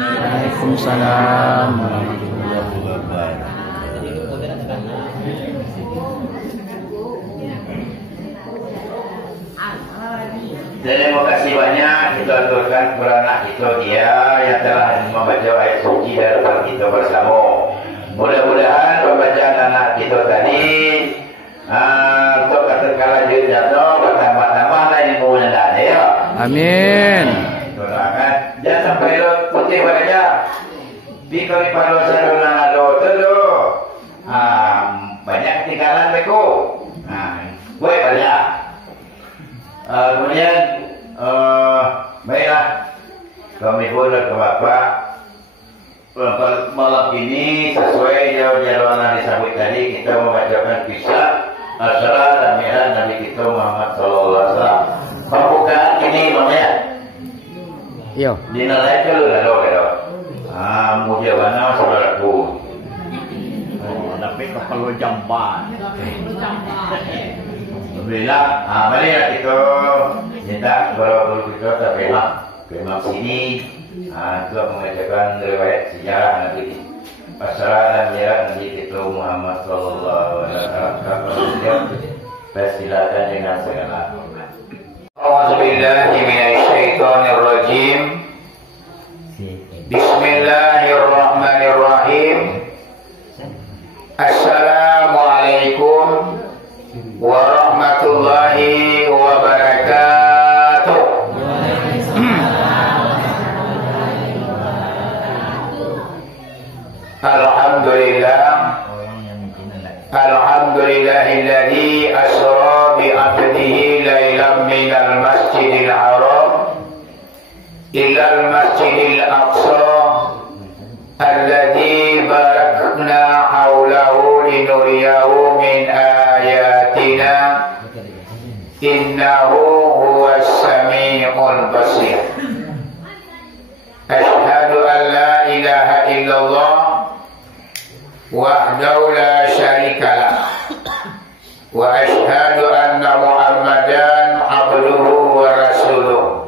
Waalaikumsalam warahmatullahi wabarakatuh. Terima kasih banyak kita aturkan kepada anak kita dia yang telah membaca ayat suci dari kita bersama. Mudah-mudahan pembacaan anak kita tadi untuk katakanlah dia jatuh bertambah-tambah ilmu dan ya. Amin. Doakan jangan sampai lo putih baca. Bikali palo saruna do telo. Banyak ketinggalan beko. Gue baca. Kemudian baiklah kami pun ke Bapak malam ini sesuai jadwal yang disambut tadi kita membacakan kisah Asra dan Mi'raj Nabi kita Muhammad sallallahu alaihi wasallam. Pembukaan ini namanya. Iya. Dinilai dulu dah. Mulia mana saudaraku. Tapi kepala jamban. Alhamdulillah, mari kita minta kepada kita terima sini untuk mengajarkan riwayat sejarah Nabi Asra dan Mi'raj Nabi kita Muhammad sallallahu alaihi wasallam. Persilakan dengan segala hormat. A'udzubillahi minasyaitonirrajim. Bismillahirrahmanirrahim. Assalamualaikum warahmatullahi wabarakatuh. Alhamdulillahilladzi asra bi 'abdihi lailan minal masjidil haram ilal masjidil aqsa alladzi barakna haulahu linuriyahu min ayatina innahu huwas sami'ul basir. Asyhadu an la ilaha illallah wahdahu la syarikalah wa asyhadu anna Muhammadan abduhu wa rasuluh.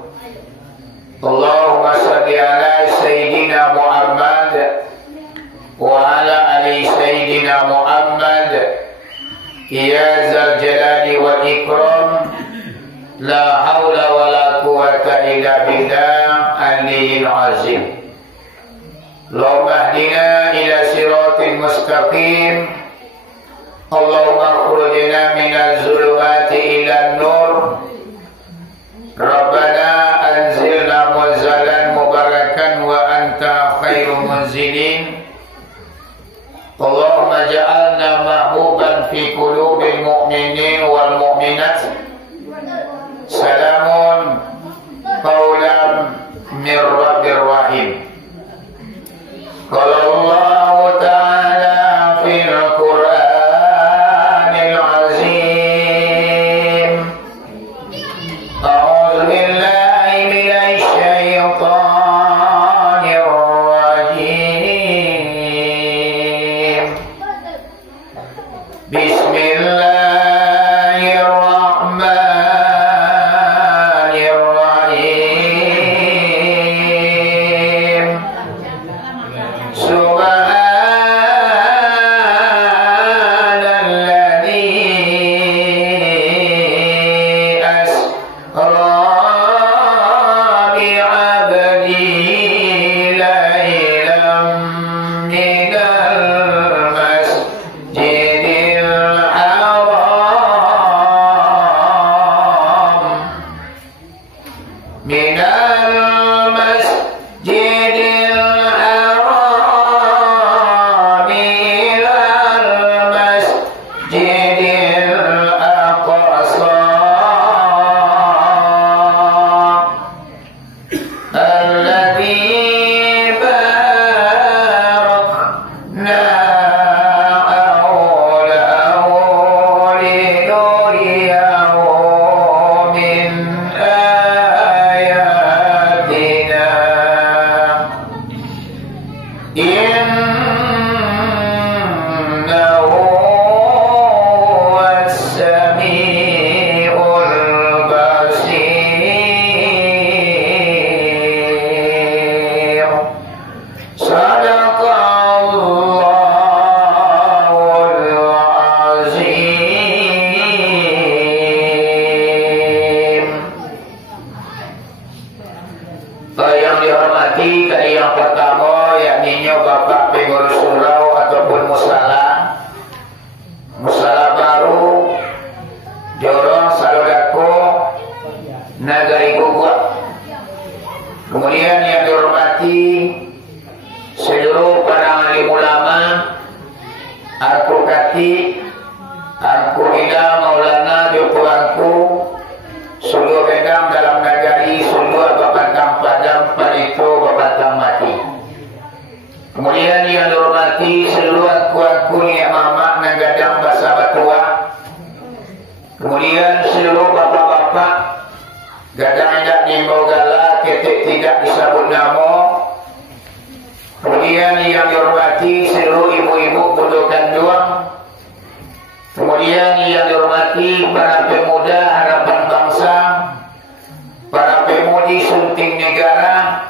Allahumma salli ala sayyidina Muhammad wa ala ali sayyidina Muhammad ya zal jalali wal ikram la haula wa la quwwata illa billah al-aliyyil azim. Allahumma hdina ila siratil mustaqim. Allahumma khurujna minaz zulumati ilan nur. Rabbana anzilna munzalan mubarakan wa anta khairul munzilin. Allahumma ja'alna mahbuban fi qulubil mu'minin wal mu'minat. Salamun qawlan min rabbir rahim. Qala Allah ta'ala fil Qur'anil azim. A'udzu billahi minasy syaithanir rajim. Bismillahirrahmanirrahim. Aku ila Maulana Jokowanku seluruh tidak disebut nama. Kemudian yang dihormati seluruh ibu-ibu bunda kandung. Kemudian yang dihormati para pemuda harapan bangsa, para pemudi sunting negara.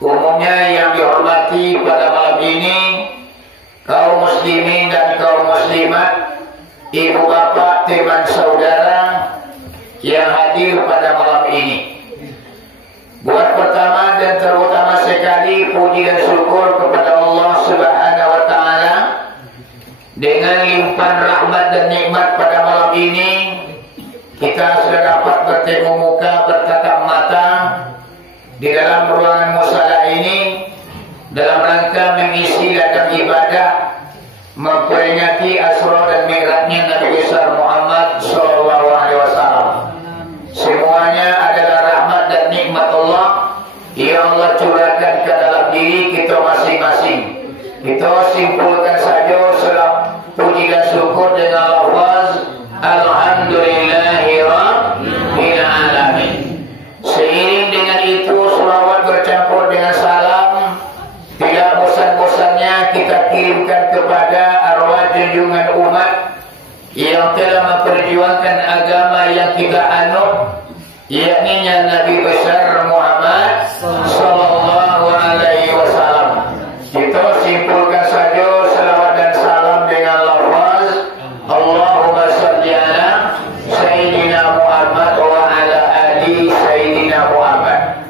Umumnya yang dihormati pada malam ini kaum muslimin dan kaum muslimat, ibu bapak, teman saudara yang hadir pada malam ini. Buat pertama dan terutama sekali puji dan syukur kepada Allah Subhanahu wa taala dengan limpahan rahmat dan nikmat pada malam ini kita sudah dapat bertemu muka, bertatap mata di dalam ruangan musala ini dalam rangka mengisi ladang ibadah memperingati Asra dan Mi'rajnya Nabi besar Muhammad sallallahu alaihi wasallam. Semuanya adalah rahmat dan nikmat Allah yang Allah curahkan ke dalam diri kita masing-masing. Kita simpulkan saja salam puji dan syukur dengan lafaz alhamdulillahi rabbil alamin. Seiring dengan itu selawat bercampur dengan salam tidak bosan-bosannya kita kirimkan kepada arwah junjungan umat yang telah memperjuangkan agama yang kita anut, yakni Nabi besar Muhammad sallallahu alaihi wasallam. Kita simpulkan saja salawat dan salam dengan lafaz Allahumma shalli ala sayyidina Muhammad wa ala ali sayyidina Muhammad.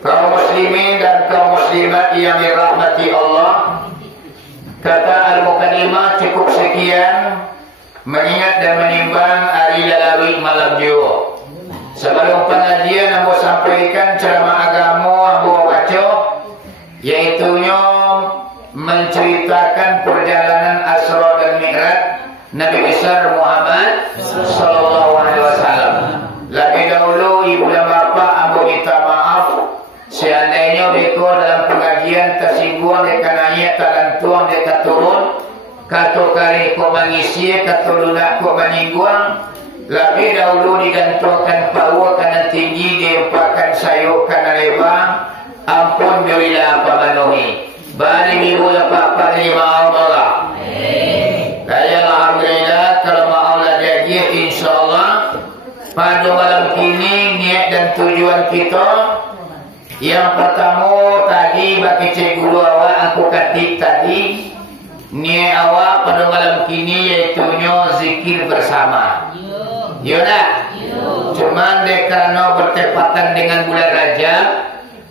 Kaum muslimin dan kaum muslimat yang dirahmati Allah, kata al-muqaddimah cukup sekian mengingat dan menimbang hari Lalawi malam jua. Sebelum pengajian aku sampaikan ceramah agama aku baca, yaitunya menceritakan perjalanan Asra dan Mi'raj Nabi besar Muhammad sallallahu alaihi wasallam. Lebih dahulu ibu dan bapa aku minta maaf seandainya beko dalam pengajian tersinggung dekat ayat talantuang dekat turun kato kali ko mengisi kato lunak ko meningguang. Lebih dahulu digantungkan paua kanan tinggi diempakan sayuk kanan lebar. Ampun bila apa manuhi balik ibu apa lima Allah. Kaya alhamdulillah kalau ma'aulah dia insyaAllah pada malam ini niat dan tujuan kita yang pertama tadi bagi cikgu awak aku katik tadi niat awak pada malam kini iaitunya zikir bersama. Ya tak? Cuman karena bertepatan dengan bulan Rajab,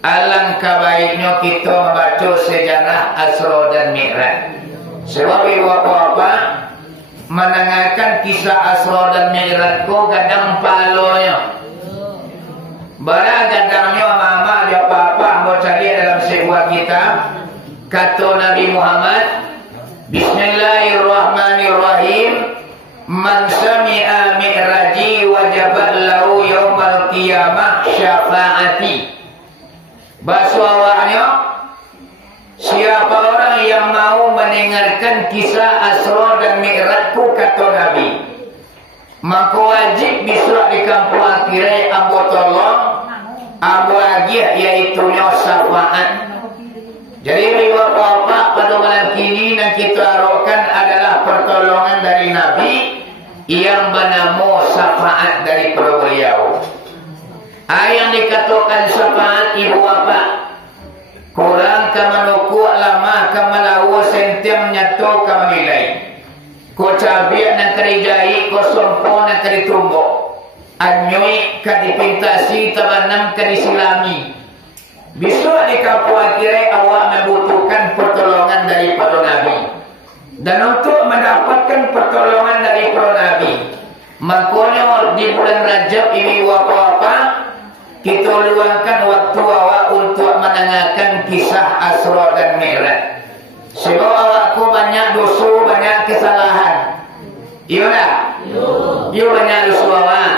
alangkah baiknya kita membaca sejarah Asra dan Mi'raj. Sebab ibu apa mendengarkan kisah Asra dan Mi'raj ko gadang palonya. Bara gadangnya mama dia apa mau cari dalam sebuah kitab. Kata Nabi Muhammad, Bismillahirrahmanirrahim. Man sami'a mi'raji wajabat lahu yaumal qiyamah syafaati. Bahasa awaknya, siapa orang yang mau mendengarkan kisah Asra dan Mi'rajku kata Nabi, maka wajib besok di kampung akhirat ambo tolong, ambo agih iaitunya syafaat. Jadi riwayat apa pada malam kini yang kita harapkan adalah pertolongan dari Nabi yang bernama syafaat dari beliau. Yang dikatakan syafaat ibu bapa kurang kamanuku lama kamalau sentem nyato kamilai ko cabiak nak kerijai ko sompo nak keritumbok anyoi kadipintasi tabanam kadisilami. Besok di kampung akhirat awak membutuhkan pertolongan daripada Nabi. Dan untuk mendapatkan pertolongan daripada Nabi, makanya di bulan Rajab ini apa-apa kita luangkan waktu awak untuk mendengarkan kisah Asra dan Mi'raj. Sebab awakku banyak dosa, banyak kesalahan. Iya tak? Iya banyak dosa awak.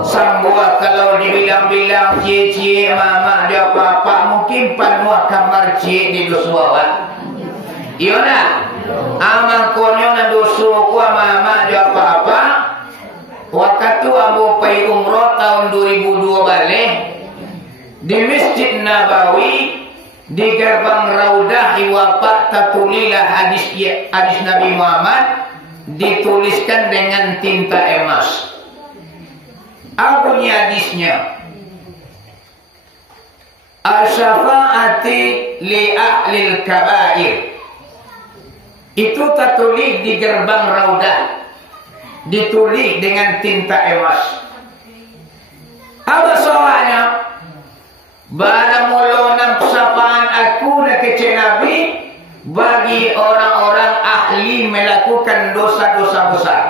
Sambuah kalau dibilang-bilang cie-cie mama dia apa-apa mungkin panuh kamar cie di dosa awak. Iya tak? Amal konyo na dosa ku mama dia apa-apa. Waktu ambo pai umrah tahun 2002 balik di Nabawi di gerbang Raudah Iwapak tertulislah hadis Nabi Muhammad, dituliskan dengan tinta emas. Apa bunyi hadisnya? Asy-syafa'ati li ahlil kabair. Itu tertulis di gerbang Raudah, ditulis dengan tinta emas. Apa soalnya? Barang mulunam sapaan aku dan kecil Nabi bagi orang-orang ahli melakukan dosa-dosa besar.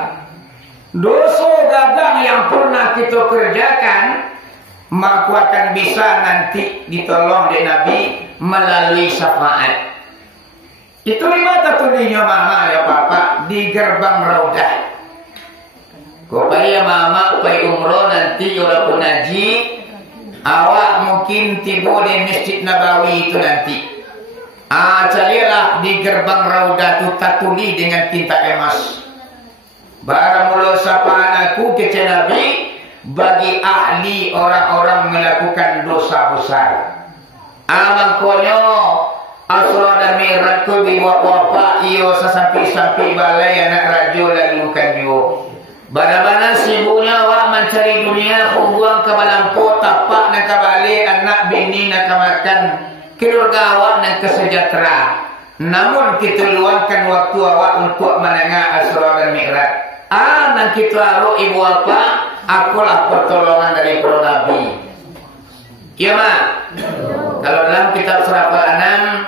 Dosa gagang yang pernah kita kerjakan, maka akan bisa nanti ditolong oleh Nabi melalui syafaat. Itu lima tertulisnya mama ya papa di gerbang Raudah. Kopaya mama pai umroh nanti walaupun haji, awak mungkin tiba di Masjid Nabawi itu nanti. Carilah di gerbang Raudah itu tertulis dengan tinta emas. Barang mula sapaan aku kecil Nabi bagi ahli orang-orang melakukan dosa besar. Makanya asal dan miratku di wapa iyo sesampai-sampai balai anak raja lalu kanjo. Bana-bana sibuknya awak mencari dunia, buang ke balampo, tapak nak balik anak bini nak makan keluarga awak nak kesejahtera. Namun kita luangkan waktu awak untuk menengah Asra dan Mi'raj. Dan kita harus ibu apa? Akulah pertolongan dari para Nabi. Ya mak. Kalau dalam kitab surah Al-An'am,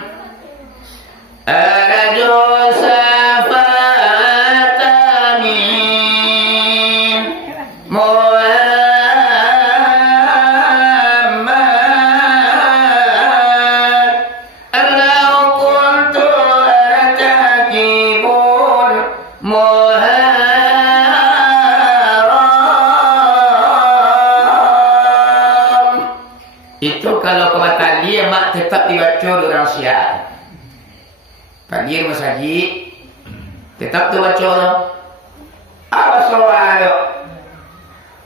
Rajul Safatamin Muhammad Allahu kuntu artakibun Muharram. Itu kalau kebatan dia mak tetap dibaca orang siap. Pagi masjid tetap tu baca. Apa soal?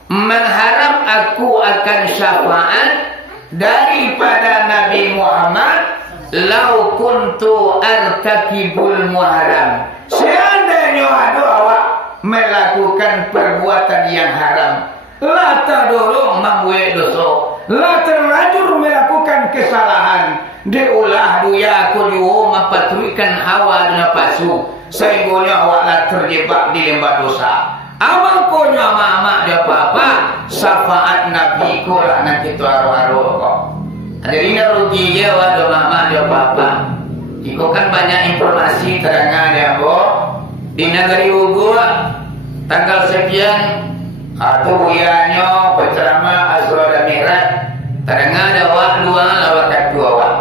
Mengharap aku akan syafaat daripada Nabi Muhammad. Lau kuntu artakibul muharram. Seandainya ada awak melakukan perbuatan yang haram, la tadorong membuat dosa, la terlanjur melakukan kesalahan, diulah duya aku juga mempatruikan hawa dan nafsu, sehingga awaklah terjebak di lembah dosa. Abang konya mama dia apa-apa, syafaat Nabi ko lah nanti tu aru-aru kok. Jadi rugi dia waduh mama dia apa-apa. Iko kan banyak informasi terangah dia kok. Di negeri Ugu tanggal sekian atau ianya berceramah Asra dan Mi'raj, terangah ada wak luang lawakan dua wak.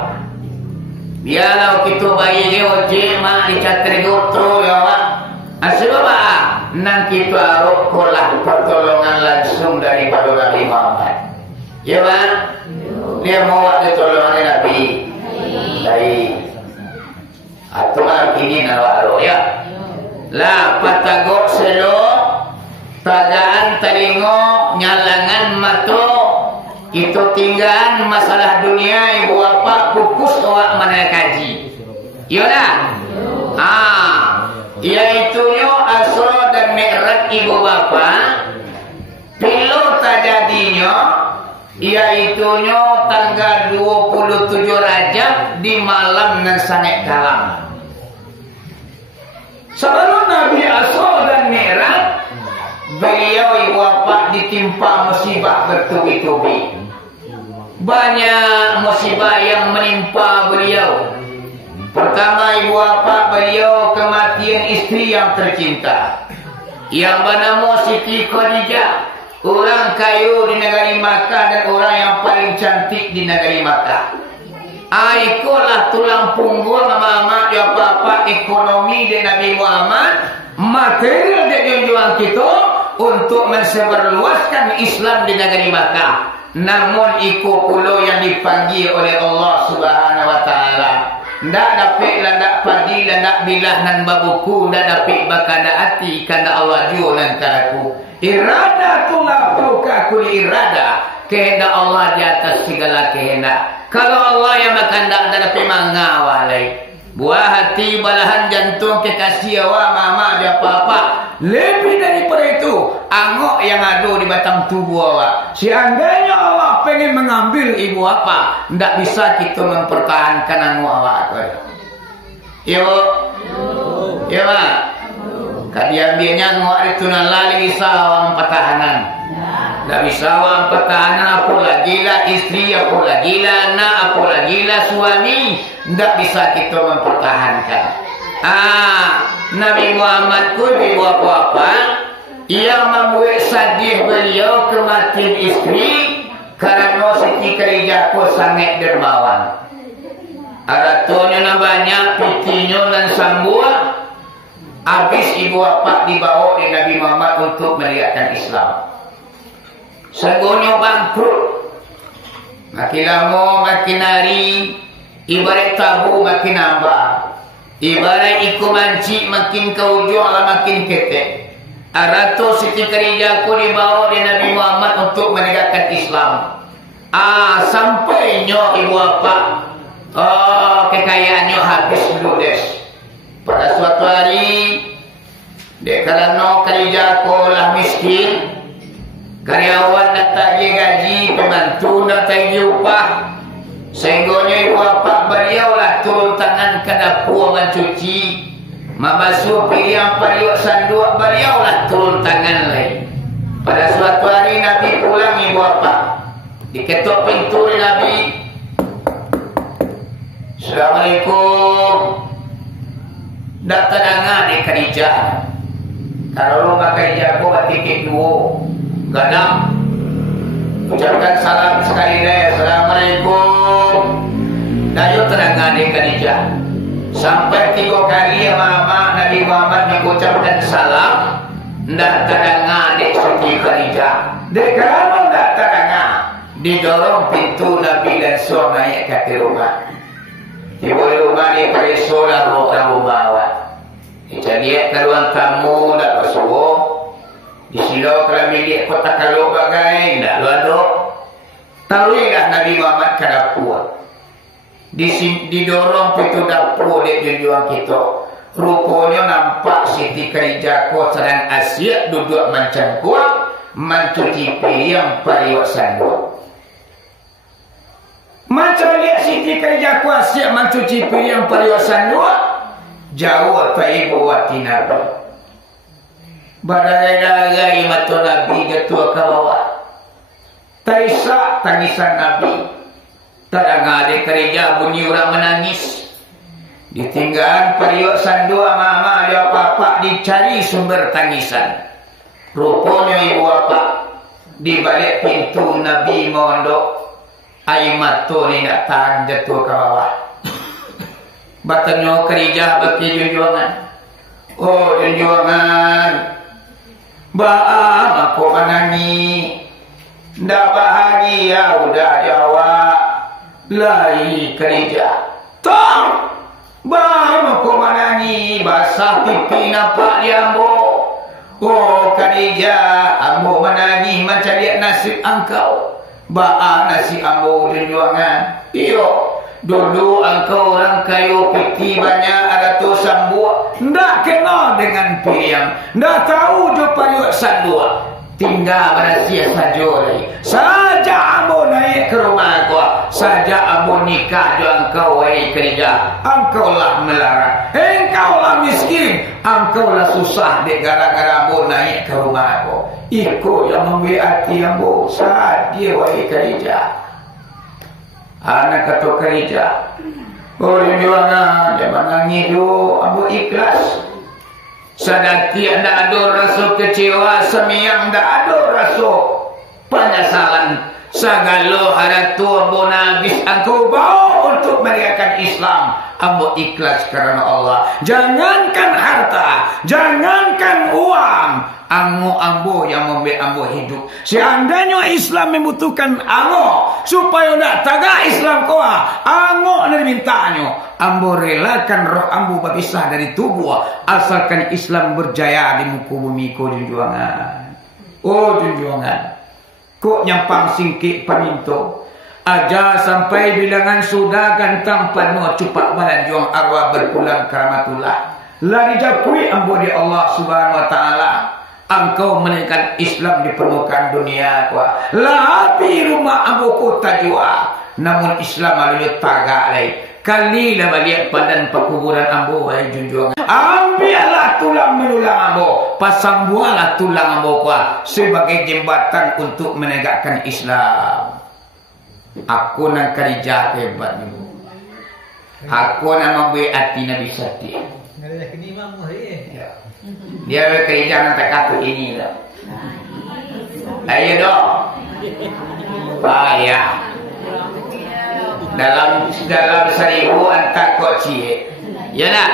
Biarlah kita bayi dia ojek mak dicatri gotro ya wak. Asal apa? Nang kita aruk kolah pertolongan langsung daripada Nabi Muhammad. Ya Pak? Dia mau waktu tolongan Nabi. Baik. Atau ini nawaro ya. Lah patagok selo, tagaan telingo, nyalangan mato. Itu tinggalan masalah dunia ibu apa fokus awak mana kaji. Yolah. Iaitunya Asra dan Mi'raj ibu bapa pilu tajadinya iaitunya tanggal 27 Rajab di malam nan sangat kalam. Sebelum Nabi Asra dan Mi'raj, beliau ibu bapa ditimpa musibah bertubi-tubi. Banyak musibah yang menimpa beliau. Pertama ibu bapa beliau kematian istri yang tercinta yang bernama Siti Khadijah, orang kayu di negeri Makkah dan orang yang paling cantik di negeri Makkah. Ikolah tulang punggung mama ya bapa ekonomi di Nabi Muhammad, material dan junjungan kita untuk mensebarluaskan Islam di negeri Makkah. Namun iko pulau yang dipanggil oleh Allah Subhanahu wa taala. Ndak dapat landak pagi landak bilah nan babuku, ndak dapat bakada hati karena Allah jualan kalaku. Irada tulah fauka kulli irada. kehendak Allah di atas segala kehendak. Kalau Allah yang berkehendak dan tapi mengawalai buah hati, balahan jantung, kekasih awak, mama dia apa-apa. Lebih daripada itu, angok yang ada di batang tubuh awak. Seandainya Allah pengen mengambil ibu apa, tidak bisa kita mempertahankan angok awak. Ya, ya, Pak. Kak diambilnya angok itu nalali bisa awak pertahanan. Tak bisa awak pertahanan, apalagi lah istri, apalagi lah anak, apalagi lah suami. Tak bisa kita mempertahankan. Nabi Muhammad pun ibu apa-apa yang membuat sedih beliau kematian istri karena Siti Khadijah pun sangat dermawan. Aratunya banyak, pitinya dan sambua. Habis ibu apa dibawa oleh Nabi Muhammad untuk meriakkan Islam. Sanggunya bangkrut. Makin lama makin hari, ibarat tabu makin nambah. Ibarat iku mancik makin ke ujung lah makin ketek. Ratu Siti Khadijah pun dibawa oleh Nabi Muhammad untuk menegakkan Islam. Sampainya ibu apa? Kekayaannya habis ludes. Pada suatu hari, karena Khadijah kolah miskin. Karyawan nak tagih gaji, pembantu nak tagih upah. Sehingga ibu bapa beliau lah turun tangan ke dapur mencuci, membasuh piring periuk sanduk, beliau lah turun tangan lagi. Pada suatu hari Nabi pulang ibu bapa, diketuk pintu Nabi. Assalamualaikum. Tak terdengar di Khadijah. Kalau rumah Khadijah aku batik dua. Gadam ucapkan salam sekali lagi. Assalamualaikum. Nabi terangkan di Khadijah sampai 3 kali mama Nabi Muhammad mengucapkan salam. Tidak terangkan di Siti Khadijah. Kalau tidak terangkan, didorong pintu Nabi dan suami naik ke rumah. Di rumah ni perisolah orang bawa. Kita lihat ke ruang tamu tak bersuruh. Di silau kalau milik kota kalau bagai tidak lalu taruhlah Nabi Muhammad ke dapur. Didorong pintu dapur di junjungan kita. Rupanya nampak Siti Khadijah sedang asyik duduk mencangkuk mencuci piring periuk sanduk. Macam lihat Siti Khadijah asyik mencuci piring periuk sanduk, jauh ke ibu wati Nabi. Badagai-dagai mata Nabi ketua ke bawah. Taisak tangisan Nabi. Terdengar di Khadijah bunyi orang menangis. Ditinggal periuk sanduk mama dia papa dicari sumber tangisan. Rupanya ibu bapa di balik pintu Nabi mondok. Air mata ni nak tahan jatuh ke bawah. Batanya Khadijah bagi junjungan. Oh junjungan. Baam aku menangi. Ndak bahagia udah jawab. Lai Khadijah. Tong. Baam aku menangi. Basah pipi nampak diambo. Oh Khadijah. Ambo menangi macam lihat nasib engkau. Baam nasib ambo junjungan. Iyo. Dulu engkau orang kayu piti banyak ratus sambut. Ndak kenal dengan piring. Ndak tahu je periuk sanduk. Tinggal berhasil saja lagi. Saja ambo naik ke rumah aku. Saja ambo nikah je engkau wahai Khadijah. Engkau lah melarang. Engkau lah miskin. Engkau lah susah dek gara-gara ambo naik ke rumah aku. Ikut yang membiak hati ambo. Saja wahai Khadijah. Anak kata Khadijah, oh junjungan, jangan nangis dulu, ambo ikhlas. Sadaki tidak ada rasa kecewa, semiang tidak ada rasa penyesalan. Segala haratu ambo nabis engkau bawa untuk meriakan Islam. Ambo ikhlas karena Allah. Jangankan harta, jangankan uang. Ambo yang membuat ambo hidup. Seandainya Islam membutuhkan ambo supaya nak tagak Islam kau, ambo nak dimintanya. Ambo relakan roh ambo berpisah dari tubuh asalkan Islam berjaya di muka bumi ko junjungan. Oh junjungan, kok nyampang singkit paminto. Aja sampai bilangan sudah gantang penuh cupak malan juang arwah berpulang keramatullah. Lari jakui ambo di Allah Subhanahu wa taala. Engkau menaikkan Islam di permukaan dunia kuah. Lapi rumah ambo kota jua. Namun Islam lalu tagak lagi. Kali lah balik padan perkuburan ambo wahai junjungan. Ambillah tulang menulang ambo. Pasambualah tulang ambo kuah. Sebagai jembatan untuk menegakkan Islam. Aku nak kerja hebat ni. Aku nak membuat hati Nabi Sati. Dia bekerja nak takut ini lah. Ayo dong. Payah. Dalam 1000 antak kok cie. Ya nak.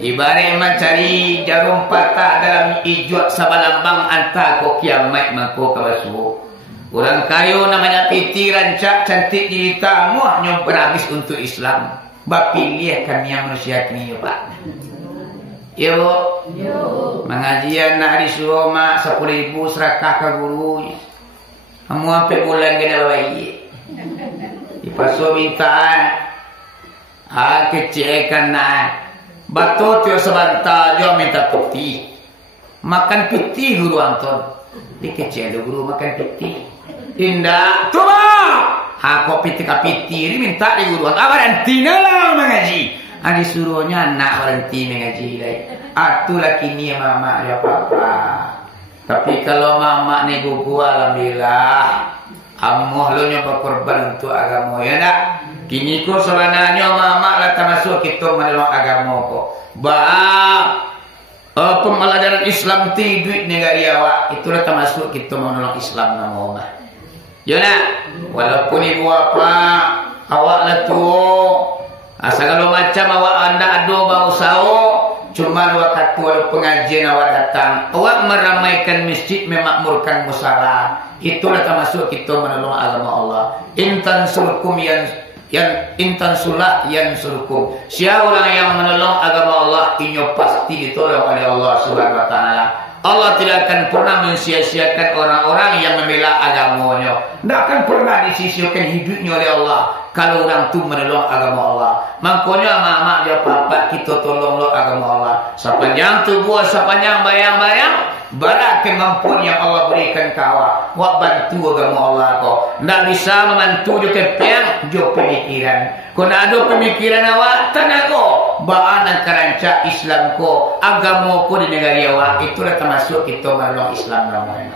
Ibarat mencari jarum patah dalam ijuak sabalambang antak kok kiamat mangko kabasuh. Orang kayu namanya piti rancak cantik jelita muah nyom berhabis untuk Islam. Bapilih kami yang manusia kini Pak. Yo. Mengajian nak disuruh mak 10.000 serakah ke guru. Kamu sampai bulan kena bayi. Dipasu minta kecil kan nak. Batu tu sebentar dia minta peti. Makan peti guru Anton. Dia kecil ada guru makan peti. Indah, coba. Aku piti kapiti ini minta di guru. Berhenti lah mengaji. Disuruhnya anak berhenti mengaji lagi. Atu laki ni mama ya papa. Tapi kalau mama ni gugu alhamdulillah. Amuh lo nyoba korban untuk agama ya nak. Kini ko sebenarnya mama lah termasuk kita menolong agama ko. Pembelajaran Islam ti duit negara awak itulah termasuk kita menolong Islam nama mama. Ya nak, walaupun ibu apa awak lah tu, segala macam awak anda ado bau sao, cuma waktu ada pengajian awak datang, awak meramaikan masjid memakmurkan musyawarah, itulah termasuk kita menolong agama Allah. Intan surkum intan sulah yang surkum. Siapa orang yang menolong agama Allah, inyo pasti ditolong oleh Allah Subhanahu wa taala. Allah tidak akan pernah mensia-siakan orang-orang yang membela agamanya. Tidak akan pernah disisiakan hidupnya oleh Allah kalau orang tu menolong agama Allah. Makanya mak-mak dia papa kita tolonglah agama Allah. Sepanjang tubuh, sepanjang bayang-bayang, barak kemampuan yang Allah berikan ke awak. Wak bantu agama Allah kau. Tidak bisa membantu je kepiang, je pemikiran. Kau nak ada pemikiran awak, tenang kau. Baan kerancak Islam kau, agama kau di negara awak. Itulah termasuk kita menolong Islam namanya.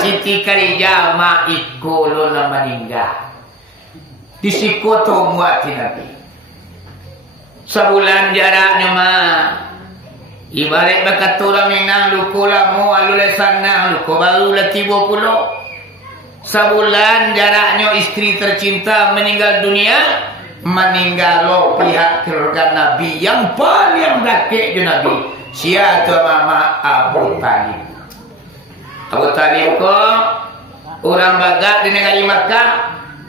Siti Khadijah mak iko lo nama meninggal. Di sikoto muati Nabi. Sebulan jaraknya mah. Ibarat berkata orang menang luko lamu alu lesana luko baru letibo pulau. Sebulan jaraknya istri tercinta meninggal dunia. Meninggal lo pihak keluarga Nabi yang paling dekat dengan Nabi. Siapa mama Abu Talib. Abu Talib ko orang bagat di negara Makkah.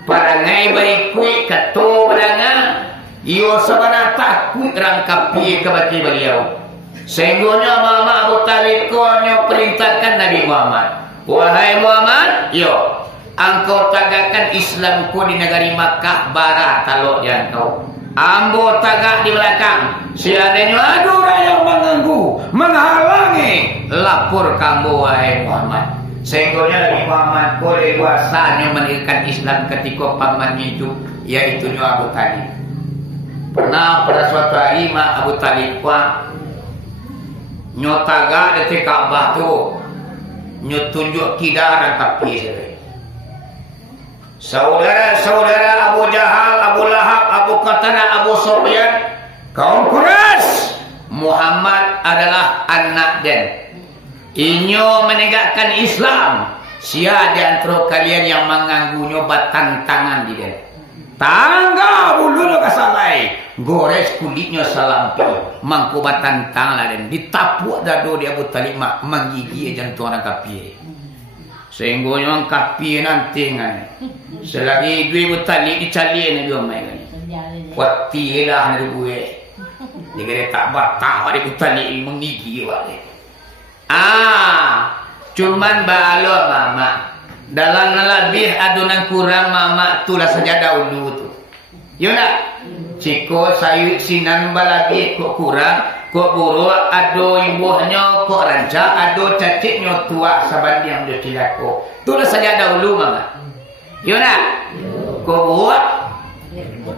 Parangai baikui kato beranga. Iyo sabana takut rangkapi kebati beliau. Sehingga mama Abu Talib ko nyo perintahkan Nabi Muhammad. Wahai Muhammad, yo, engkau tagakan Islamku di negara Makkah barat talok yang kau. Ambo tagak di belakang. Seadanya ada orang yang mengganggu, menghalangi, lapor kamu wahai Muhammad. Sehingga Nabi Muhammad boleh kuasanya meninggalkan Islam ketika pamannya hidup, yaitu Abu Talib. Pernah pada suatu hari Abu Talib nyotaga detik Ka'bah tu nyotunjuk kidar dan tapi saudara-saudara Abu Jahal, Abu Lahab, Abu Qatadah, Abu Sufyan, kaum Quraisy, Muhammad adalah anak dan inyo menegakkan Islam. Sia di antara kalian yang mengganggunya batan tangan di dia. Tangga bulu lo kasalai, gores kulitnya salampi, mangko batan tangan dan ditapuk dado dia Abu Talib mak menggigit jantung orang kafir. Sehingga orang kafir nanti kan. Selagi dua Abu Talib dicalin dia main. Kuati lah ni gue. Dia kata tak batah pada Abu Talib menggigit wale. Cuman balo mama. Dalam lebih adunan kurang mama tulah saja dahulu tu. Yo nak. Ciko sayur sinan balagi kok kurang, kok buru ado ibuhnya kok ranca, ado caciknya tua saban yang dia tilako. Tulah saja dahulu mama. Yo nak. Kok buru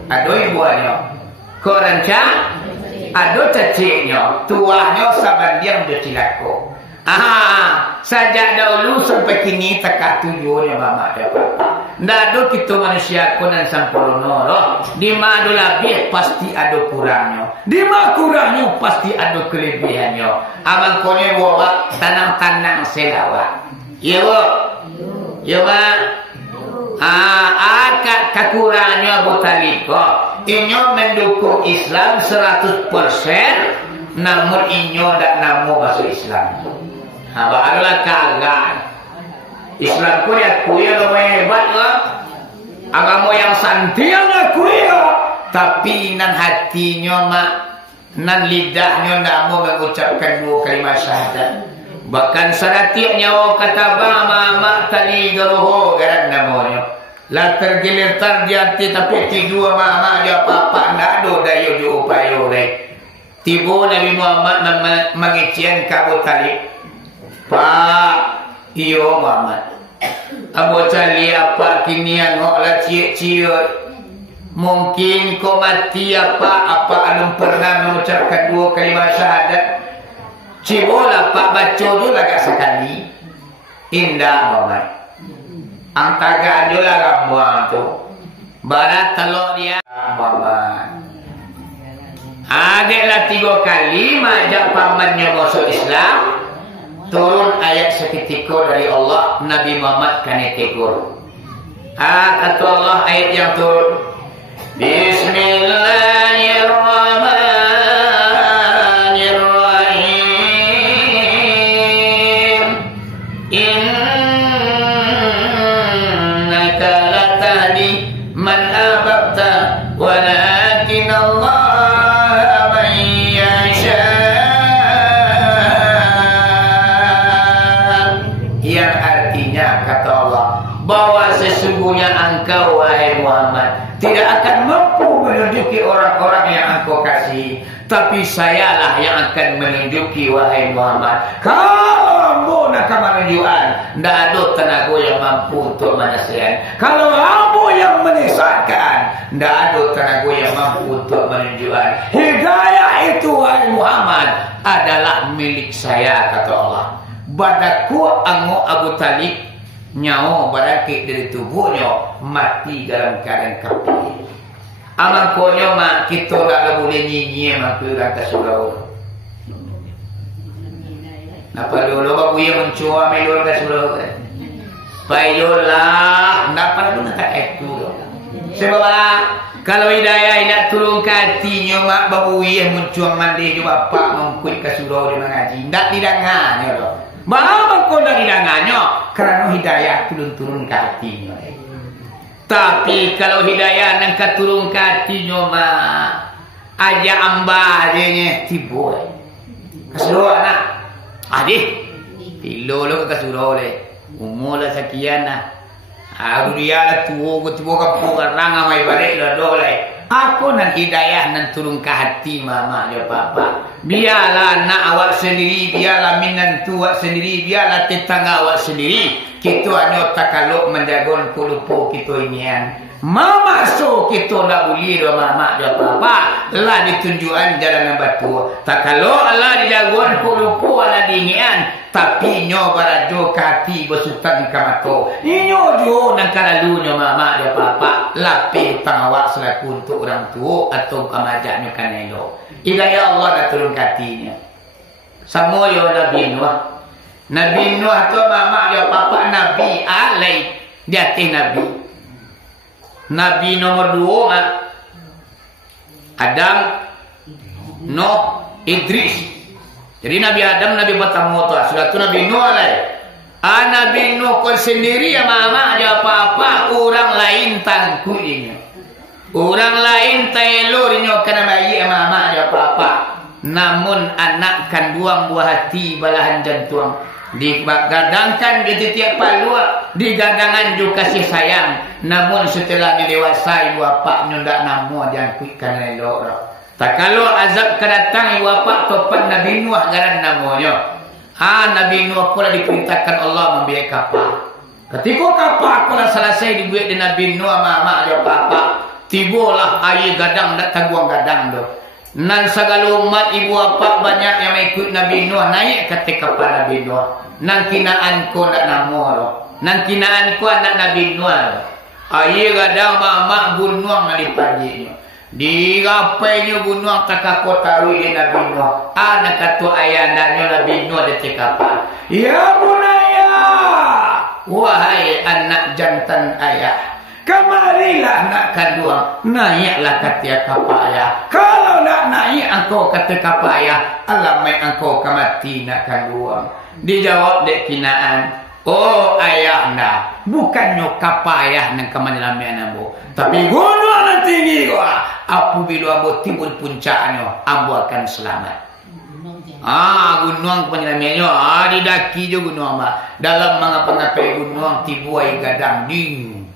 ado ibuhnya, kok ranca, ado caciknya, tuanya saban yang dia tilako. Sajak dahulu sampai kini tekak tujuannya mama ada apa. Ndak ada kita manusia konan sempurna loh. Di mana lebih pasti ada kurangnya. Di mana kurangnya pasti ada kelebihannya. Abang konya bawa tanang-tanang selawa. Iya bu. Iya mak. Akak kekurangannya Abu Talib. Inyo mendukung Islam 100%. Namun inyo tak namu masuk Islam. Barulah kagak. Islam ku ya kuya lo hebat lah. Agama yang santiang lah kuya. Tapi nan hatinya mak, nan lidahnya nak mau mengucapkan dua kalimat syahadat. Bahkan sadatik nyawa kata mama tadi geroho garan namanya. Lah tergilir terjati tapi tiga mama dia apa ndak ada daya diupayo rek. Tiba Nabi Muhammad mengician Abu Talib. Pak, iyo Muhammad. Abu Talib apa kini yang ngoklah ciut-ciut. Mungkin kau mati apa alum pernah mengucapkan dua kalimat syahadat. Cibola Pak baca dulu agak sekali. Indah Muhammad. Antaga dulu ramuan tu. Barat telur dia Muhammad. Adiklah 3 kali majak pamannya masuk Islam. Turun ayat seketika dari Allah. Nabi Muhammad kan tegur. Kata Allah ayat yang turun. Bismillahirrahmanirrahim. Innaka latahdi man ahbabta walakin Allah bahwa sesungguhnya engkau wahai Muhammad tidak akan mampu menunjuki orang-orang yang engkau kasih, tapi sayalah yang akan menunjuki wahai Muhammad. Kamu nak menunjukkan, tidak ada tenaga yang mampu untuk menasihat. Kalau kamu yang menyesatkan, tidak ada tenaga yang mampu untuk menunjukkan. Hidayah itu wahai Muhammad adalah milik saya, kata Allah. Badaku ango Abu Talib nyawa barangkit dari tubuhnya mati dalam keadaan kafir. Aman konyo mak kita tak boleh nyinyir mak kata surau. Napa dulu babu yang mencuba melur ke surau kan? Bayolah, napa dulu nak itu. Sebab kalau hidayah tidak turun ke hatinya mak babu yang mencuba mandi juga bapak mengkuit ke surau di mengaji. Tidak nganya loh. Bahawa kau dah hidangannya kerana hidayah turun ke hatinya. Tapi kalau hidayah nak turun ke hatinya mah aja amba adanya tibo. Kesuruh anak. Adik. Tilo lo kesuruh le. Umur lah sekian lah. Aku dia lah tua tibo kampung orang amai balik lah dole. Aku nak hidayah nak turun ke hati mama dia papa. Biarlah nak awak sendiri, biarlah minantu awak sendiri, biarlah tetangga awak sendiri. Kita hanya tak kalau menjaga kulupu kita ini kan. Mama so kita nak boleh doa mama dia papa. Lah ditunjukkan jalan batu. Tak kalau Allah dijaga kulupu ala dingin. Tapi nyo barajo kati besutan kamato. Nyo jo nang kalalunya mama dia papa. Lapih tangawak selaku untuk orang tua atau kamajaknya kanelo. Hidayah Allah dah turun hatinya. Sama yo Nabi Nuh. Nabi Nuh tu mama dia papa Nabi alai dia Nabi. Nabi nomor 2 Adam, Nuh, Idris. Jadi Nabi Adam Nabi pertama tu sudah tu Nabi Nuh alai. Nabi Nuh kau sendiri ya mama dia papa orang lain tangkulinya. Orang lain tailurnya kena bayi mama dia papa. Namun anak kandung buah hati balahan jantung. Digadangkan di tiap palua, digadangan juga kasih sayang. Namun setelah dewasa ibu bapa ndak namo jangan kuikan elok. Tak kalau azab kedatang ibu bapa topan Nabi Nuh garan namanya. Nabi Nuh pula diperintahkan Allah membiayai kapal. Ketika kapal pula selesai dibuat di Nabi Nuh mama ya papa, tibalah air gadang dak taguang gadang do. Nan segala umat ibu bapa banyak yang ikut Nabi Nuh naik ke kapal Nabi Nuh. Nan kinaan ko nak namo. Nan kinaan ko anak Nabi Nuh. Air gadang mama gunung ali pagi. Di rapainya gunung tak kota di Nabi Nuh. Anak kata ayah anaknya Nabi Nuh di kapal. Ya bunaya, wahai anak jantan ayah, kemarilah nak kandung, naiklah kata kapal ayah. Kalau nak naik engkau kata kapal ayah, alamai engkau kemati nak kandung. Dijawab dek kinaan, oh ayah nak, bukannya kapal ayah nak kemana ambo, tapi gunung yang tinggi gua. Apabila ambo timbul puncaknya, ambo akan selamat. Gunung penyelamiannya didaki juga gunung dalam mengapa-ngapai gunung tibuai gadang ding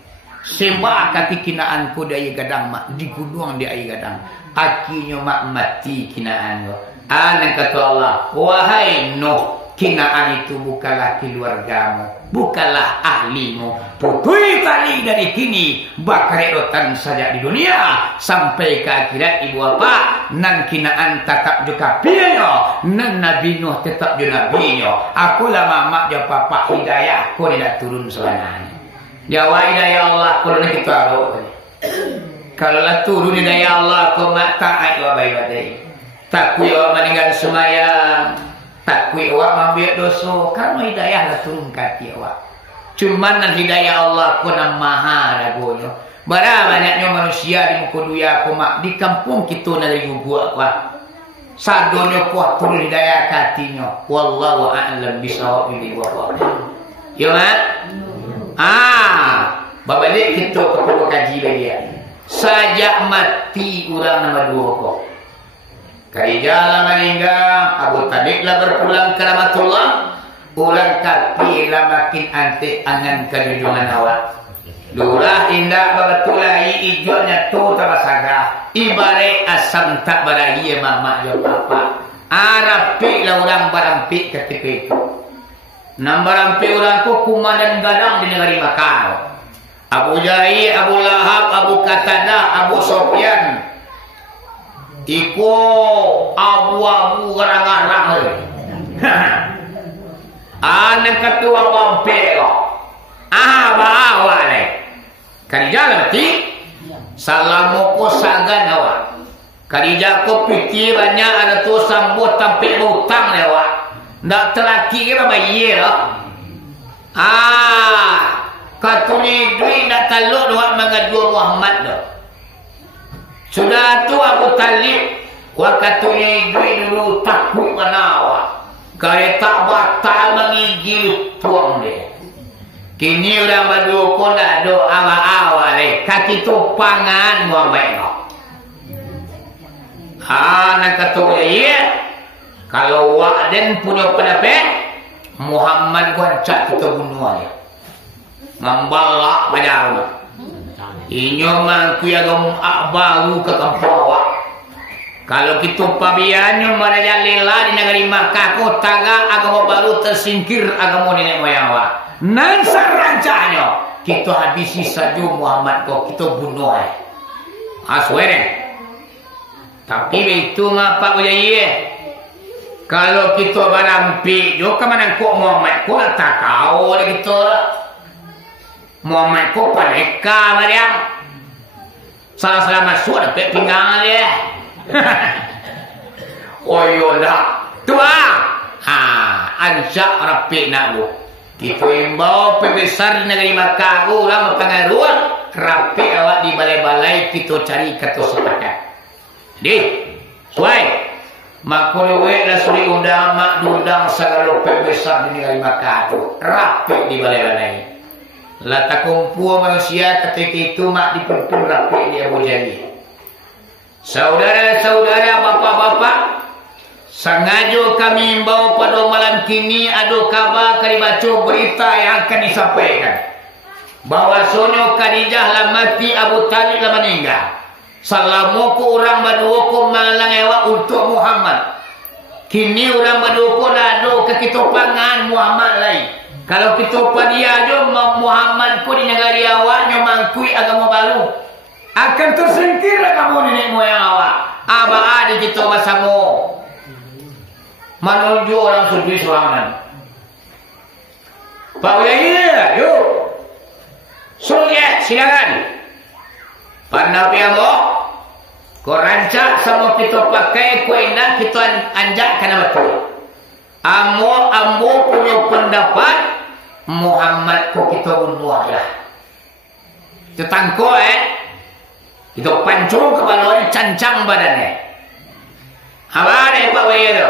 sembah kaki kinaan ku daya gadang mak di gunung di air gadang akinya mak mati kinaan anak kata Allah wahai Nuh kinaan itu bukanlah keluargamu bukanlah ahlimu putui tali dari kini bakarerotan saja di dunia sampai ke akhirat ibu bapa nan kinaan tetap juga pianyo nan Nabi Nuh tetap juga nabinya aku lama mak dia papa hidayah kau tidak turun selananya jawa hidayah Allah kau nak kita kalau lah turun hidayah Allah kau mak taat wa baik-baik takui wa meninggal semayang takwi awak mambiak dosa karena hidayah lah turun kaki awak cuman nan hidayah Allah pun maha ragonya bara banyaknya manusia di muka dunia aku mak di kampung kita dari gua apa sadonya kuat turun hidayah katinya wallahu a'lam bisawab ini wa ya mak babalik kita kepada kaji lagi ya sajak mati orang nama dua kok Karijala meninggal, Abu Talib lah berpulang ke rahmatullah. Ulang kapi lah makin antik angan kejunjungan awak. Lurah indah babetulai ijonya tu tabasaga. Ibarai asam tak baraya mama jo papa. Arapi lah orang barampi ketika itu. Barampi orang ku kumadan gadang di negeri Makkah. Abu Jahil, Abu Lahab, Abu Qatadah, Abu Sufyan. Iko abu-abu garang-garang anak ketua vampiro bawa le Khadijah berarti salamuku sagan awak Khadijah ko pikirannya ada tu sambut sampai hutang lewat ndak teraki kira bayar katuni duit ndak taluk doa mengadu Muhammad dah. Sudah tu Abu Talib wakatunya duit dulu takut menawa kereta batal mengigil tuang dia kini udah berdukun dah do awal-awal kaki tu pangan Muhammad nak kata ya kalau Wa'den punya pendapat Muhammad guancak kita bunuh dia ngambalak pada Allah inyo mangku agam baru ke kampung awak. Kalau kita pabiannya merajalela di negeri Makkah kota agama baru tersingkir agama nenek moyang awak. Nan sarancanya kita habisi saja Muhammad kok kita bunuh. Aswere. Tapi itu ngapa ko ye? Kalau kita barampi yo kemana kok Muhammad kok tak kau kita. Muhammad ko paleka Maryam salah masuk ada pinggang dia oh yolah tua anjak rapi nak lu kita imbau pembesar di negeri Makkah ulama pengaruh rapi awak di balai-balai kita cari kata sepakat di suai makuluwe rasuli undang mak diundang segala pembesar di negeri Makkah tu rapi di balai-balai Lata kumpul manusia ketika itu mak dipentul rapi di Abu Jahil. Saudara-saudara, bapak-bapak, Sengaja kami bawa pada malam kini ada kabar kali baca berita yang akan disampaikan. Bahwasanya Khadijah lah mati, Abu Talib lah meninggal. Selama ku orang berdua ku malang ewak untuk Muhammad. Kini orang berdua ku ada ke kita pangan Muhammad lain. Kalau kita dia aja Muhammad ku di negara awaknya mangkui agama baru. Akan tersingkir kamu nenek moyang awak. Abah adik kita bersama menuju orang suci sorangan. Pak Uyai, yuk. Suruh silakan. Pak Nabi Ambo, kau rancak sama kita pakai kuenak kita anjak kena betul. Ambo punya pendapat Muhammad ku kita bunuh lah. Kita tangko kita pancung kepala cancang badannya. Apa ada Pak Uyai tu?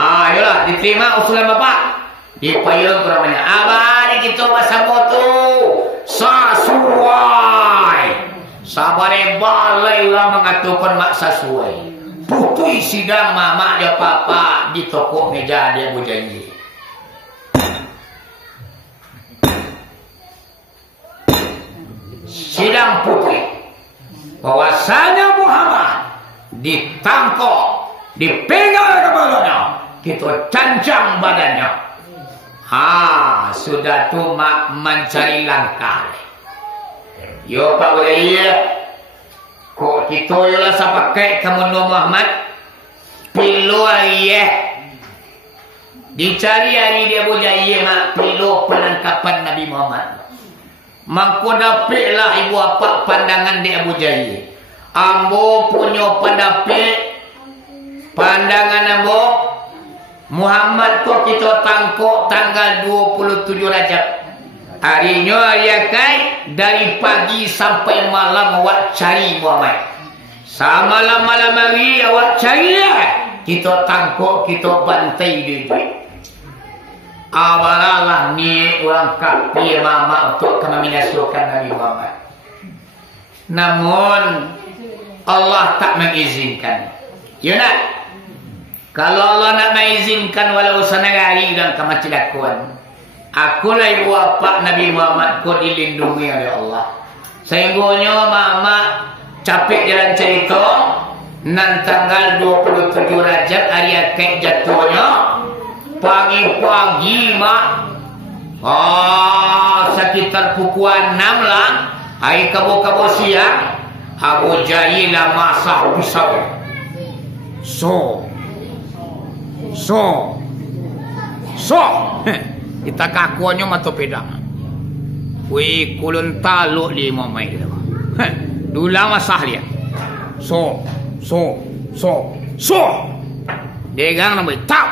Ayolah diterima usulan bapak. Dipayung keramanya. Abang kita bersama tu sasuai. Sabar balai orang mengatakan mak sasuai. Putui sidang mama dia papa di toko meja dia berjanji. Sidang putui bahwasanya Muhammad ditangkap, dipegang kepalanya, kita cancang badannya. Sudah tu mak mencari langkah. Yo Pak Ulaya, kok kita ialah sapakai kamu Muhammad pilu ayah. Dicari hari dia bujaya mak pilu penangkapan Nabi Muhammad. Mangko dapatlah ibu apa pandangan dia Abu Jahil. Ambo punya pandangan ambo Muhammad tu kita tangkap tanggal 27 Rajab. Harinya hari akai dari pagi sampai malam awak cari Muhammad. Samalam-malam hari awak cari kita tangkap, kita bantai dia. Abaralah ni orang kafir mama untuk meminasukan Nabi Muhammad. Namun Allah tak mengizinkan. Ya nak? Kalau Allah nak mengizinkan walau sanagari dan kematilakuan, akulah ibu bapa Nabi Muhammad kau dilindungi oleh Allah. Sehingga mama capek jalan cerita nan tanggal 27 Rajab hari akad jatuhnya. Pagi-pagi mak sekitar pukul 6 lah hari kabo-kabo siang Abu Jahil lah masak pisau. Kita kakuannya mata pedang. Wih kulun taluk 5 mail. Dula masah dia. Degang namanya tak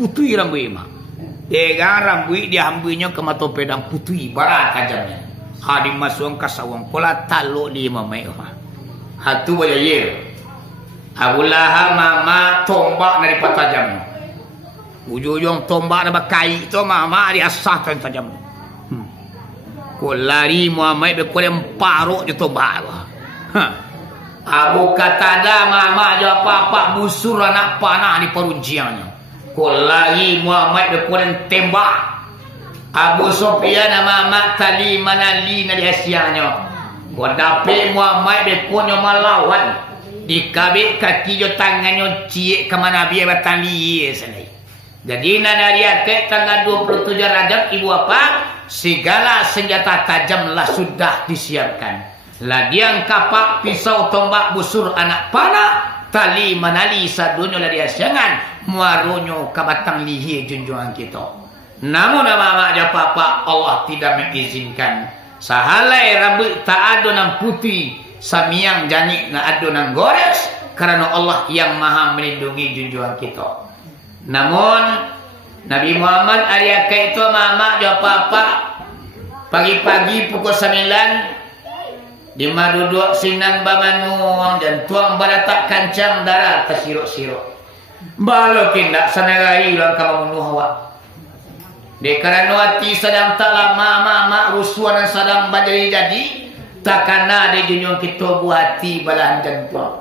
putui rambut mak. Degang rambut dia ambilnya ke mata pedang putui barat tajamnya. Hadi masuk ke sawang kola taluk 5 mail. Hatu bayar. Abu Lahab mama tombak dari tajamnya. Ujung-ujung tombak ada kai itu mama diasahkan tajam. Ko lari Muhammad be ko emparok je tombak. Abu Qatada mama dia papa busur anak panah di perunjiannya. Ko lari Muhammad be ko tembak. Abu Sufyan mama tali manali na di asianya. Ko dape Muhammad be ko melawan. Dikabit kaki jo tangannya cie ke mana biar batali senai. Jadi dari akad tanggal 27 Rajab ibu apa? Segala senjata tajamlah sudah disiapkan. Ladiang kapak, pisau, tombak, busur, anak panah, tali manali sadunya lah dia jangan muarunyo kabatang lihi junjungan kita. Namun nama aja papa Allah tidak mengizinkan. Sahalai rambut tak ada nang putih, samiang janik na ada nang gores karena Allah yang maha melindungi junjungan kita. Namun Nabi Muhammad hari akad itu mama dia papa pagi-pagi pukul 9 di maduduk sinan bamanuang dan tuang balatak kancang darah tersiruk-siruk. Balokin tak sanagari ulang kamu bunuh awak. Di kerana hati sedang tak lama mama rusuhan dan sedang bajari jadi tak kena di junjung kita buat hati balahan jantung.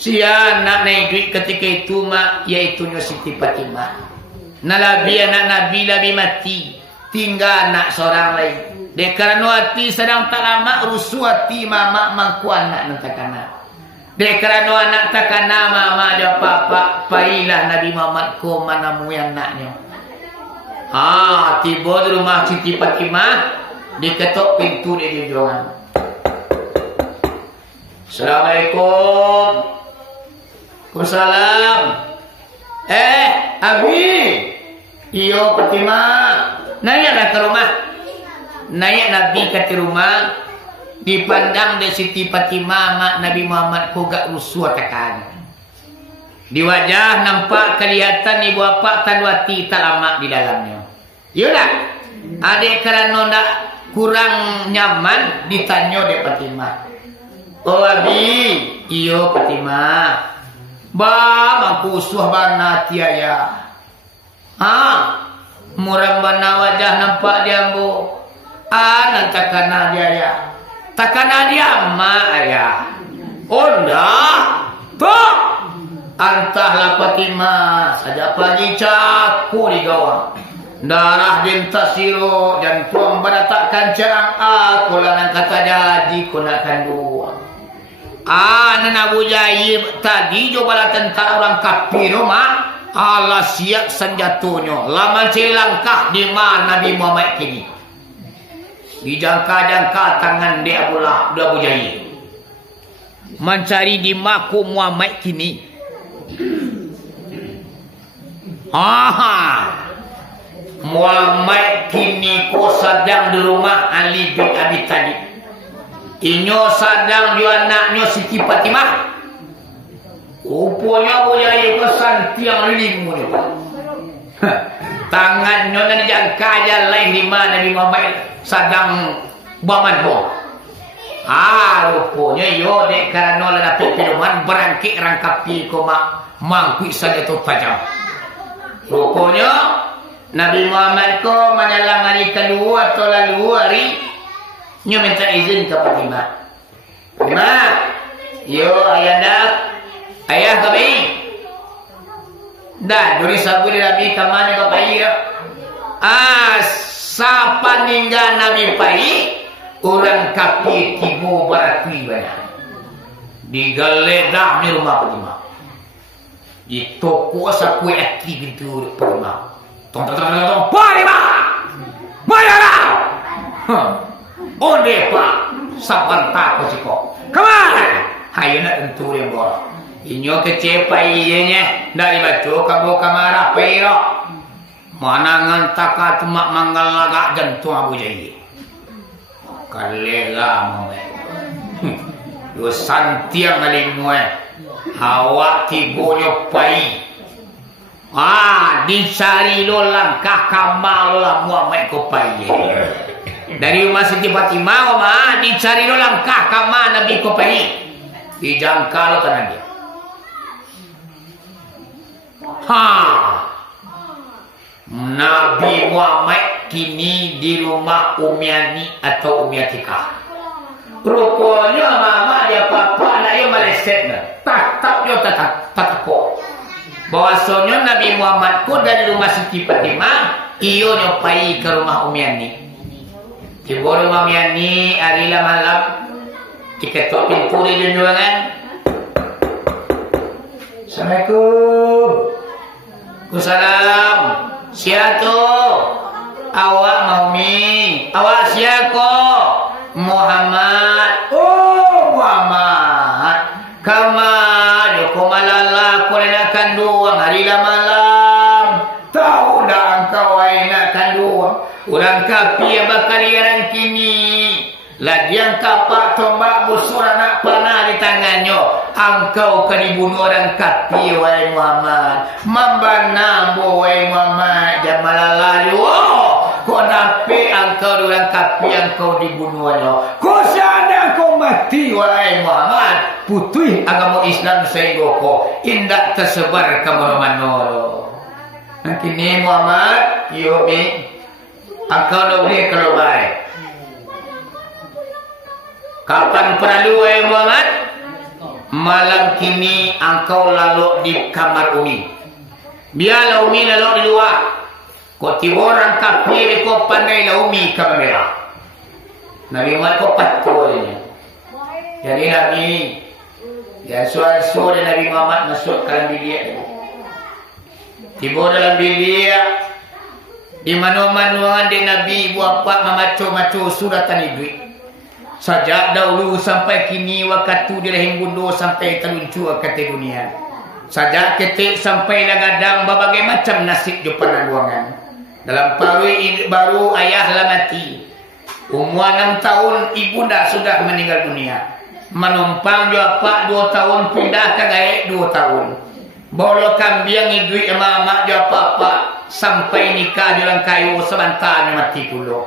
Sia nak naik duit ketika itu mak, iaitu Siti Fatimah. Nabi anak Nabi Nabi mati, tinggal anak seorang lain. Dek kerana hati sedang tak lama rusuh hati mama mangku anak nak takana. Dek kerana anak takana mama dia papa pailah Nabi Muhammad ko mana mu anaknya. Tiba di rumah Siti Fatimah, diketok pintu dia jodohan. Assalamualaikum. Waalaikumsalam. Abi. Iyo Fatimah. Naiklah ke rumah. Naik Nabi ke rumah. Dipandang dari Siti Fatimah mak Nabi Muhammad ko gak rusuh tekan. Di wajah nampak kelihatan ibu bapa tanwati tak lama di dalamnya. Yolah. Adik kerana nak kurang nyaman ditanya dia Fatimah. Oh Abi. Iyo Fatimah. Aku usuh bana tiaya. Murang bana wajah nampak dia bu. Nan takana dia ya. Takana dia mak ayah. Oh dah. Tuh. Antahlah Fatimah. Saja pagi caku di gawang. Darah bintas siru dan tuang beratakkan cerang aku lanang kata jadi kunakan dua. Nana Abu Jahil tadi coba tentang orang kafir mak. Allah siap senjatunya. Lama celangkah di mana Nabi Muhammad kini. Dijangka-jangka tangan dia Abu Jahil. Mencari di maku Muhammad kini. Muhammad kini ko sedang di rumah Ali bin Abi Thalib. Inyo sadang juga anaknya Siti Fatimah. Rupanya Abu Jahil kesan tiang limu ni. Tangannya dan jangka aja lain di mana Nabi Muhammad sadang baman bom. Rupanya yo dek kerana dapat minuman berangkik rangkapi ko mangkuk saja tu tajam. Rupanya Nabi Muhammad ko menyalang hari kedua atau lalu hari nyo minta izin ke Fatimah. Fatimah, yo ayah dah, ayah kami. Dah, duri sabu di Nabi kamane ke pai ya. Sapa ninggal Nabi pai, orang kapi tibu berarti banyak. Digeledah di rumah Fatimah. Di toko saku ati gitu Fatimah. Tong, Fatimah, mana? Onde pak, saban tak kau kemana? Hayo nak tentu yang bor. Inyo kecepai ianya dari batu kamu kamar apa iro? Mana ngantak mak manggal lagak jantung Abu Jahil. Kalega mo. Yo santiang aling mo. Hawa tibonyo pai. Dicari lo langkah kamal lah Muhammad ko pai. Dari rumah Siti Fatimah, dicari lo langkah kama Nabi ko pai. Dijangka lo tanah dia. Nabi Muhammad kini di rumah Umyani atau Umyatika. Rupanya mama dia papa anak dia meleset. Tak dia tak kok. Bahwasanya Nabi Muhammad ko dari rumah Siti Fatimah, iyo nyopai ke rumah Umyani. Tiba rumah Umyani arilah malam diketok pintu di junjungan. Assalamualaikum. Waalaikumsalam. Siapa? Awak Maumi. Awak siapa? Muhammad. Oh Muhammad. Kamar ko malala ko na kanduang harila malam. Tahu dah engkau nak kanduang. Orang kapi bakal yang kini. Ladian kapak tombak busur anak panah di tangannya. Engkau akan dibunuh orang kapi wahai Muhammad. Membana wahai Muhammad. Jangan lalu. Kau napi engkau orang kapi engkau dibunuh. Kau sadar kau mati wahai Muhammad. Putih agama Islam sehingga kau indak tersebar ke mana-mana. Kini Muhammad, yuk ni. Engkau dah boleh keluar. Kapan perlu wahai Muhammad? malam kini engkau lalu di kamar Umi. Biarlah Umi lalu di luar. Kau tiba orang kafir, kau pandai lah Umi kamera. Nabi Muhammad kau patulnya. Jadi Nabi, ya suara Nabi Muhammad masuk ke dalam bilik. Tiba dalam bilik, di mana-mana di Nabi ibu bapa memacu-macu suratan hidup. Sejak dahulu sampai kini waktu di rahim bundo sampai terluncur kata dunia. Sejak ketik sampai lagadang berbagai macam nasib di penangguangan. Dalam parwi baru ayah lah mati. Umur 6 tahun ibunda sudah meninggal dunia. Menumpang dia pak 2 tahun pindah ke gaib 2 tahun. Bolo kambing hidup emak-emak dia apa sampai nikah dalam kayu sebentar mati pula.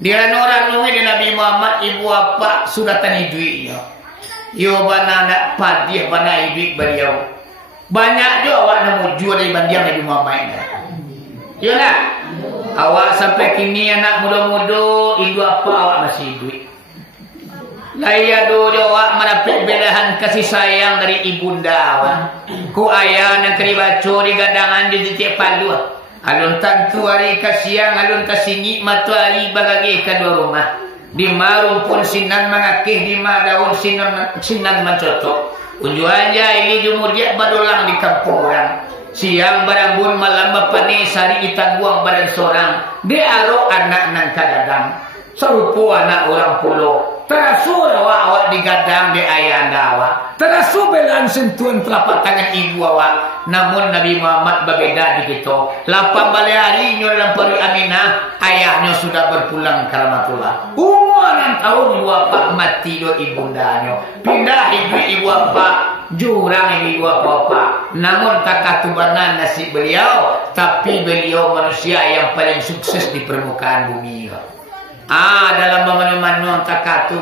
Dia orang nungi di Nabi Muhammad ibu apa sudah tan hidupnya. Yo bana nak padih bana hidup beliau. Banyak juga awak nemu jual dari bandian Nabi Muhammad ini. Ya nak? Awak sampai kini anak muda-muda ibu apa awak masih hidup. Laya do awak mendapat belahan kasih sayang dari ibunda awak. Ku ayah nak keribaco di gadangan di titik palu. Alun tantu hari kasiang alun kasini matahari bagagi kedua rumah. Di marung pun sinan mengakih di daun sinan mencotok. Unjuan ini jumur dia badulang di kampung orang. Siang baranggun malam bapane sari itangguang badan seorang. Dia aro anak nang kadadang. Serupu anak orang pulau. Terasu awak digadang di ayah anda awak. Terasu belan sentuhan telapak tangan ibu awak. Namun Nabi Muhammad berbeda di kita. 8 balik harinya dalam peri Aminah, ayahnya sudah berpulang ke rahmatullah. Umur 6 tahun ibu bapak mati do ibundanya. Pindah ibu bapak, jurang ibu bapak. Namun tak katubanan nasib beliau, tapi beliau manusia yang paling sukses di permukaan bumi. Dalam memenuhi takatu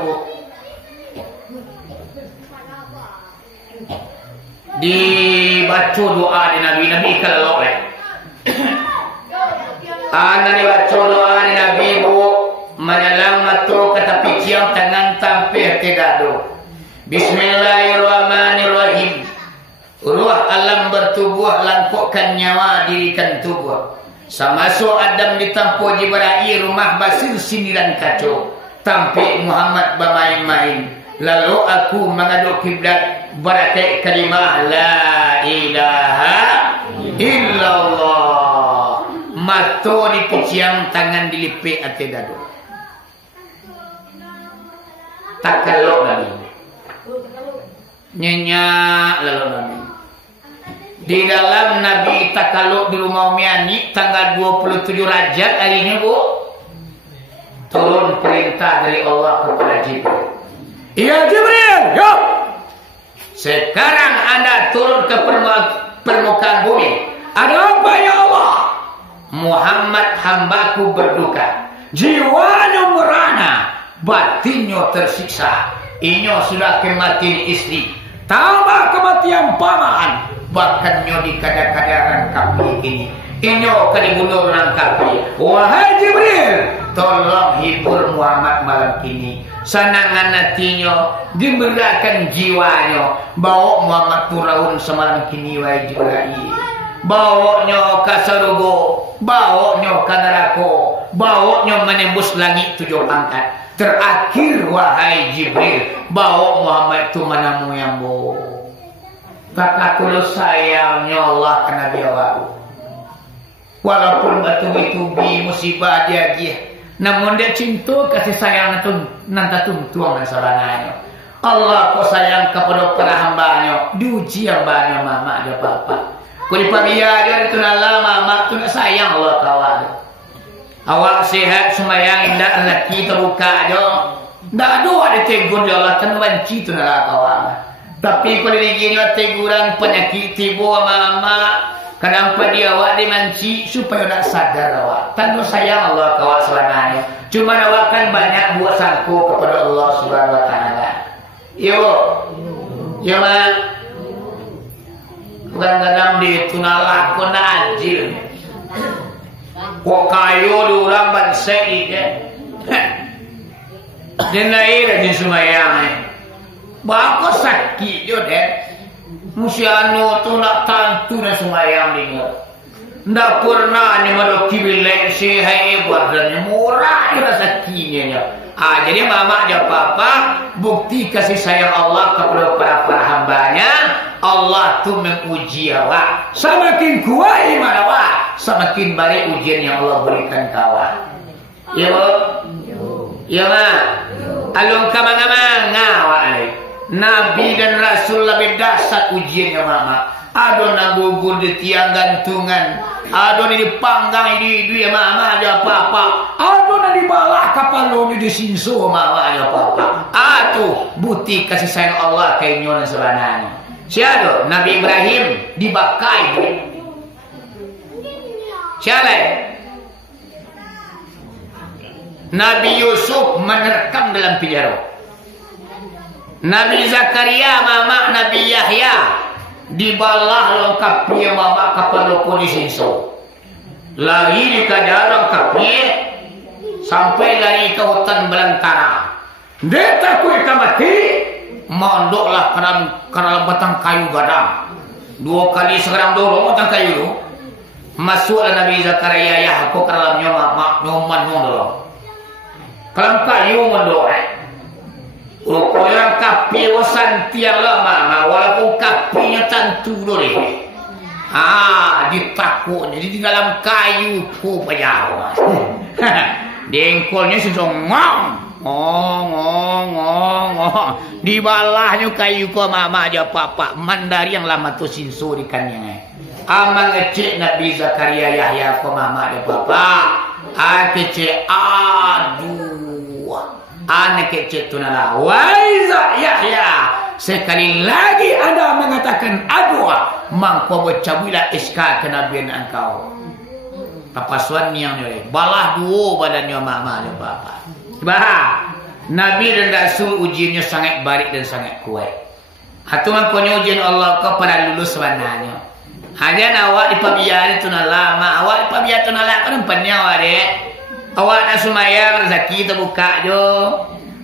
dibaca doa di Nabi kalau Nabi baca doa di Nabi bu menyalang matu kata pikiang tangan tampil tidak do. Bismillahirrahmanirrahim. Ruh alam bertubuh langkukkan nyawa dirikan tubuh. Sama so Adam ditampu Jibril rumah basir sindiran kacau. Tampik Muhammad bermain-main. Lalu aku mengaduk kiblat berakai kalimah la ilaha illallah. Mato di piciang tangan dilipik ate dadu. Tak kalau Nabi. Nyenyak lalu Nabi. Di dalam Nabi takaluk di rumah Umi Ani tanggal 27 Rajab harinya bu turun perintah dari Allah kepada Jibril. Iya Jibril, yuk. Sekarang anda turun ke permukaan bumi. Ada apa ya Allah? Muhammad hambaku berduka. Jiwanya merana, batinnya tersiksa. Inyo sudah kematian istri. Tambah kematian paman. Bahkan nyo di kadang-kadang kami ini. Inyo kadibunuh orang kami. Wahai Jibril, tolong hibur Muhammad malam ini. Sanangan hatinya, diberikan jiwanya. Bawa Muhammad turun semalam kini wahai Jibril. Bawa nyo ke surga, bawa nyo ke neraka, bawa nyo menembus langit 7 pangkat. Terakhir wahai Jibril, bawa Muhammad tu manamu yang bo. Kakakulu sayangnya Allah ke Nabi Allah. Walaupun batu-bitubi musibah dia, namun dia cinta kasih sayang nanti tuang sabananya. Allah kau sayang kepada para hambanya, diuji hambanya mama ada papa. Kau dipanggil dia itu nala mama tu nak sayang Allah kawan. Awak sehat semayang indah anak kita buka aja. Tak ada ada tegur dia Allah kan wanci tu nala kawan. Tapi kalau begini teguran penyakit tiba mama, kenapa dia awak dimanci supaya tak sadar awak. Tanpa sayang Allah kawak selamanya. Cuma awak kan banyak buat sangku kepada Allah Subhanahu Wa Taala. Yo, yo man, kadang-kadang di tunala kau najil. Kau kayu diorang bangsa ini. Dia naik di semayang. Bako sakit je deh. Musiano tu nak tantu dan semayang dengar. Ndak pernah ni meloki bilek si hai badannya murah dia sakitnya. Jadi mama dia papa bukti kasih sayang Allah kepada para hambanya. Allah tu menguji awak. Semakin kuat iman awak, semakin baik ujian yang Allah berikan kawan. Ya, ya ma. Alung kamang-kamang ngawak ni. Nabi dan Rasul lebih dahsyat ujiannya mama. Ada nak gugur di tiang gantungan. Ada ni dipanggang di ya mama ada apa-apa. Ada nak dibalah kapal lo ni disinso mama ada apa-apa. Atuh bukti kasih sayang Allah kayak nyonya sebenarnya. Siapa? Nabi Ibrahim dibakai. Siapa? Nabi Yusuf menerkam dalam penjara. Nabi Zakaria mama Nabi Yahya dibalah lengkap dia mama kapal lo disinso. Lagi di kadang lengkap sampai lari ke hutan belantara. Dia takut ikan mati. Mondoklah karena batang kayu gadang. 2 kali sekarang dorong batang kayu tu. Masuklah Nabi Zakaria ya aku karena nyoman dorong. Kalau kayu mondok orang kapi wasan tiang lama walaupun kapinya tentu dulu ditakut jadi di dalam kayu ku payah dengkolnya sesong ngong dibalahnya kayu ku mama aja papa mandari yang lama tu sinso ikannya amang ngecek Nabi Zakaria Yahya ku mama aja papa kecek aduh anak kecil tu nala waiza Yahya sekali lagi anda mengatakan aduh mangko bercabulah iska kenabian engkau tapasuan yang ni balah dua badannya mama dan bapa bah Nabi dan Rasul ujiannya sangat baik dan sangat kuat hatu mangkonya ujian Allah kepada lulus sebenarnya hanya awak dipabiari tu nala awak dipabiari tu nala kan penyawa dek awak nak sumayang rezeki terbuka je.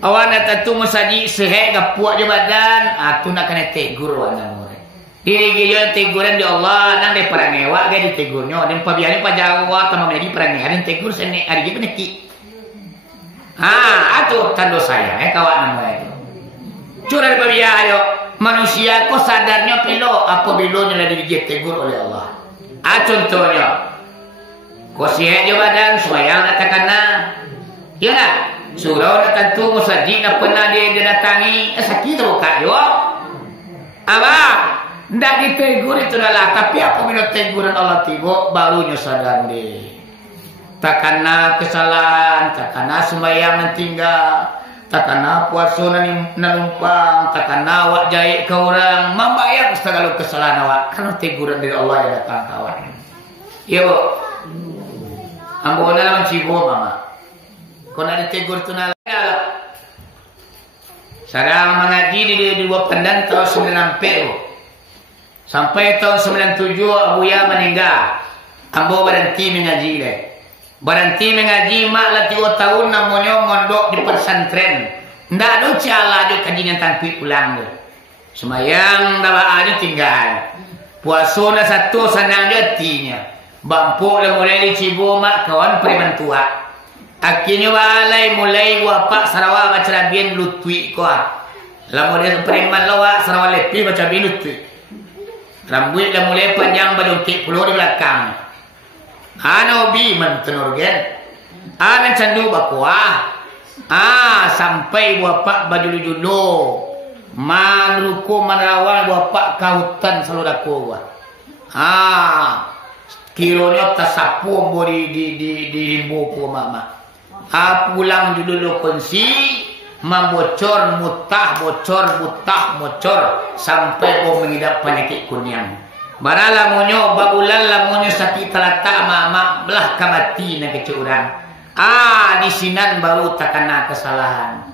Awak nak tentu masaji sehat gapuak je badan. Tu nak kena tegur awak nak murid. Diri dia teguran di Allah nang de perangai awak ke ditegurnya dan pabiane pa Jawa tamam di perangai dan tegur sene hari ni peneki. Atuh tando saya kawan nama itu. Curah di pabiane ayo manusia kok sadarnya pilo apabila nya dia tegur oleh Allah. Contohnya kau sihat je badan, semayang nak takana. Ya nak? Surau nak tentu, musajid nak pernah dia datangi. Sakit tu buka je. Abang, tak ditegur itu adalah. Tapi apabila teguran Allah tiba, barunya sadar dia. Takana kesalahan, takana semayang nan tinggal. Takana puasa nan numpang, takana awak jahit ke orang. Membayar segala kesalahan awak. Karena teguran dari Allah yang datang kawan. Ya bu. Ambo na lang cibo mama. Kung ada tegur tu na sarang mengaji di 2 Pandan tahun 90 sampai tahun 97 Abu Ya meninggal. Ambo berhenti mengaji deh. Berhenti mengaji mak lah 3 tahun namanya mondok di pesantren. Ndak ada cala ada kajian tangkui pulang deh. Semayang dah ada tinggal. Puasa na 1 sanang dia tinya. Bampu dah mulai dicibu mak kawan preman tua. Akhirnya mulai wapak Sarawak baca labian lutui kuat. Lama dia preman lawak Sarawak lepi baca labian lutui. Rambut dah mulai panjang balungkit puluh di belakang. Obi mentenur gen. Candu bakuah. Sampai wapak baju dulu. Man ruku man rawan wapak kautan selalu daku. Kilonya tersapu di buku mama. Pulang dulu lo kunci, membocor mutah bocor sampai kau mengidap penyakit kunyang. Bara lamunyo babulan lamunyo sakit telata mama belah kamati nak kecurang. Di sinan baru takana kesalahan.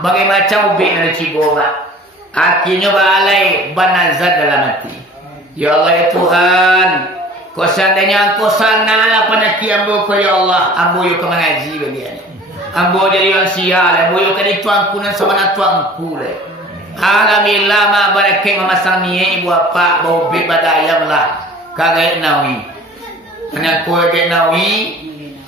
Bagaimana ubi dari ciboba. Akhirnya balai banazat dalam hati. Ya Allah ya Tuhan, kau seandainya kau sana lah penyakit ambo kau ya Allah, ambo yuk ke mengaji bagian. Ambo jadi orang sial, ambo yo kali tuanku nan sama na tuanku le. Alhamdulillah ma barakai mama sami ibu apa bau bit badayam lah. Kagai nawi. Anak ko kagai nawi,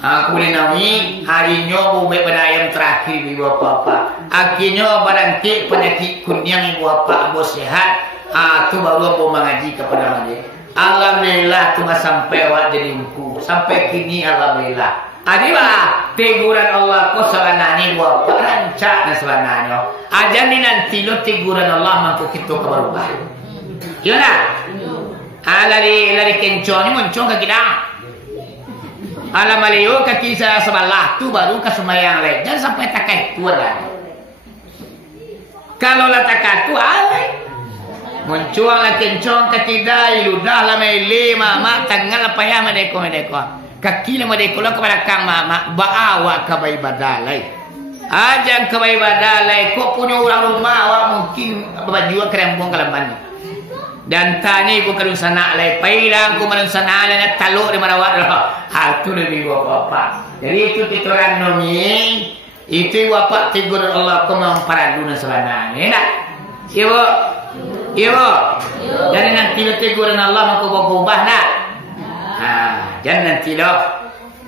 aku le nawi, harinya bau bit badayam terakhir ibu apa. Akhirnya barangkit penyakit kunyang ibu apa ambo sehat. Tu baru ambo mengaji kepada dia. Alhamdulillah tu sampai awak jadi buku. Sampai kini alhamdulillah. Adilah teguran Allah ko sawanani buat rancak na sawananyo. Ajan ni nanti lo teguran Allah mangko kita keberubah. Iya nak? Lari kencong ni muncul ke kita. Alamaliyo ke kisah sebelah tu baru ke semayang le. Jangan sampai takai tu lah. Kalau lah takai tu alai. Muncul lah kencong ke tidak. Iludah lah mele mama tangan lah payah medeko. Kaki lama dekolah kepada kang mama bawa ke badalai. Ajang ke badalai kok punya orang rumah awak mungkin baju kerembong kalamban. Dan tani ku kadung sana lai pailang ku madun sana na taluk di marawat dah. Tu lebih apa. Jadi itu titoran nomi itu bapak tegur Allah ko mang paraduna selana. Enak. Ibu. Jadi nanti teguran Allah mako berubah nak. Jangan nanti loh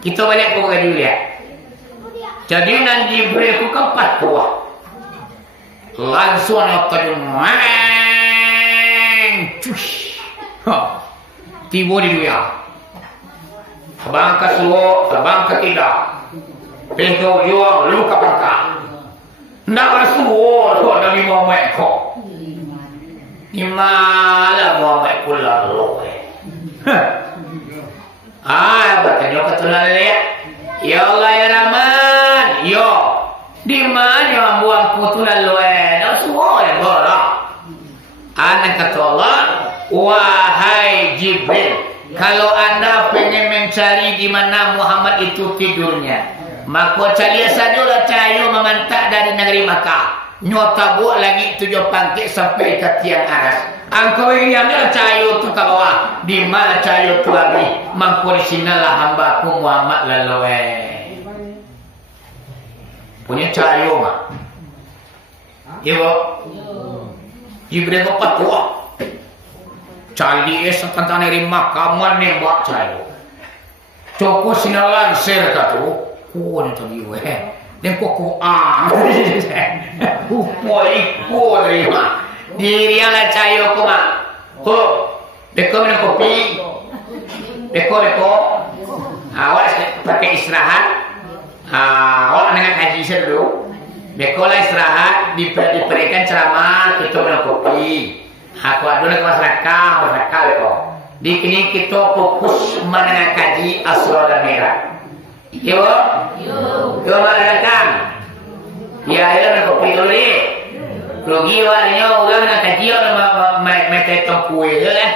kita balik ke dulu ya. Jadi nanti beri aku keempat buah langsung aku tiba di dunia bangka suo bangka tidak pintu jual luka bangka nak bersuo suo Nabi Muhammad kok imala Muhammad pula loh bertanya ketulan lihat. Ya Allah ya Rahman. Yo. Di mana buang ketulan loe? Semua yang bola. Anak kata Allah, wahai Jibril, kalau anda pengen mencari di mana Muhammad itu tidurnya, maka cari sajalah cahaya memantak dari negeri Makkah. Nyota buat lagi 7 pangkit sampai ke tiang aras. Angkau yang cahaya tu ke bawah. Di mana cahaya tu lagi? Mangko di sinalah hamba ku Muhammad lalu punya cahaya mah. Ibu. Jibril kepat tua. Cari tentang dari Makkah menembak cahaya. Coko sinalan ser katu. Kuan itu dia. Dan kok poi diri ala cayo ko ma beko kopi beko awak pakai istirahat awak dengan kaji dulu beko lah istirahat diberikan ceramah kita minum kopi aku ada dengan masyarakat beko di sini kita fokus menengah kaji asal dan merah. Yo mana datang? Ya, nak kopi dulu ni. Rugi warnanya orang nak kaji orang mereka kue je kan.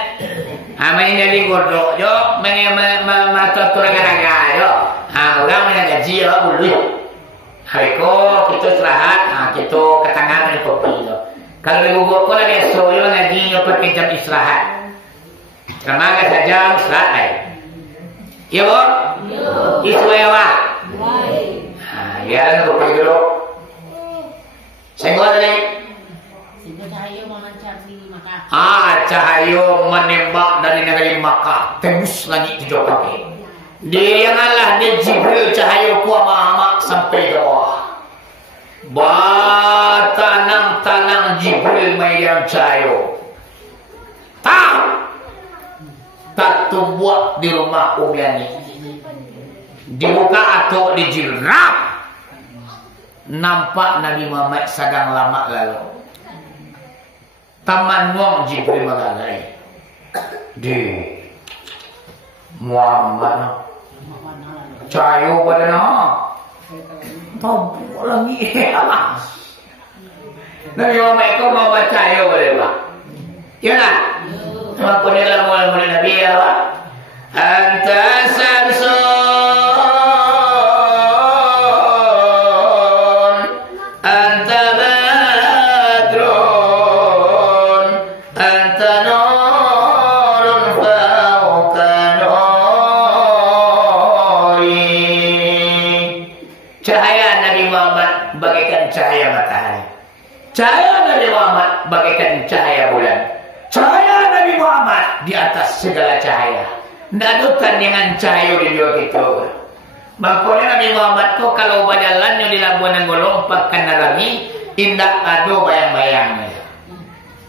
Main jadi godok je, mata turang-turang je. Orang nak gaji je dulu. Hari ko kita istirahat, kita ke tangan dengan kopi je. Kalau ibu ko lagi esok je ngaji je pakai jam istirahat. Ceramah saja istirahat lagi. Ya bu? Itu ya pak? Ya kopi dulu. Senggol tadi. Cahaya memancar di Makkah. Cahaya menembak dari negeri Makkah. Tembus langit 7 kaki. Dia yang Allah dia Jibril cahaya ku amak sampai ke bawah. Tanang Jibril mayang cahaya. Tak buat di rumah Umiani. Dibuka atau dijirap. Nampak Nabi Muhammad sedang lama lalu. Taman wong Jibril mengalai. Di Muhammad cayo pada nak tahu lagi Nabi Muhammad kau mau baca cayo pada apa? Ya nak? Maka dia lah mulai Nabi ya pak. Anta samsun Nabi Nabi Muhammad bagaikan cahaya matahari. Cahaya Nabi Muhammad bagaikan cahaya bulan. Cahaya Nabi Muhammad di atas segala cahaya. Tidak ada tandingan cahaya di dua kita. Makanya Nabi Muhammad ko kalau berjalannya di Labuan Nanggolo pakai narami, indah ada bayang-bayangnya.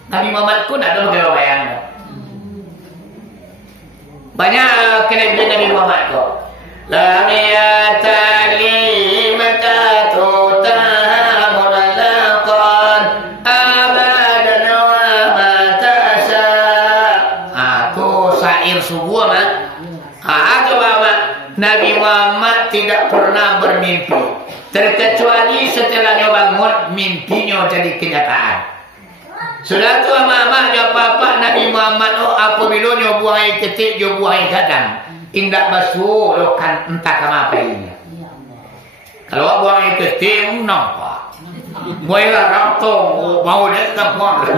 Nabi Muhammad ko tidak ada bayang-bayangnya. Banyak kelebihan Nabi Muhammad ko. Lam yatali matatu tahamulaqan abadan wa matasha. Aku syair subuh mah. Aku bawa Nabi Muhammad tidak pernah bermimpi terkecuali setelahnya bangun mimpinya jadi kenyataan. Sudah tua mama dia papa Nabi Muhammad apabila nyo buai ketik jo buai gadang indak basuh lo kan entah kenapa ini. Kalau buai ketik nampak. Buai larang tu mau dia kapon.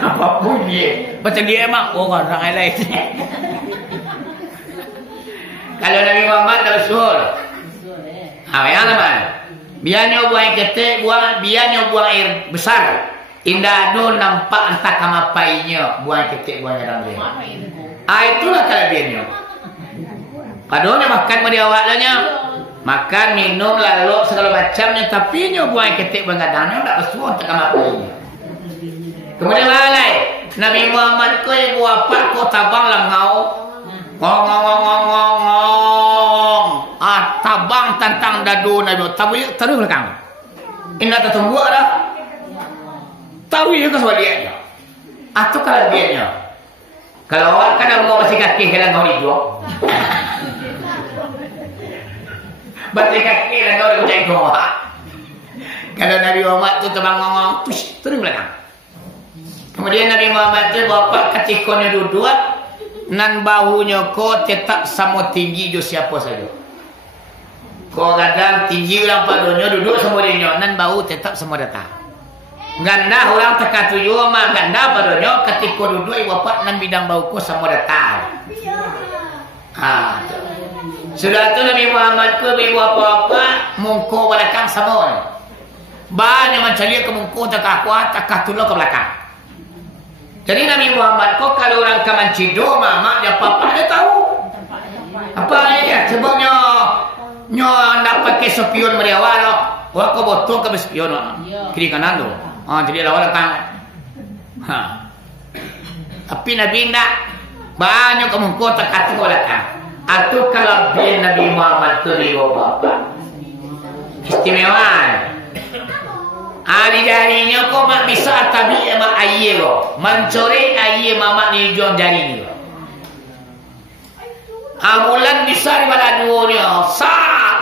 Apa bunyi? Macam dia emang orang lain. Kalau Nabi Muhammad dah basuh. Yang mana? Biarnya buang ketik, biarnya buang air besar. Indah ada nampak entah kamapainya buang ketik, buang dalam dia. Itulah kelebihannya. Padahal makan pada awalnya. Makan, minum, lalu segala macamnya. Tapi nya buang ketik, buang gadangnya tak bersuah entah kamapainya. Kemudian malai. Nabi Muhammad ko ibu apa ko tabang lang ngau. Ngong. Tabang tentang dadu Nabi tahu belakang. Indah tertunggu ada. Tahu juga sebaliannya. Atau kelebihannya. Kalau awak kan mau masih kaki hilang kau hijau. Berarti kaki hilang kau hijau jengkol. Kalau Nabi Muhammad tu tabang ngong terus belakang. Kemudian Nabi Muhammad tu bapak ketikanya duduk. Nan bahunya ko tetap sama tinggi jo siapa saja. Ko kadang tinggi orang padunya duduk sama dia, nan bau tetap sama datang. Ganda orang teka tuju mah ganda padunya ketika duduk bapak nan bidang bau ko sama datang. Sudah tu Nabi Muhammad ko ibu apa mungko belakang sama. Banyak mencari ke mungko teka kuat teka tulo ke belakang. Jadi Nabi Muhammad kok kalau orang kaman cido mama dia papa dia tahu. Apa ya sebabnya nyo nak pakai spion meriawal. Wah kok botol ke spion kiri kanan tu. Jadi lawan kan. Tapi Nabi ndak banyak kamu kota kata belakang. Atau kalau dia Nabi Muhammad tu dia bapa. Istimewa. Ari jarinya kok mak bisa tabi emak aye ko. Mencuri aye mama ni jual jarinya. Bulan bisa di pada dunia.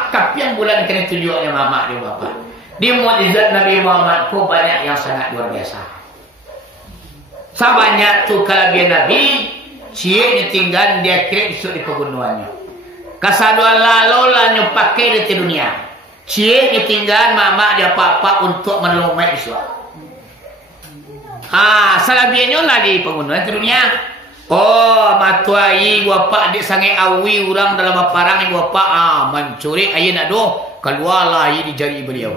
Kapian bulan kena tunjuknya mama dia bapa. Di mukjizat Nabi Muhammad ko banyak yang sangat luar biasa. Sabanyak tu kelebihan Nabi, cie ditinggal dia kira besok di pegunungannya. Kasaduan lalu lanyu pakai di dunia. Cie ditinggal mama dia papa untuk menolong Islam. Salabiannya lah di pengguna dunia. Matuai bapa di sangai awi orang dalam parang ibu bapa mencuri ayah nak doh keluarlah ayah di jari beliau.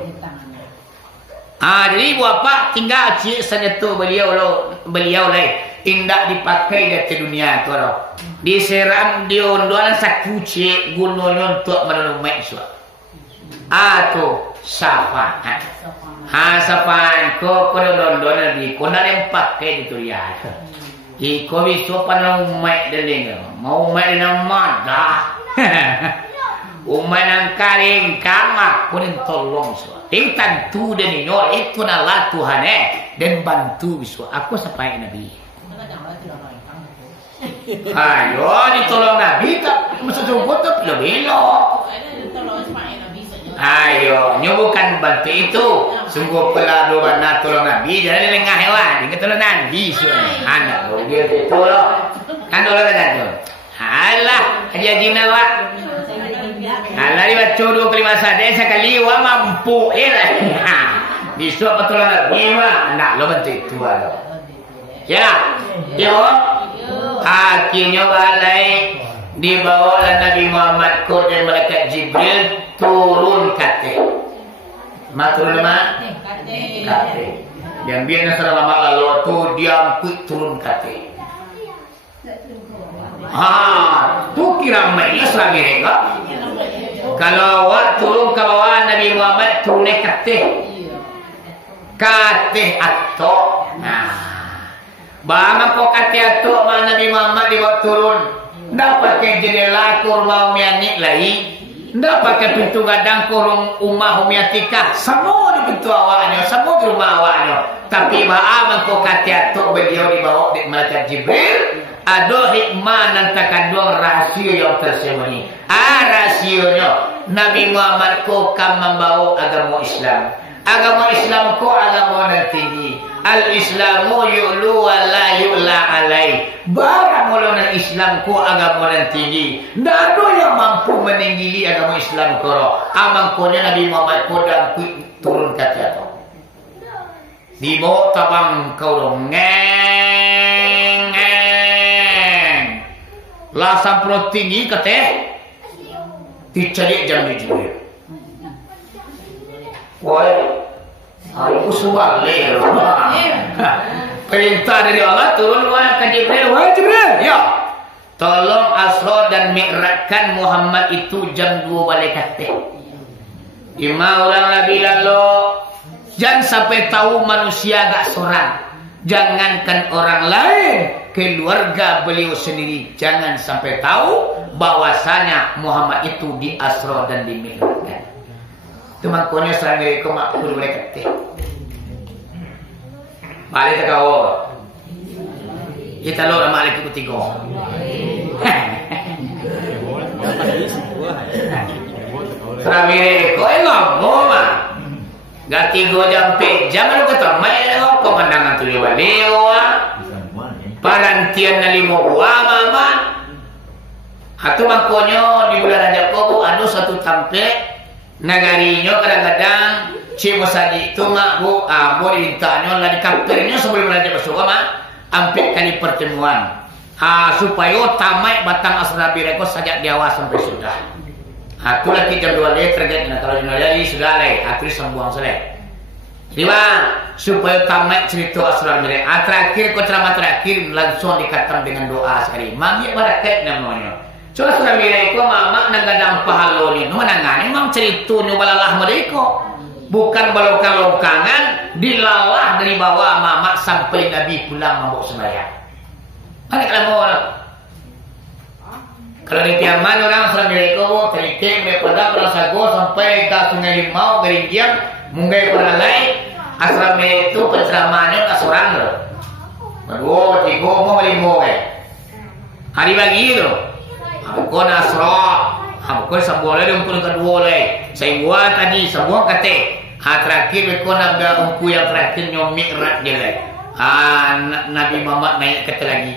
Jadi ibu bapa tinggal cie senyetu beliau lah indah dipakai di dunia tu loh. Diseram diunduan sakuci gunanya untuk menolong Islam. Atau syafaat. Syafaat ko kono di kono yang pakai itu ya. Iko biso panang umay daling mau umay ng mada. Umay ng karing kama kunin tolong so. Tingtan tu dan inyo itu nalah Tuhan dan bantu biso. Aku sampai Nabi. Ayo ditolong Nabi tak masa jemput tak lebih lo. Ayo, nyo bukan bantu itu. Sungguh peladu mana tolong Nabi. Jangan lengah hewan. Dia tolong Nabi. Anak lo dia itu lo. Kan tolong kan tu. Alah, aja jina wa. Alah dia codoh kelima sadar sekali wa mampu. Besok petolong Nabi wa. Anak lo bantu itu lo. Ya, yo. Akhirnya balai. dibawa oleh Nabi Muhammad ko dan malaikat Jibril turun kate. Turun mak? Kate. Yang biasa selama lalu tu dia turun kate. Tu kira main Islam mereka. Kalau awak turun ke bawah Nabi Muhammad turun kate. Kate atau. Bagaimana kau kate atau mana Nabi Muhammad dibawa turun? Nggak pakai jendela kurma umianik lagi. Nggak pakai pintu gadang kurung umah umiatika. Semua di pintu awaknya, semua di rumah awaknya. Tapi bagaimana kau kate atau beliau dibawa di malaikat Jibril? Ada hikmah dan terkandung rahasia yang tersembunyi. Rahasianya Nabi Muhammad ko kan membawa agama Islam. Agama Islam ko agama yang tinggi. Al-Islamu yu'lu wa la yu'la alai. Barang mulanya Islam ko agama yang tinggi. Tidak ada yang mampu meninggi agama Islam ko. Amang ko Nabi Muhammad ko dan turun kata itu. Di bawah tabang kau dong. Lah sampul tinggi kata dicari jam Jibril. Woi, aku suwale. Perintah dari Allah turun ke Jibril. Wahai Jibril, ya. Tolong Asra dan Mi'rajkan Muhammad itu jam 2 balik kata. Ima orang Nabi lalu jangan sampai tahu manusia gak seorang. Jangankan orang lain, keluarga beliau sendiri jangan sampai tahu bahwasanya Muhammad itu di Asra dan di Mi'raj. Itu makanya selama itu makhluk mereka teh. Balik ke kau. Kita lo nama lagi ketiga. Selama itu ngomong mah. Gati go jampe jangan kata mai lo pemandangan tu lewa parantian na limo mama atu makonyo di bulan Rajab ko anu satu tampe nagarinyo kadang-kadang cimo sadi itu mak bu bo ditanyo la di kapternya sebelum Rajab masuk mah ampe kali pertemuan supaya tamai batang asrabi reko sajak diawas sampai sudah. Aku lagi jam 2 lagi terjadi. Nah, kalau jam 2 lagi sudah lagi. Aku sambung selesai. Jadi supaya tamat cerita asrar mereka. Terakhir kau ceramah terakhir langsung dikatakan dengan doa sekali. Mami barakat namanya. Soal asrar mereka mama nagadang pahalo ni. Menangan memang cerita nyobalalah mereka. Bukan balokang-lokangan dilalah dari bawah mama sampai Nabi pulang mabuk sembahyang. Mana kalau orang? Kalau di Tiaman orang asal mereka terikik mereka sago sampai ke Sungai Limau gerinjang munggai pada lain asal mereka itu penceramaannya tak seorang loh. Berdua, tiga, mau lima hari bagi itu. Aku nasro, aku sebuah lagi, aku kedua lagi. Saya buat tadi semua kata. Terakhir mereka naga aku yang terakhir nyomik rat dia lagi. Nabi Muhammad naik kata lagi.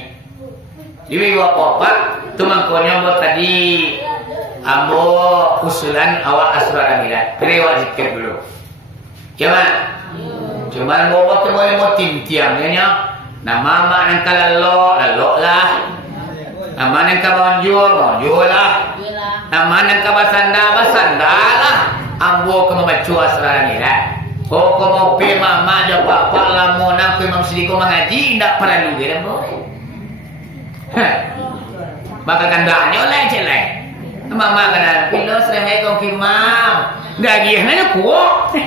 Jadi apa-apa itu makanya buat tadi ambo usulan awal asrar amilat lewat zikir dulu cuman mau waktu mau tim-tiangnya nama mak yang kalalo lah nama yang kabanjur lah nama yang kabasanda lah ambo kemabacu asrar amilat mau pe mama aja papa lamona ku imam sidiko mengaji ndak perlu dia boleh. Maka kandangnya oleh celek. Mama kena pilo seremai kong kimam. Dagingnya kuat.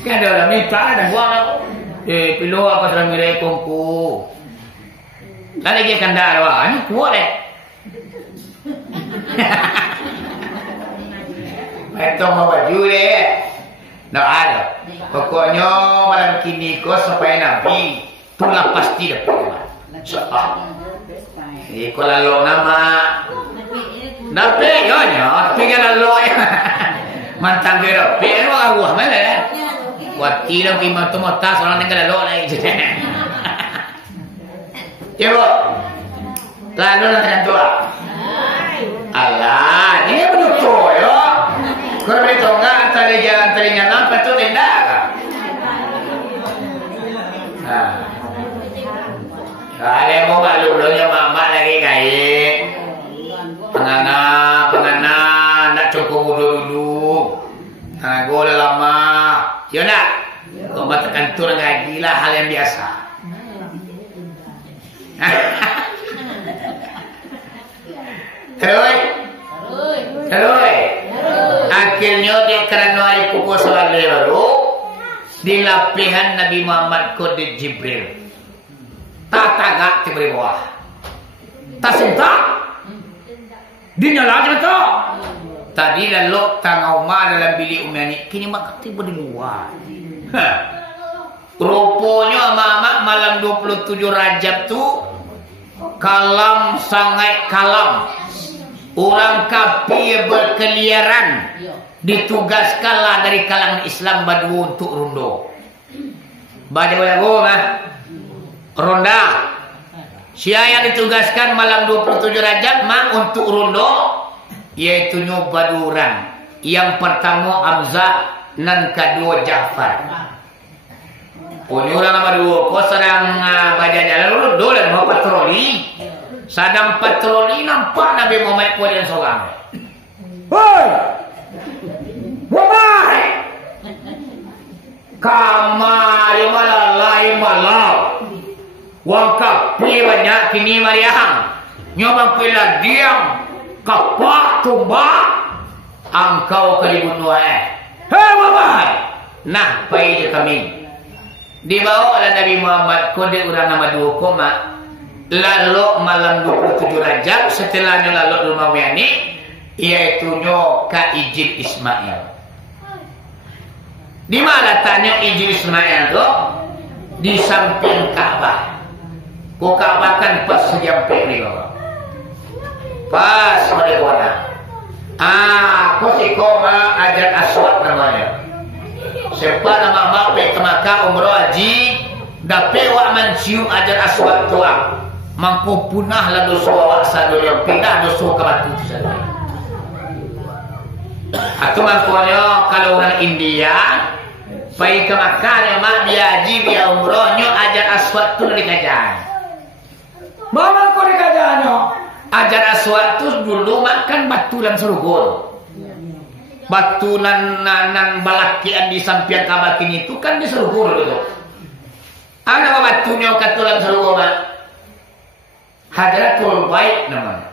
Kan ada orang minta dan buang. Pilo apa seremai kongku. Lalu dia kandang awak. Ini kuat deh. Itu mau baju deh. Nggak ada. Pokoknya malam kini kau sampai Nabi itulah pasti dapat. Kau lalu nama Nabi nyonya tapi kan lalu mantan dia Nabi itu aku mana ya? Waktu itu kita tu mata orang tinggal lalu lagi. Coba lalu nak doa. Allah ni betul ya. Kalau itu enggak antara jalan teringat apa tu tidak. yang biasa. Terus akhirnya dia kerana hari pukul 11 baru di lapihan Nabi Muhammad kode Jibril tak tagak ke bawah tak sentak dinyalakan tu tadi lalu tangau ma dalam bilik Umi kini mak tiba di luar. Rupanya Mamak malam 27 Rajab tu kalam sangat kalam. Orang kafir berkeliaran ditugaskanlah dari kalangan Islam Badu untuk rondo. Badu ronda. Siapa yang ditugaskan malam 27 Rajab untuk rondo yaitu Baduran. Yang pertama Hamzah dan kedua Ja'far. Orang nama dua kau sedang baca jalan rondo dan mau patroli. Sedang patroli nampak Nabi Muhammad pun yang seorang. Hoi! Wahai! Kamari malalai malau. Wang kapi banyak kini mariang. Nyoba pila diam. Kapak tumbak. Angkau kalibun wahai. Hei wahai! Nah, baik je kami. Dibawa oleh Nabi Muhammad kode orang nama dua koma. Lalu malam 27 Rajab setelahnya lalu rumah Wiani yaitu ka Ijil Ismail. Di mana tanya Ijil Ismail tu? Di samping Ka'bah. Kau Ka'bah kan pas sejampai ni pas pada warna. Kau si koma Hajar Aswad namanya. Siapa nama mape ke Makkah umroh haji dapat wak mencium Hajar Aswad tua. Mangko punah lah dosa awak sadu yang pindah dosa ke batu tu saja. Atau mangkonya kalau orang India pergi ke Makkah ya mak dia haji dia umrohnya Hajar Aswad tu dari kajian. Mana kau di kajiannya? Hajar Aswad tu dulu makan batu dan serugul. Batu nan balakian di samping Ka'bah ini tu kan di serugul tu. Ada batunya katulan serugul mak. Hadratul Bait namanya.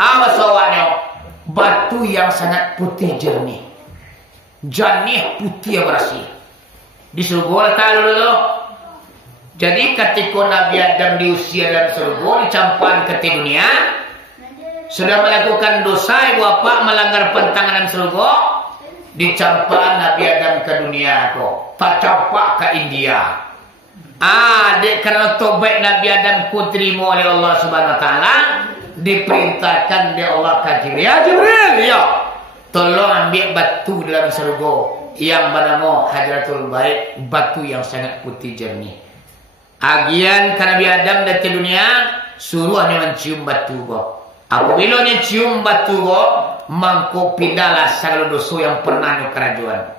Awas awalnya batu yang sangat putih jernih. Jernih putih yang bersih. Di surga tahu dulu. Jadi ketika Nabi Adam di usia dalam surga dicampurkan ke dunia, sudah melakukan dosa ibu bapa melanggar pantangan surga, dicampurkan Nabi Adam ke dunia kok. Tak campak ke India. Dek karena tobat Nabi Adam ku terima oleh Allah Subhanahu Wa Taala diperintahkan dia Allah ke Jibril. Ya Jibril, ya. Tolong ambil batu dalam surga yang bernama Hadratul Bait, batu yang sangat putih jernih. Agian karena Nabi Adam datang ke dunia suruh dia mencium batu go. Apabila dia cium batu go, mangko pindahlah segala dosa yang pernah di kerajaan.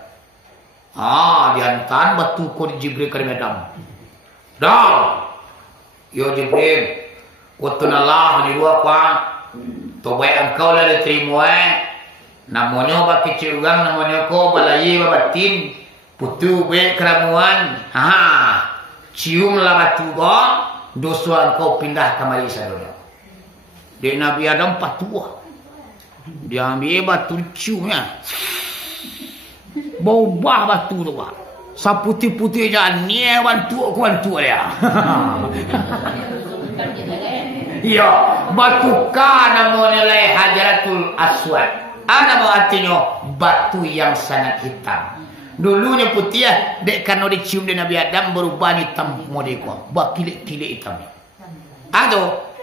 Dihantar batu ko di Jibril ke Nabi Adam. Dah, yo Jibril, kutunalah di luar kuang, tobat engkau lah diterima namanya baki ciugang, namanya ko balai batin, putu be keramuan, ciumlah batu ko, dosa engkau pindah kembali saudara. Di Nabi Adam patuah, dia ambil batu ciumnya, bau bah batu tu bah. Saputih-putih jangan ni bantu dia. Ya, batu namanya Hadratul Aswad. Nama artinya batu yang sangat hitam. Dulunya putih dek karena dicium di Nabi Adam berubah hitam modeko. Bakilik-kilik hitam.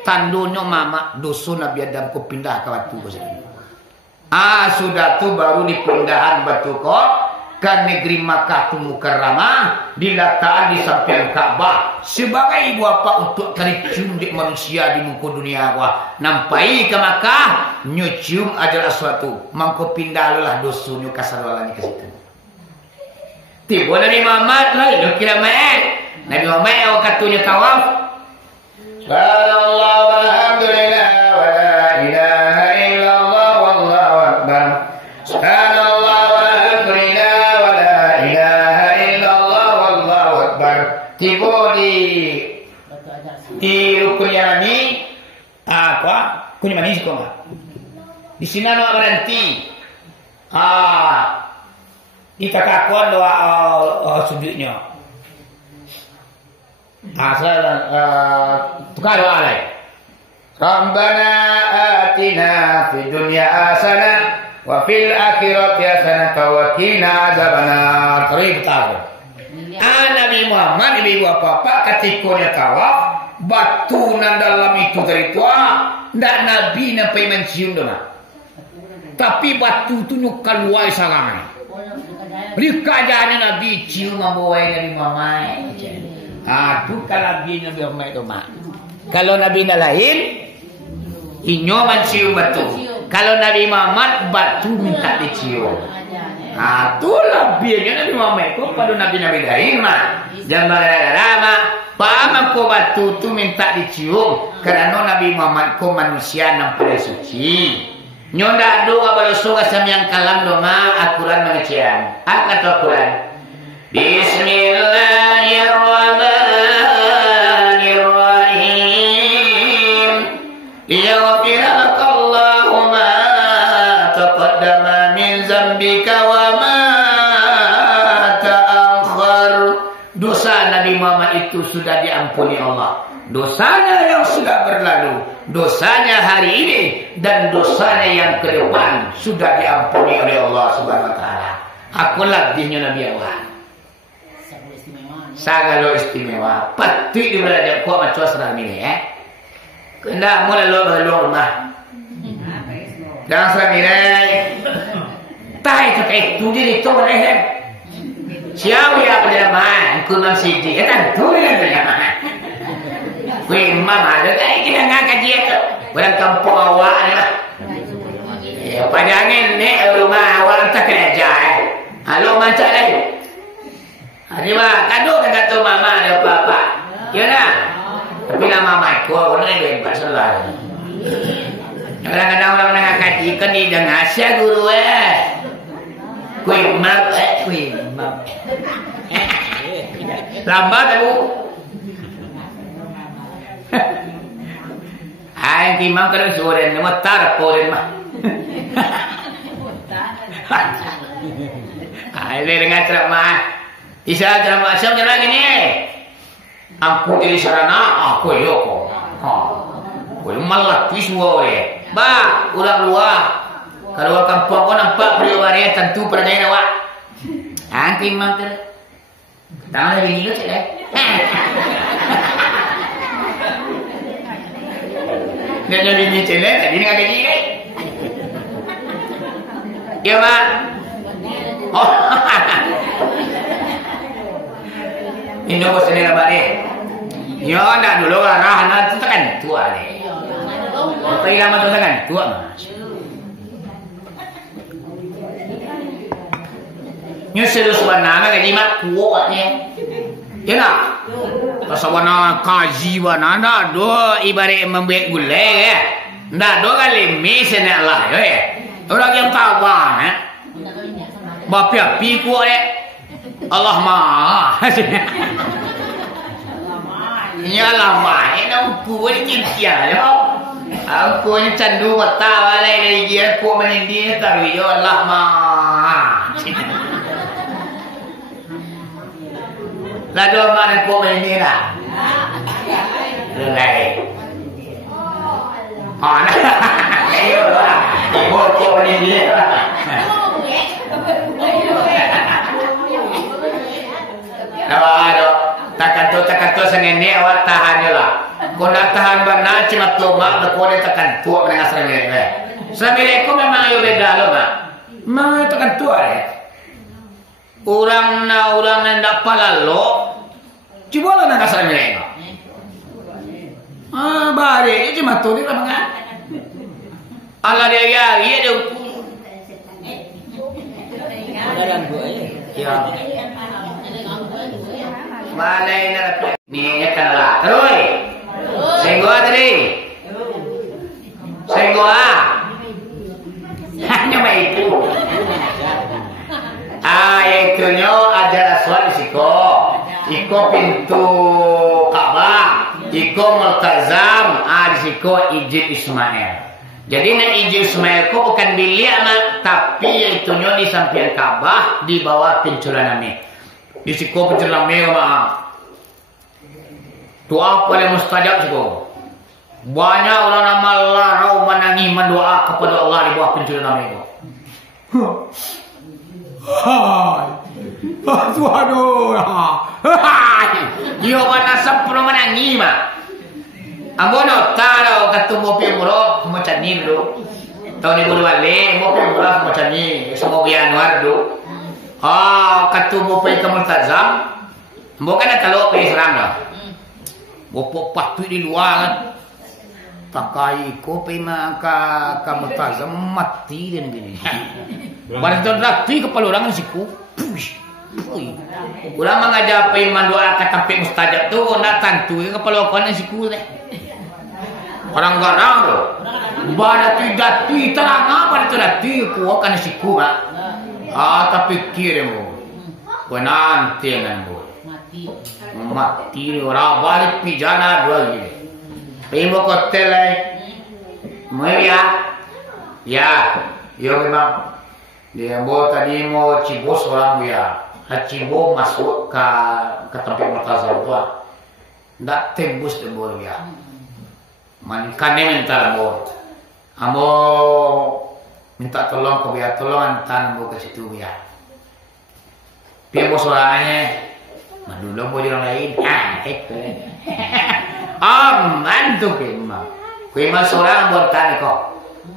Tandunya mama dosa Nabi Adam ko pindah ke batu ko saja. Sudah tu baru dipindahan batu ko ke negeri Makkah tu Mukarramah diletakkan di samping Ka'bah sebagai ibu apa untuk cari cium di manusia di muka dunia gua nampai ke Makkah nyucium Hajar Aswad tu mangko pindah lah dosunya kasarwalan ke situ. Tiba Nabi Muhammad lalu kira Nabi Muhammad yang katunya tawaf. Subhanallah walhamdulillah wa la ilaha illallah wallahu akbar. Subhanallah walhamdulillah wa la ilaha illallah wallahu Sami apa kunyit manis kok mah di sini no berhenti kita kakon doa sudutnya tukar doa lain Rabbana atina fid dunya hasanah wa fil akhirati hasanah wa qina adzabannar. Nabi Muhammad ibu bapak ketika tawaf batu nan dalam itu dari tua ndak nabi nampai mencium dona. Tapi batu tu nyuk keluar sangat. Rika jane nabi cium membawa Nabi Muhammad. Tu kalau nabi Muhammad itu mah. Kalau nabi lain inyo mencium batu. Kalau Nabi Muhammad batu minta dicium. Tu lebihnya Nabi Muhammad itu pada nabi-nabi lain mah. Dan gara-gara paham ko batu tu minta dicium karena Nabi Muhammad ko manusia nampaknya suci. Nyonda doa bersuka samyang kalam doma akuran mengecian. Apa kata Quran? Bismillahirrahmanirrahim. Yaghfirallahu ma taqaddama min zambika wa ma ta'akhkhar. Dosa Nabi Muhammad itu sudah diampuni Allah. Dosanya yang sudah berlalu, dosanya hari ini dan dosanya yang ke depan sudah diampuni oleh Allah Subhanahu wa taala. Aku lebihnya Nabi Allah. Sangat istimewa. Pasti di belajar kok macam serah ini Kena mulai lo rumah. Jangan serah ini. Tai itu jadi itu Siapa yang berjamaah? Aku masih di. Tentu yang berjamaah. Kui mama ada kita ngangkat dia tu. Orang kampung awak ni lah. Pada angin ni rumah awak tak kerja. Halo macam lagi. Hari mah kado kata tu mama ada apa-apa. Ya nak. Tapi nama mama aku orang ni bebas salah. Kadang-kadang orang ngangkat ikan ni dengan asia guru Kui mama lambat aku. Ay kimang kalau sore ni matar porin mah. Ay dengan ceramah. Isa ceramah siapa lagi ni? Aku jadi sarana aku yo ko. Malah pismu ore. Ba ulang luar. Kalau kampung kau nampak periwari tentu pernah awak. Kimang tu. Tangan lagi ni cek Dia jadi ni celek, tadi ni agak gini. Ya mak. Oh, ini bos ni nampak ni. Ya nak dulu arah nak tu kan tua ni. Apa yang lama tu kan tua mah. Nyusul sebenarnya kan lima kuat ni. Ya nak. Pasawana kaji wana nda do ibarat membuat gulai nda do kali mesin Allah orang yang tahu bapia pi kuat Allah mah ya lama ini aku ni cinta yo aku ni candu mata walai dia ku mendi tapi yo Allah mah Lado mana kau ini lah? Lelai. Ayo lah. Kau ini lah. Nampak takkan tu sengene awak tahan je lah. Kau nak tahan benar cuma tu mak, kau ni takkan tua dengan sengene. Sengene kau memang ayo beda lo mak. Mak takkan tua Orang nak pala lo, cuba lo nak kasar mereka. Balik je cuma tu ni lah mengat. Allah dia dia hukum. Ya. Malai nak ni kalah. Terus. Senggol tadi. Senggol. Hanya itu. Itunya ada aswad siko pintu Ka'bah, Iko multazam, disiko ijib Ismail. Jadi nak ijib Ismail ko bukan bilik mak, tapi itu nyo di samping Ka'bah di bawah pincuran nami. Di siko pincuran nami mak. Doa paling mustajab siko. Banyak orang nama larau menangis mendoa kepada Allah di bawah pincuran nami ko. Hai. Waduh. Hai. Dia mana sempurna menangis mak. Ambono taro katumo pimro macam ni dulu. Tahun 2000 mo pimro macam ni semua Januari dulu. Katumo pe Multazam. Bukan kalau pe serang lah. Bopo patu di luar kan. Takai ko pe maka Multazam mati dan gini. Barang tu rapi kepala orang siku. Ulang mengajar pe mandoa kata pe mustajab tu nak tantu kepala orang siku deh. Orang garang tu, pada tidak terang apa itu dah tipu akan siku mak. Tapi kira mu, nanti kan mu, mati orang balik pijana dua gini. Ibu hotel ya memang dia mau tadi mau Cibos orang ya, Cibo masuk ke tempat Multazam tu, ndak tembus tembus ya. Kami minta amo minta tolong ke biar tolong antar ambo ke situ biar. Biar bos orangnya, madulong boleh orang lain. Mantu kema seorang buatan kok.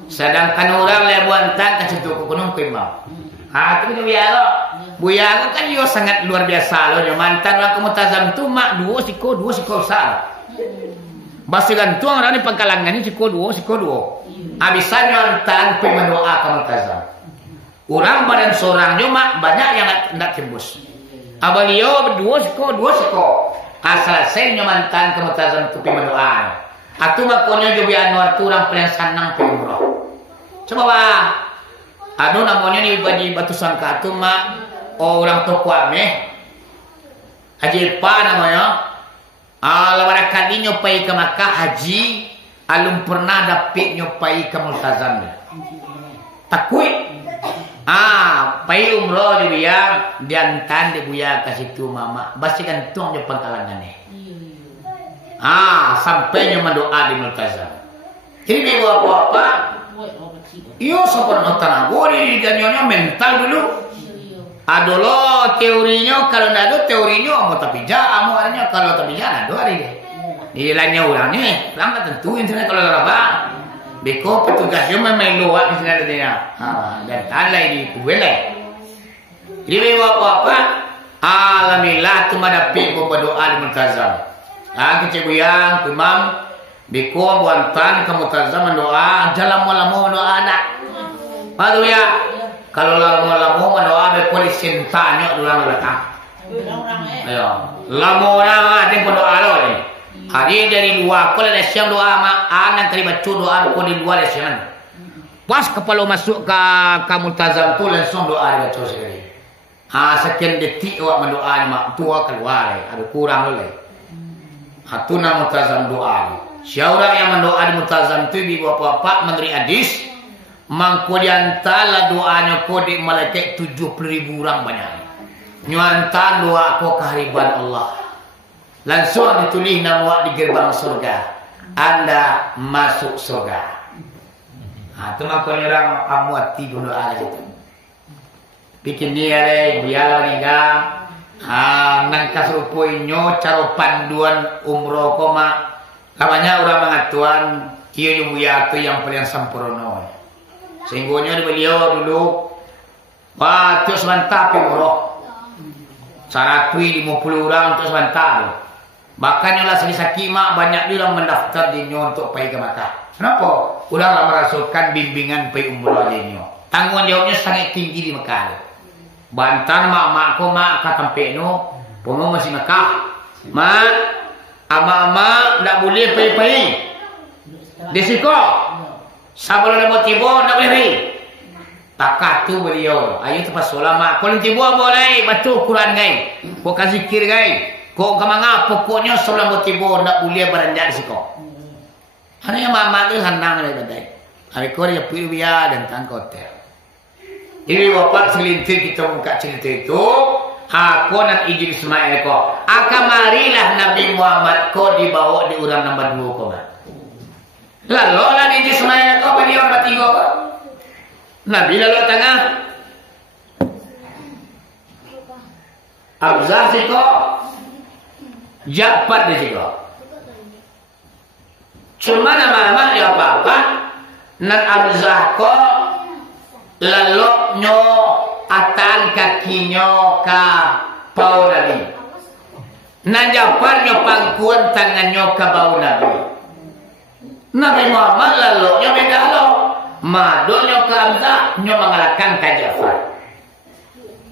Sedangkan orang lain buatan ke situ ke gunung kema. Itu biar lo. Buya kan yo sangat luar biasa lo. Mantan orang Multazam tu mak dua siko besar. Basi gantung orang ni pangkalangan ni siko dua. Habisan nyantan mendoa ke Multazam. Orang badan seorang cuma banyak yang nak tembus. Abalio berdua siko. Selesai nyomantan ke Multazam tu mendoa. Atu makonya Jobi Anwar tu orang paling senang umroh. Coba bah. Namanya ni di Batu Sangka tu mak orang toko ameh. Haji Pa namanya. Lawan kali nyopai ke Makkah haji, alum pernah dapat nyopai ke Multazam. Takui. Pai umroh di biar diantan di buya ke situ mama. Basi gantung di pangkalangan ni. Sampai nyo mendoa di Multazam. Jadi dia apa? Iyo sopor nonton boleh dan nyonya mental dulu. Adolo teorinya kalau nado teorinya mau tapi ja amuannya kalau tapi ja nado hari ni. Nilainya orang ni, orang kan tentuin sana kalau apa. Beko petugasnya memang luar di sana dia. Dan alai di kuwelai. Jadi apa? Alhamdulillah tu madapi berdoa di Multazam. Kecebuyang, imam, beko buantan ke Multazam mendoa, jalan malam doa anak. Padu ya. Kalau lama-lama mendoa beko disintanya orang belakang. Ayo, lama orang ada berdoa lo ni. Hari dari luar, kalau ada siang doa mak, anak terima doa ko di luar siang. Pas kepala masuk ke Multazam tu langsung doa dibaca sekali. Sekian detik awak mendoa mak tua keluar, ada kurang le. Hatu nama Multazam doa. Siapa yang mendoa di Multazam tu ibu bapak menteri hadis. Mangko diantara doanya kode malaikat 70.000 orang banyak. Nyuantan doa ko kehariban Allah. Langsung ditulis nama di gerbang surga. Anda masuk surga. Itu maka orang amuati doa itu. Bikin dia biar niga. Nang kasurupoinyo caro panduan umroh koma. Namanya orang mengatuan iya buya itu yang paling sempurna. Sehingga beliau dulu terus mantap umroh. 150 orang terus mantap. Bahkan yang lah sakit mak banyak dia orang mendaftar di nyo untuk pergi ke Makkah. Kenapa? Ulang merasukan bimbingan pergi umroh di nyo. Tanggung jawabnya sangat tinggi di Makkah. Bantan mak mak ke tempat no, pomo masih Makkah. Mak, ama tak boleh pergi. Disiko. Sebelum mau tiba tak boleh pergi. Takat tu beliau. Ayo tempat solat mak. Kalau tiba boleh batu Quran gai. Bukan zikir gai. Kok kemana pokoknya sebelum bertiba nak boleh beranjak di siko. Hanya mama tu hanang le badai. Hari kau dia pergi biar dan tangkotel. Ini bapak selintir kita buka cerita itu. Aku nak izin Ismail ko. Akan marilah Nabi Muhammad ko dibawa di orang nombor 2 ko. Lalu lah izin Ismail ko bagi orang 3 ko. Nabi lalu tengah. Abzah siko. Japat di siko. Cuma nama-nama ya apa-apa. Nak Abzah ko lalu nyo atan kakinya ka bau Nabi. Nan Jafar nyo pangkuan tangannya ka bau Nabi. Nabi Muhammad lalu nyo beda lo. Mado nyo ka Hamzah nyo mengalahkan ka Jafar.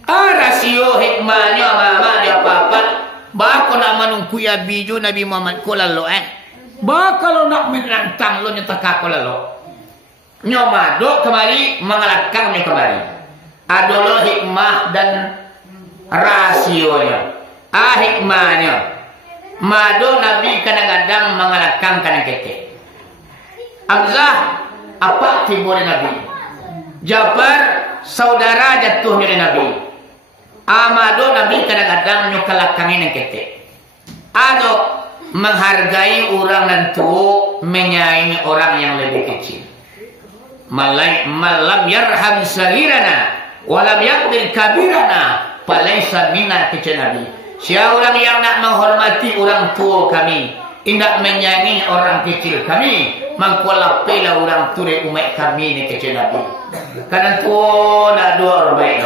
Rasio hikmahnya mama dia apa-apa. Bako nak menunggu ya biju Nabi Muhammad ko lalu Bakal nak menantang lo nyetaka ko lalu. Nyo mado kembali mengalahkan nyo kembali. Adalah hikmah dan rasionya. Hikmahnya. Mado Nabi kadang-kadang mengalahkan kadang kete. Hamzah apa timur Nabi. Jafar saudara jatuhnya Nabi. Mado Nabi kadang-kadang nyokalakangin yang kete. Ado menghargai orang dan tua, menyayangi orang yang lebih kecil. Malam yarham sagirana walam yaqdir kabirana falaysa minna kecil Nabi. Siapa orang yang nak menghormati orang tua kami, tidak menyayangi orang kecil kami, mangkolapelah orang tua umat kami ni kecil Nabi. Karena tua nak dua orang baik.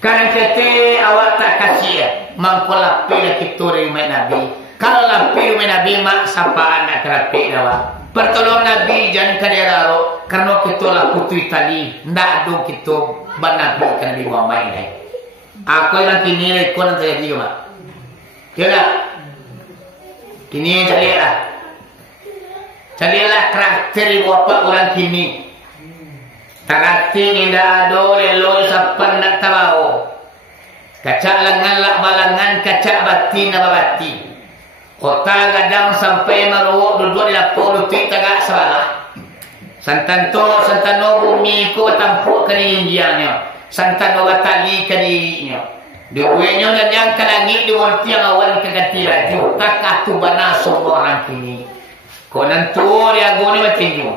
Karena kete awak tak kasih, mangkolapelah kita umat Nabi. Kalau lapir umat Nabi mak sapaan nak kerapik dah. Pertolong Nabi jangan kaderaro karena kita lah putri tali ndak ada kita banabi kan Nabi Muhammad ini. Aku yang kini rekon saya dia mak. Kira kini carilah karakter bapak orang kini. Karakter ndak ada lelo sapan nak tahu. Kacak lengan lak balangan kacak batin apa batin. Kota kadang sampai maruh duduk di dapur lutik tagak salah. Santanto bumi ko tampuk keningiannya. Santano batali kadinya. Duenya dan yang kalangit di wanti yang awal kegati laju. Takah tu bana semua orang kini. Konan tu dia goni batinju.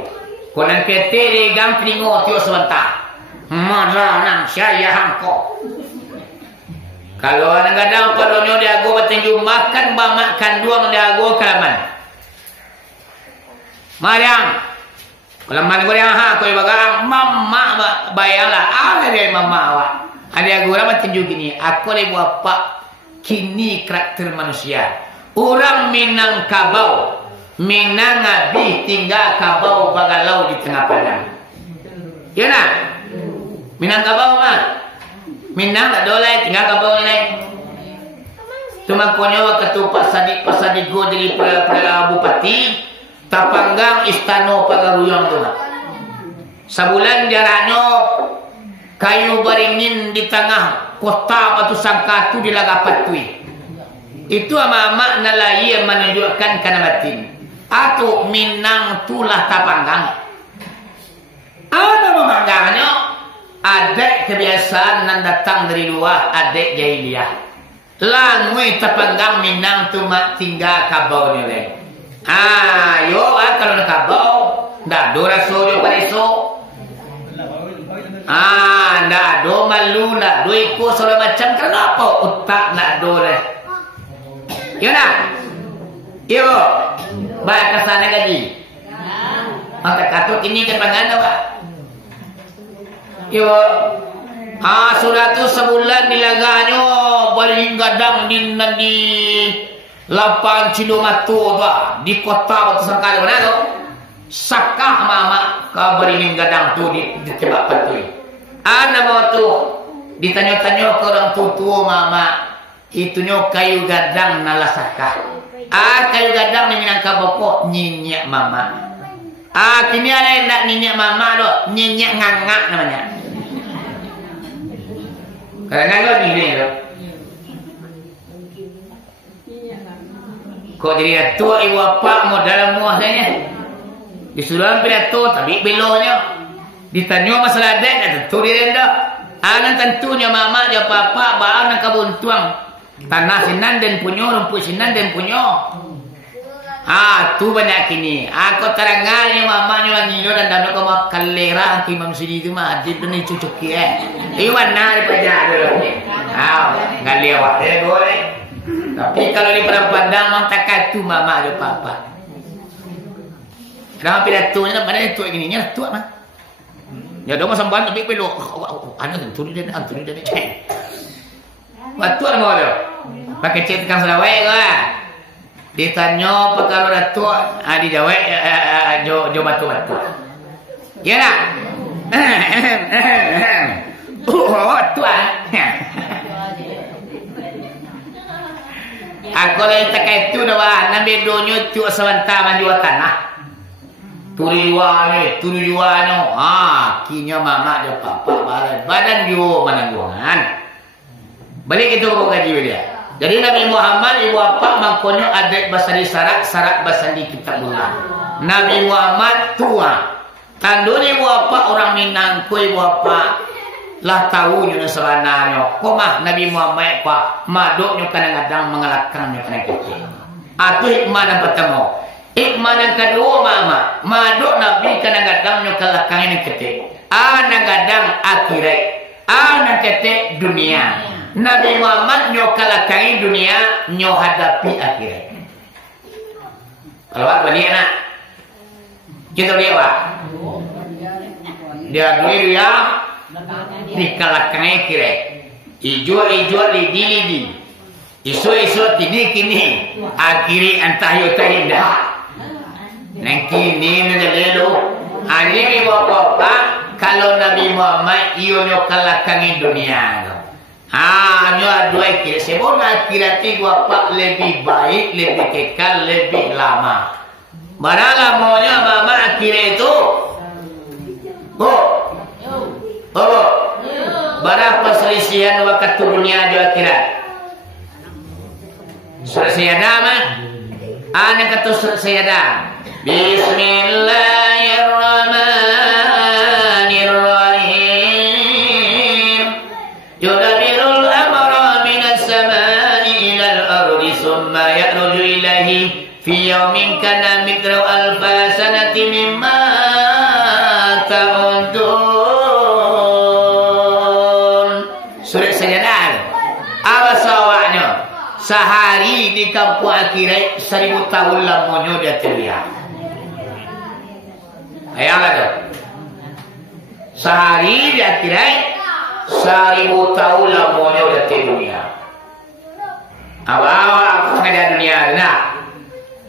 Konan kete dia gam kringo tio sebentar. Marah saya hangko. Kalau kadang-kadang padonyo dia go batinju makan makan dua dia go kalaman. Mariam. Kalaman go yang ko bagang mama bayanglah ada dia mama awak. Ada go batinju gini, aku le bapa kini karakter manusia. Orang Minangkabau, Minangabi tinggal kabau bagalau di tengah padang. Ya nak? Minangkabau mah. Minang tak dolai tinggal kampung ini. Cuma konyo ketu pasadi go dari bupati tapanggang istana pagaruyang tu. Sebulan jaraknya kayu beringin di tengah kota Batu Sangka tu di Lagapatui. Itu ama nalai yang menunjukkan kana batin. Atau Minang tulah tapanggang. Ada memanggangnya. Adik kebiasaan yang datang dari luar, adik jahiliyah. Langui terpanggang Minang tu mak tinggal kabau ni leh. Yo kalau nak kabau, dah do rasul yo pariso. Dah do malu nak do ikut segala macam kenapa utak nak do leh. Ya nak? Yo, baik kesana gaji. Maka katut ini terpangan apa? Yo, sudah tu sebulan dilaganya balik gadang di lapan Cilomatu tu di kota Batu Sangka mana tu? Sakah mama ke balik gadang tu di tempat tu. Nama tu ditanya-tanya ke orang tua mama itunya kayu gadang nala sakah. Kayu gadang ni Minangkabau pokok nyinyek mama. Kini ada yang nak nyinyek mama tu, nyinyek ngangak namanya. Kadang-kadang ni tu. Kok jadi tua ibu apa mau dalam muahnya? Disuruh pidato tapi belonya. Ditanya masalah dek tentu dia dah. Anak tentunya mama dia papa bawa nak kabuntuang. Tanah sinan dan punyo, rumput sinan dan punyo. Tu banyak kini. Aku terangalnya mamanya wangi dan dalam kau mak kalera ki mam sidi tu mah adit ni cucuk ki Iwan nari pada dulu. Enggak lewat dia boleh. Tapi kalau di perempandang mang takat tu mama ada papa. Dalam pidatonya pada itu gininya tua mah. Ya dong samban tapi belok. Anak tentu dia cek. Waktu ada mau pakai cek kang Sarawak lah. Ditanya perkara datuk di Jawa jo batu-batu. Ya nak? Tua. Aku lagi tak itu dah nabi donyo tu sebentar manjual tanah. Tuliwane. Kinya mama dia papa badan yo manangguangan. Balik itu kau gaji dia. Jadi Nabi Muhammad ibu apa mangkono adat bahasa di syarat bahasa di kitabullah. Nabi Muhammad tua. Tandune ibu apa orang Minang ku ibu apa lah tahu nyo sebenarnya. Komah Nabi Muhammad pa madoknya kadang-kadang mengalahkannya kena kecil. Atu hikmah yang pertama. Hikmah yang kedua mama, madok Nabi kadang-kadang nyo kalahkannya kecil. Kadang akhirat. Kecil dunia. Nabi Muhammad nyo kalakai dunia nyo hadapi akhirat. Kalau apa dia nak? Kita lihat pak. Dia dunia dikalakai akhirat. Ijo lidi. Isu kini akhiri antah yo tahinda. Nang kini ndelelo. Ani bapak kalau Nabi Muhammad iyo nyo kalakai dunia. Nyo dua kira sebon akhirat itu apa lebih baik, lebih kekal, lebih lama. Mana lamanya mama akhirat itu? Berapa perselisihan waktu dunia di akhirat? Selesai mah? Anak kata selesai dah. Bismillahirrahmanirrahim. Yudabirul amra minas samai ilal ardi summa ya'ruju ilahi fi yawmin kana miqdaru alfa sanati mimma ta'udun. Surat Sajadah. Apa sawahnya? Sehari di kampung akhirat 1000 tahun lamanya dia terlihat. Ayahlah tu. Sehari di akhirat 1000 tahun lamanya udah di dunia. Awal ada dunia nak.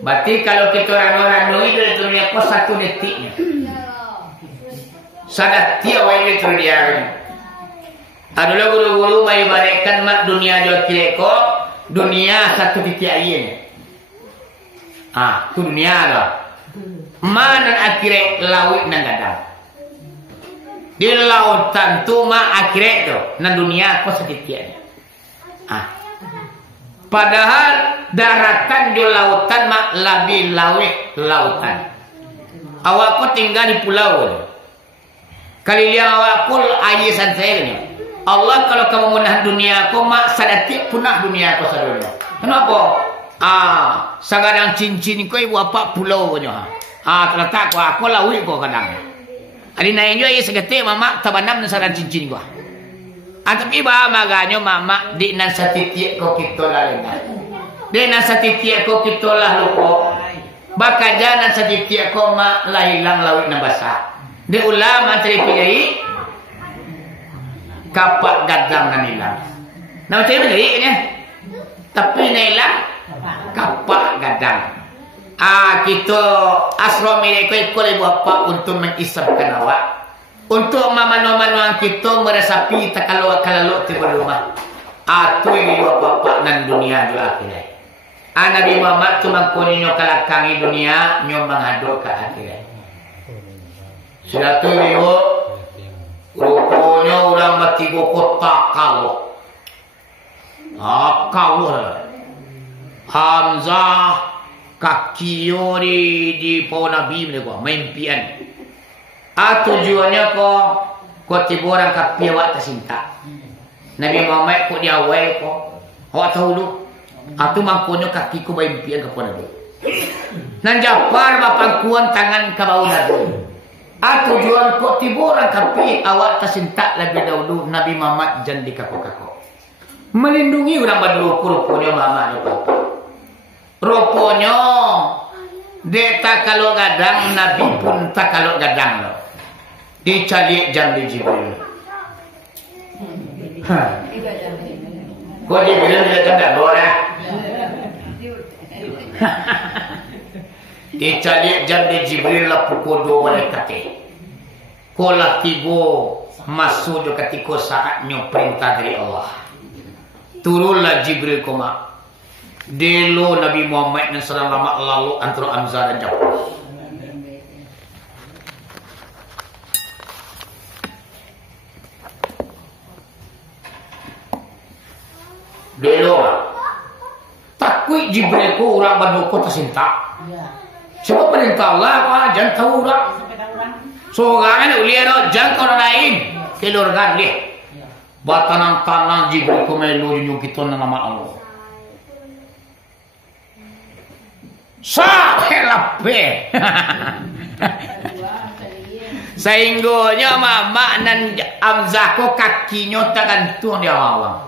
Berarti kalau kita orang-orang nui dari dunia kau 1 detiknya. Sadat tiap wajib itu dia. Adalah guru-guru mai barekan mak dunia jual kireko dunia 1 detik aja. Tu dunia lah. Mana akhirat laut nang gadang. Di lautan tu mak akhirat tu nan dunia kau sedikitnya. Padahal daratan di lautan mak lebih lautan. Awak kau tinggal di pulau. Kali liang awak kul air santai. Allah kalau kamu menahan dunia kau mak sadatik punah dunia kau sadonya. Kenapa? Sagadang cincin kau ibu apa pulau punya. Kalau tak aku laut kau kadang. Adi naik juga ia segetik mama tabanam nasaran cincin gua. Tapi bah maganya mama di nan satitiak kau kita lah lena. Di nan satitiak kau kita lah lupa. Bakaja nan satitiak kau mak lah hilang laut nan basah. Di ulama teripilai kapak gadang nan hilang. Nama cakap jadi ni. Tapi nan hilang kapak gadang. Kita asrom ini kau ibu apa untuk mengisapkan awak. Untuk mama-mama kita meresapi tak kalau tiba rumah. Tu ibu apa nan dunia juga akhirat. Nabi Muhammad cuma kunyo kalakangi dunia nyo mengadu ke akhirat. Sudah tu ibu rupanya orang mati kota kalau. Hamzah kaki yo di pau Nabi mereka mimpian. Tujuannya ko tiburan kapi awak tersinta. Nabi Muhammad ko dia awai ko. Awak tahu lu. Atu mangkonyo kaki ko mimpian kepada Nabi. Nan Jafar bapangkuan tangan ke bau Nabi. Tujuan ko tiburan kapi awak tersinta lebih dahulu Nabi Muhammad jangan dikako-kako. Melindungi orang badruku rupanya Muhammad rupanya dia tak kalau gadang Nabi pun tak kalau gadang lo dicari jam di Jibril kok Jibril dia tak boleh dicari jam di Jibril lah pukul 2 malaikat kolah tibo masuk ketika saatnya perintah dari Allah. Turunlah Jibril koma. Delo Nabi Muhammad yang sedang lama lalu antara Hamzah dan Jafar. Delo. Takut Jibril ku orang berduka tersinta. Sebab perintah Allah apa? Jangan tahu orang. Seorang uliah jangan orang lain. Keluarga dia. Batanang-tanang Jibril ko melu yung kita na nama Allah. Sa helape. Sainggonya mama nan Hamzah ko kakinya tagantung dia awang.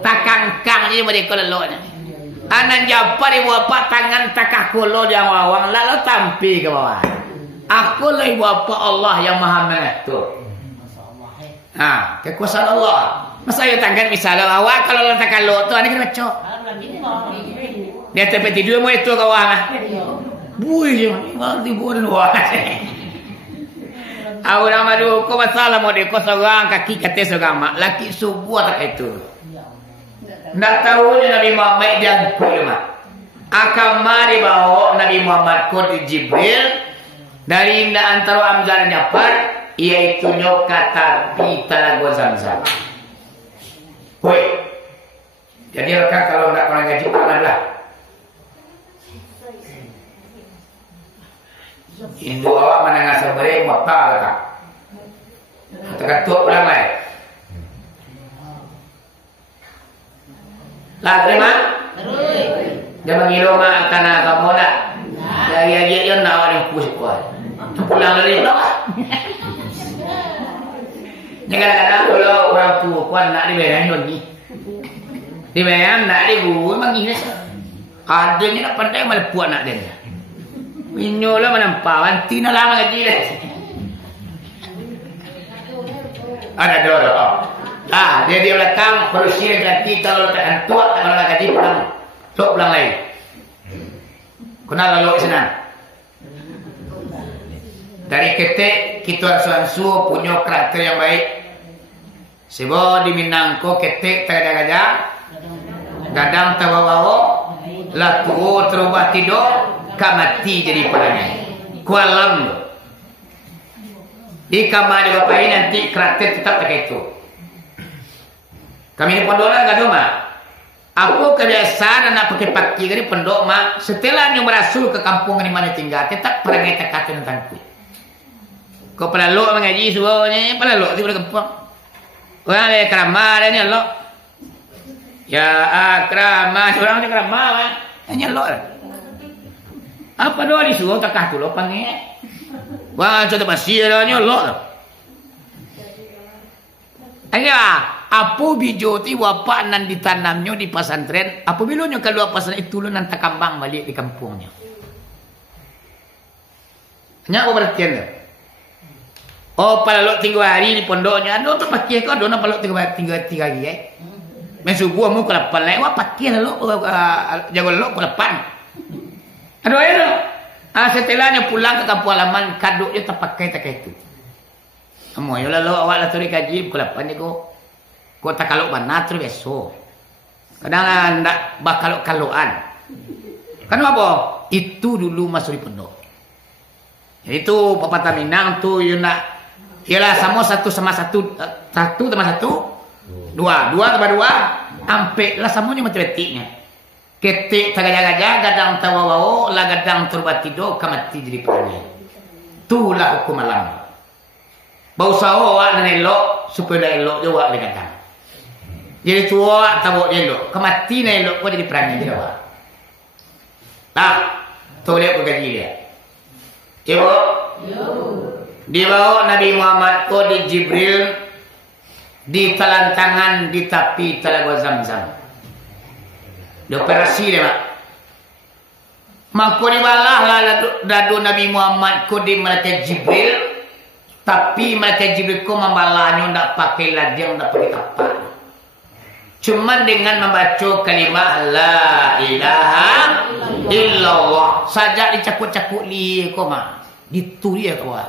Takangkang dia mereka leloknya. Anan Jafar ibu apa tangan takakolo dia awang lalu tampi ke bawah. Aku lah ibu apa Allah yang maha mengatur. Kekuasaan Allah. Masa saya tangan misalnya awak kalau letak kalau tu anak kena baca. Dia tempat tidur mau itu kawan. Bui je, tidur dan wah. Awak madu ko masalah mau dia ko seorang kaki kata seorang laki subuh tak itu. Nak tahu Nabi Muhammad dia kulma. Akan mari bawa Nabi Muhammad ko di Jibril dari antara Hamzah dan Jafar. Iaitu nyokata pita lagu Zamzam. Woi. Jadi rekan kalau nak orang gaji panahlah. Hindu awak menengah seberi apa kata. Tekan tua pulang lain. Lah terima. Jangan ngilu mak karena kamu nak. Dari dia nak orang pusing kuat. Pulang lagi lah. Kadang-kadang kalau orang tua kuat nak dibayar lagi. Dibayar nak dibuat manggil. Adanya nak pandai malah puan nak dia. Minyolah menampawan tina lama gaji dah. Ada doro. Dia belakang berusia lagi kalau tak tua kalau nak gaji pulang. Sok pulang lain. Kena lalu senang. Dari ketek kita ansu punya karakter yang baik. Sebab di Minangko ketek tak ada gajah, gadang tawawawo, latuo terubah tidur, kamati jadi perangai. Kualam. Di kamar di bapak ini nanti karakter tetap tak itu. Kami ni pondok lah gaduh mak. Aku kebiasaan anak pakai dari pondok mak. Setelah yang berasul ke kampung di mana tinggal, tetap perangai tak kata tentangku. Kau pernah lo mengaji semuanya, pernah lo di kampung. Orang ada keramah ada ni lo. Ya keramah, orang ada keramah lah. Hanya lo. Apa doa disuruh takah tu lo panggil. Wah contoh pasir lah ni lo. Hanya apa bijo ti wapak nan ditanamnya di pesantren. Apa bilanya kalau pesantren itu lo nanti kambang balik di kampungnya. Hanya apa perhatian lo. Oh, pada lo tinggal hari di pondoknya, ada tu pakai kau, ada nak tinggal 3 hari. Mensubuh mu ke 8 lewat pakai lo, jago lo ke 8. Ada itu. Setelahnya pulang ke kampung halaman, kado dia terpakai tak itu. Kamu ayolah lo awak lah tadi kaji ke 8 ni kau tak kalau mana tu besok. Kadang nak bakal kaluan. Kenapa? Itu dulu masuk di pondok. Itu pepatah Minang tu you nak ialah sama satu tambah satu, dua tambah dua, ampe lah semuanya matematiknya. ketik tagajaga gadang tawawao la gadang turbatido kamati jadi prani. Itulah hukum alam. Bau sawo wa nelok supaya elok dia wa gadang. Jadi tua tabok elok, kamati na elok ko jadi prani dia wa. Nah, tu lihat gaji dia. Ibu, dibawa Nabi Muhammad ko di Jibril di talantangan di tepi Telaga Zamzam. Dioperasi dia, Mak. Maka dibalah dadu Nabi Muhammad ko di malaikat Jibril, tapi malaikat Jibril ko membalahnya ndak pakai ladang, ndak pakai kapal. Cuma dengan membaca kalimah la ilaha illallah saja dicakut-cakut li ko mah. Gitu dia kawan.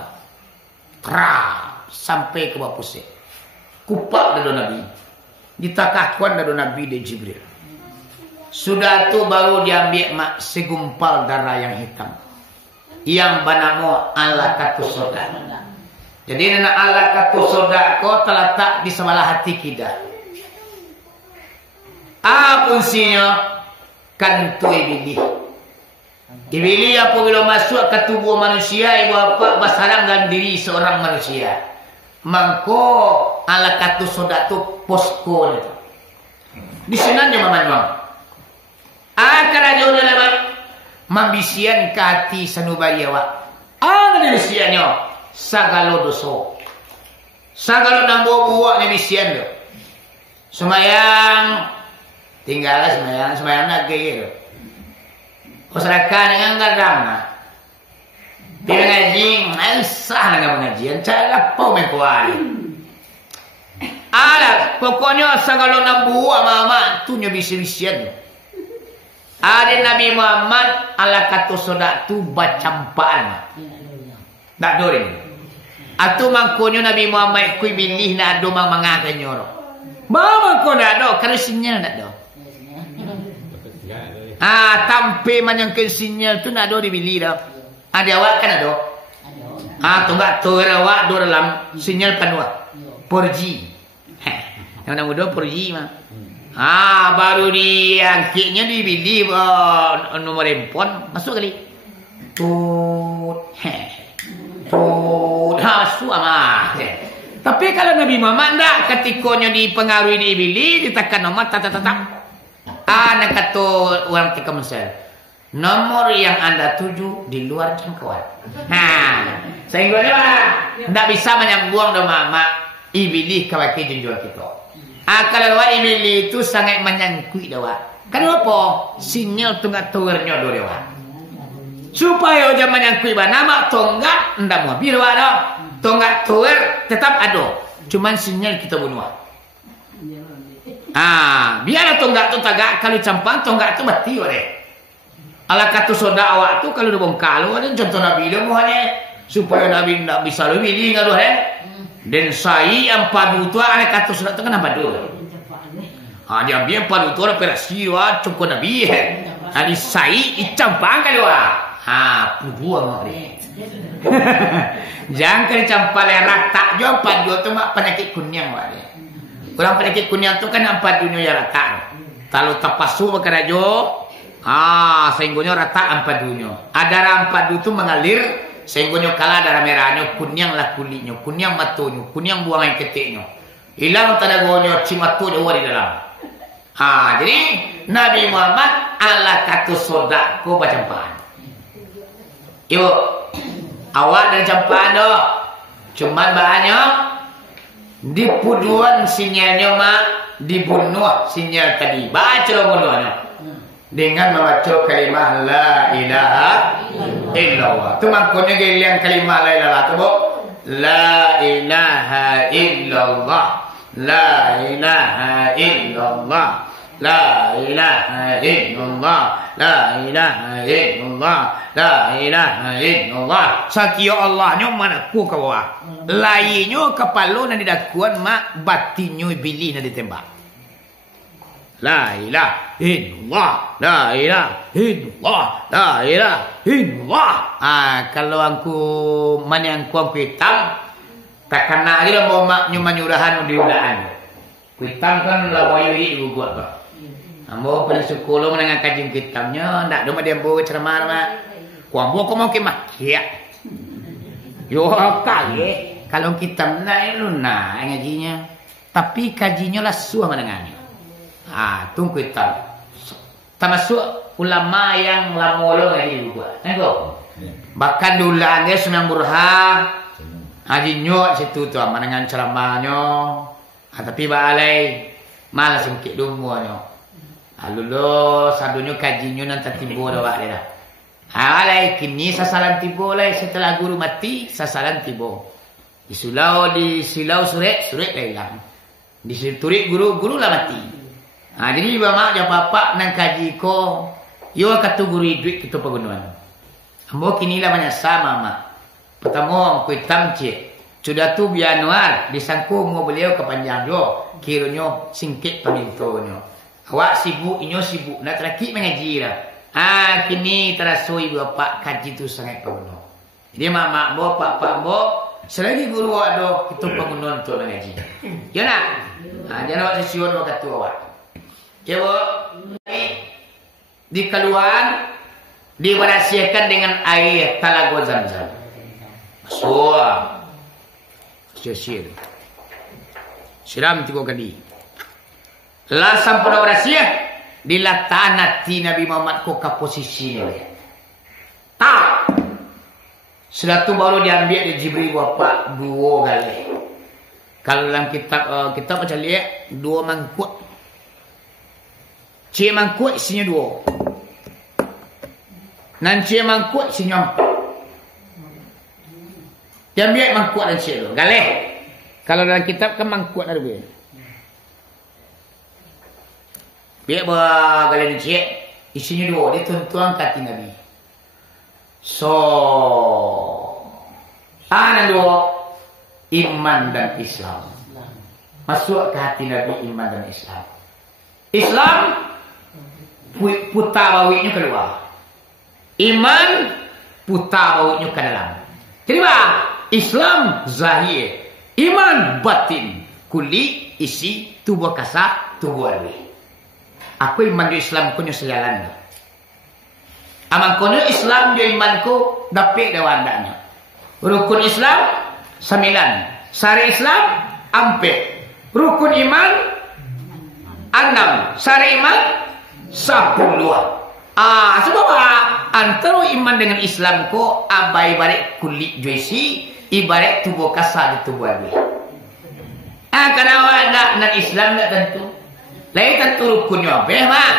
Terap sampai ke bawah pusat. Kupak dadu Nabi. Ditakahkan dadu Nabi di Jibril. Sudah tu baru diambil mak segumpal darah yang hitam. Yang bernama alaqatu soda. Jadi nana alaqatu soda ko terletak di sebelah hati kita. Apa fungsinya? Kantu iblis. Iblis apabila masuk ke tubuh manusia, ibu bapa bersarang dalam diri seorang manusia. Mangko alaqatu soda tu posko itu. Di sana dia memandang. Akan aja udah lewat mambisian ke hati sanubari awak. Ada bisiannya sagalo doso. Sagalo nambo buat ni bisian tu. Semayang tinggallah semayang nak gaya tu. Masyarakat yang gadang nak. Dia ngaji, sah dengan pengajian. Cara apa main kuat. Alah, pokoknya segala nambu ama-ama tu nya bisi-bisian. Ada Nabi Muhammad ala kata sodak tu bacampaan. Tak doring. Atau mangkonya Nabi Muhammad kui bilih nak ado mang mangakan nyoro. Mama ko nak do, kalau sinyal nak do. Tampe manyangkan sinyal tu nak do dibili dah. Ada awak kan ada? Tunggak tu awak do dalam sinyal panua. 4G. Yang nak mudah 4G mah. Baru diangkitnya dibili nomor handphone masuk kali. Tut. Masuk mah. Tapi kalau Nabi Muhammad tak ketikanya dipengaruhi dibili ditekan nomor tak. Anak kata orang tikam sel. Nomor yang anda tuju di luar jangkauan. Sehingga tidak bisa menyambung dengan mak iblis kawaki jenjol kita. Kalau wa iblis itu sangat menyangkui dawa. Kenapa? Sinyal tunggak towernya do dewa. Supaya dia menyangkui nama tonggak ndak mau biru ada. Tonggak tower tetap ada. Cuman sinyal kita bunuh. Biar tonggak tu tagak kalau campang tonggak tu mati oleh. Ala kata soda awak tu kalau dibongkar lu ada contoh Nabi dia muhanya supaya Nabi tidak bisa lebih ini ngaruh dan saya yang padu tu ala kata soda tu kenapa tu? Dia ambil padu tu operasi wa cukup Nabi Adi saya icampang kalau puduang ni. Jangan kena campang lerak tak jo padu tu mak penyakit kunyang wa dia. Orang penyakit kunyang tu kan empat dunia yang rata. Kalau tapasu berkara jo, sehingga rata empat dunia. Ada empat itu mengalir, sehingga kalah darah merahnya, kunyang lah kulitnya, kunyang matunya, kunyang buang yang ketiknya. Hilang tadagonya, cimatu jauh di dalam. Jadi Nabi Muhammad ala kata sodak ko bacampaan. Ibu, awak dan campaan do, cuman banyak. Di puduan sinyalnya mak dibunuh sinyal tadi. Baca bunuhnya dengan membaca kalimah la ilaha illallah. Tu maknanya gilian kalimah la ilaha tu bu. La ilaha illallah. La ilaha illallah. La ilaha illallah. La ilaha illallah. La ilaha illallah. Sakia Allahnya mana ku ke bawah. Lainnya kepala nan didakuan mak batinnya bilih nan ditembak. La ilaha illallah. La ilaha illallah. La ilaha illallah. Kalau aku menyangkut hitam tak kena lagi mau mak nyuma nyurahan di udaan. Hitam kan lawan iri buat bah. Ambo pada sekolah menengah kajian kitabnya, ndak doma dia ambo ceramah mak. Ku ambo ko mau ke makia. Yo kali kalau kita naik luna ngajinya. Tapi kajinya lah suah menengahnya. Tunggu kita. Termasuk ulama yang lamolo ngaji juga. Bahkan dulangnya Sunan Burhan. Haji nyok situ tu menengan ceramahnya. Tapi balai malas singkit dumuannya. Lulus sadunya kajinya nanti tiba dah dia. Balai kini sasaran tiba lah setelah guru mati sasaran tiba. Di silau suret lah hilang. Diturik guru lah mati. Jadi bapak ya bapak nang kaji ko yo kata guru duit kita pegunuan. Ambo kini lah banyak sama mak. Pertama ku hitam cik. Sudah tu bianuar disangku mau beliau ke panjang jo. Kiranya singkit pamintonyo. Awak sibuk inyo sibuk nak laki mengaji lah. Kini terasui bapak kaji tu sangat pegunuan. Jadi mak bapak selagi guru ada kita pegunuan tu mengaji. Ya nak? Jangan awak sesiun waktu awak. Coba di keluar diwarasiakan dengan air talaga Zamzam. Masuk. Sesir. Siram 3 kali. Lah sampai warasia dilatah nanti Nabi Muhammad ko ka posisi ni. Tak. Sudah tu baru diambil di Jibril bapak 2 kali. Kalau dalam kitab macam lihat 2 mangkuk. Cik mangkuk isinya 2. Dan cik mangkuk isinya 4. Dia ambil mangkuk dan cik tu. Galih. Kalau dalam kitab kan mangkuk ada lebih. Biar galih dan cik isinya 2. Dia tuan-tuan kata Nabi. So. Yang 2. Iman dan Islam. Masuk ke hati Nabi iman dan Islam. Islam putar baunya keluar. Iman putar baunya ke dalam. Terima. Islam zahir. Iman batin. Kulit isi tubuh kasar tubuh alwi. Aku iman di Islam kunya sejalan. Aman kunya Islam di imanku dapat dewandanya. Rukun Islam 9. Syari Islam 4. Rukun iman 6. Syari iman 10. Sebab antara iman dengan Islam ko abai ibarat kulit juisi, ibarat tubuh kasar di tubuh alwi. Kenapa nak Islam tak tentu. Lain tentu rukunnya apa mah?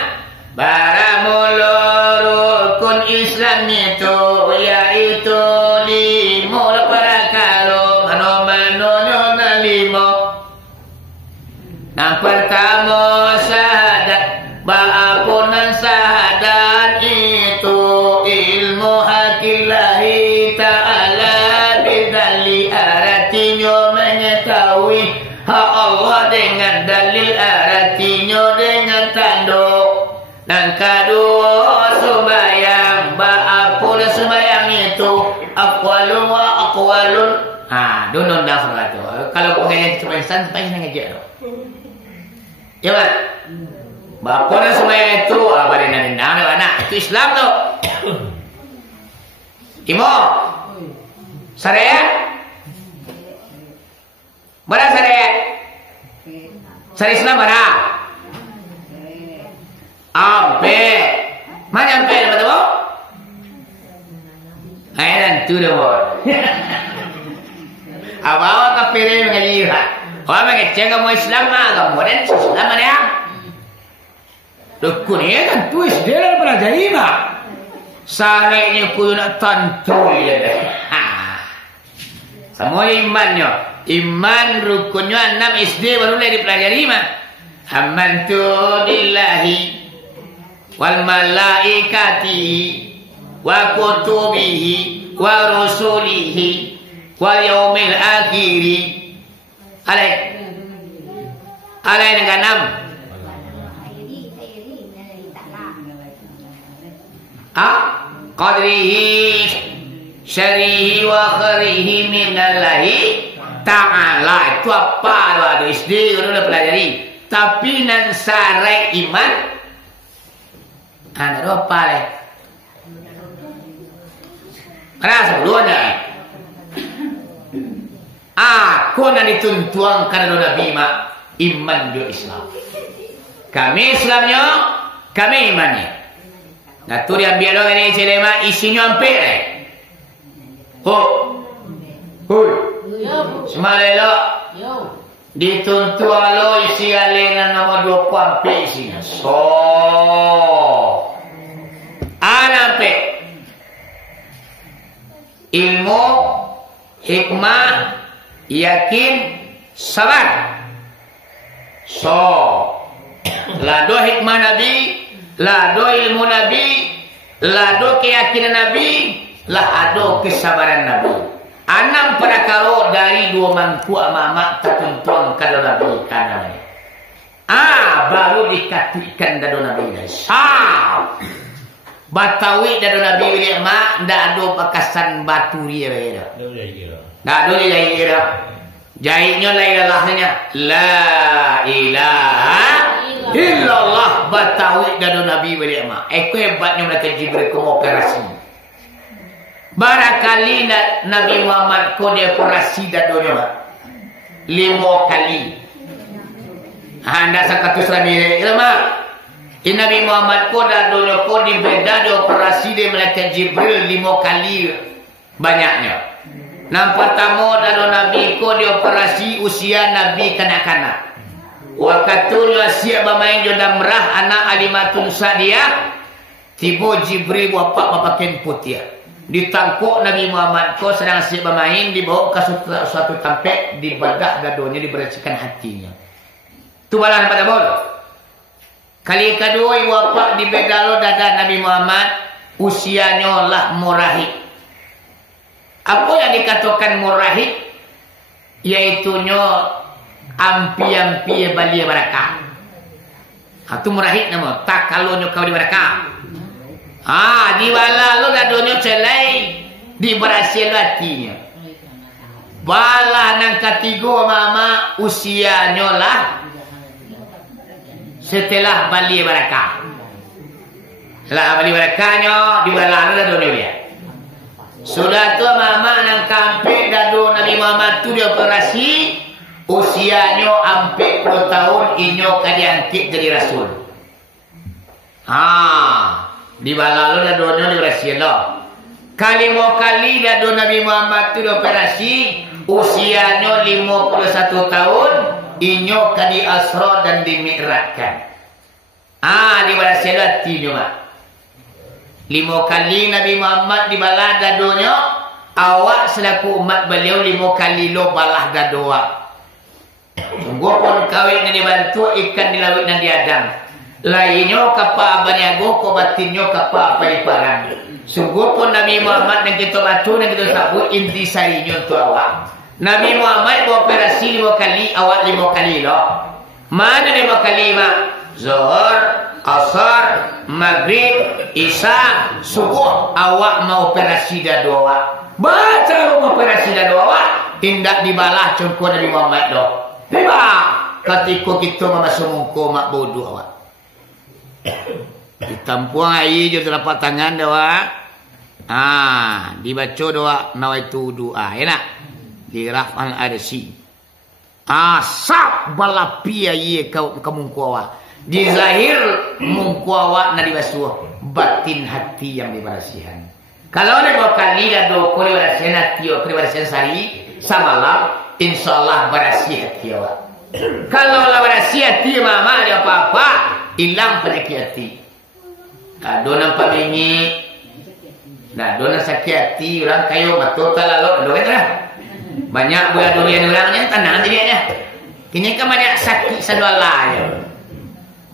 Baramula rukun Islam itu yaitu 5 perkara. Mano-mano 5. Yang pertama syahadat. Ba'apunan syahadat itu ilmu hakillahi ta'ala bidali artinya mengetahui hak Allah dengan dalil artinya dengan tanduk. Dan kedua sembahyang. Ba'apun sembahyang itu aqwalun wa aqwalun. Donon dah salah tu. Kalau pengajian kebiasaan sampai sini ngaji tu. Ya kan? Ba'apun sembahyang itu abadi anak itu Islam tu. Imo. Syariat. Mana syariat? Syariat Islam mana? Ampe. Mana ampe nama tu? Ayat tu dah buat. Awak tak pilih mengaji lah. Awak mengecek kamu Islam mah, kamu dan Islam mana ya? Rukun ini tentu Islam pelajari mah. Syariatnya kudu nak tentu je. Semua imannya. Iman rukunnya 6 SD baru boleh dipelajari mah. Amantu billahi wal malaikatihi wa kutubihi wa rusulihi wal yaumil akhiri. Alai dengan 6. Qadrihi syarihi wa kharihi minallahi ta'ala. Itu apa ada SD baru boleh pelajari. Tapi nan sarai iman Anak apa le? Rasa dulunya. Aku nak dituntuang karena Nabi mak iman dia Islam. Kami Islamnya, kami imannya. Nah tu dia biar orang ini celema isinya hampir. Semalelo. Dituntuang lo isi alengan nomor 2 hampir isinya. So. Anampe. Ilmu, hikmah, yakin, sabar. So, lado hikmah Nabi, lado ilmu Nabi, lado keyakinan Nabi, lado kesabaran Nabi. 6 perkara dari 2 mangku mama tertentuang kada Nabi kana. Baru dikatakan dado Nabi. Batawi dado Nabi wili mak ndak ada bakasan batu dia begitu. Ndak ada dia. Jahitnya la ilahnya la ilaha illallah batawi dado Nabi wili mak. Eko hebatnya mereka Jibril ke operasi. Barakali Nabi Muhammad ko dia operasi dado nya mak. 5 kali. Anda sakatus rabi mak. Nabi Muhammad ko dado ko di beda di operasi di malaikat Jibril 5 kali banyaknya. Nampak tamu dado Nabi ko di operasi usia Nabi kanak-kanak. Wakatunya siap bermain jodoh merah anak alimatun Sadiah. Tiba Jibril bapak putih. Ditangkuk Nabi Muhammad ko sedang siap bermain dibawa ke suatu tempat dibedah dadonya dibersihkan hatinya. Tu balah pada bol. Kali kedua wafat di bedalo dada Nabi Muhammad usianya lah murahid. Apa yang dikatakan murahid? Iaitunya ampi-ampi balia barakah. Itu murahid nama. Tak kalau nyokau di barakah. Di wala lo dadonya celai di berhasil hatinya. Bala nang ketiga mama usianya lah setelah bali barakah. Setelah bali barakahnya dibalana dado dia. Sudah tu mama nang kampe dado Nabi Muhammad tu dia operasi usianya hampir 10 tahun inyo kadiangkit jadi rasul. Dibalana dado nya dioperasi lo. Kali dado Nabi Muhammad tu dioperasi usianya 51 tahun. Inyo kadi asra dan dimi'ratkan. Di mana selati nyo 5 kali Nabi Muhammad dibalah dadonya. Awak selaku umat beliau 5 kali lo balah dadoa. Tunggu pun kawin yang dibantu ikan di laut dan di adang. Lainnya kapa abaniago ko batinyo kapa apa iparang. Sungguh pun Nabi Muhammad yang kita batu yang kita sabut inti sarinya untuk awak. Nabi Muhammad beroperasi 5 kali, awak 5 kali loh. Mana 5 kali mak? Zuhur, Asar, Maghrib, Isya, Subuh. Awak mau operasi dado awak. Baca mau operasi dado awak. Tindak dibalah contoh Nabi Muhammad loh. Tiba ketika kita masuk mungko mak bodoh awak. Ditampuang air je telapak tangan doa. Dibaca doa nawaitu doa. Enak. Dirafan arsi. Asap balapia ye kemungkuawa. Di zahir mungkuawa na dibasuh. Batin hati yang diberasihan. Kalau ada 2 kali dan 2 kali berasihan hati. Berasihan sehari. Samalam. InsyaAllah berasih hati awak. Kalau lah berasih hati mama ada apa-apa. Hilang penyakit hati. Ada nampak bingit. Ada sakit hati. Orang kayu betul kalau lalu. Ada banyak buah durian orangnya tenang dirinya. Kini kan banyak sakit sadwala ya.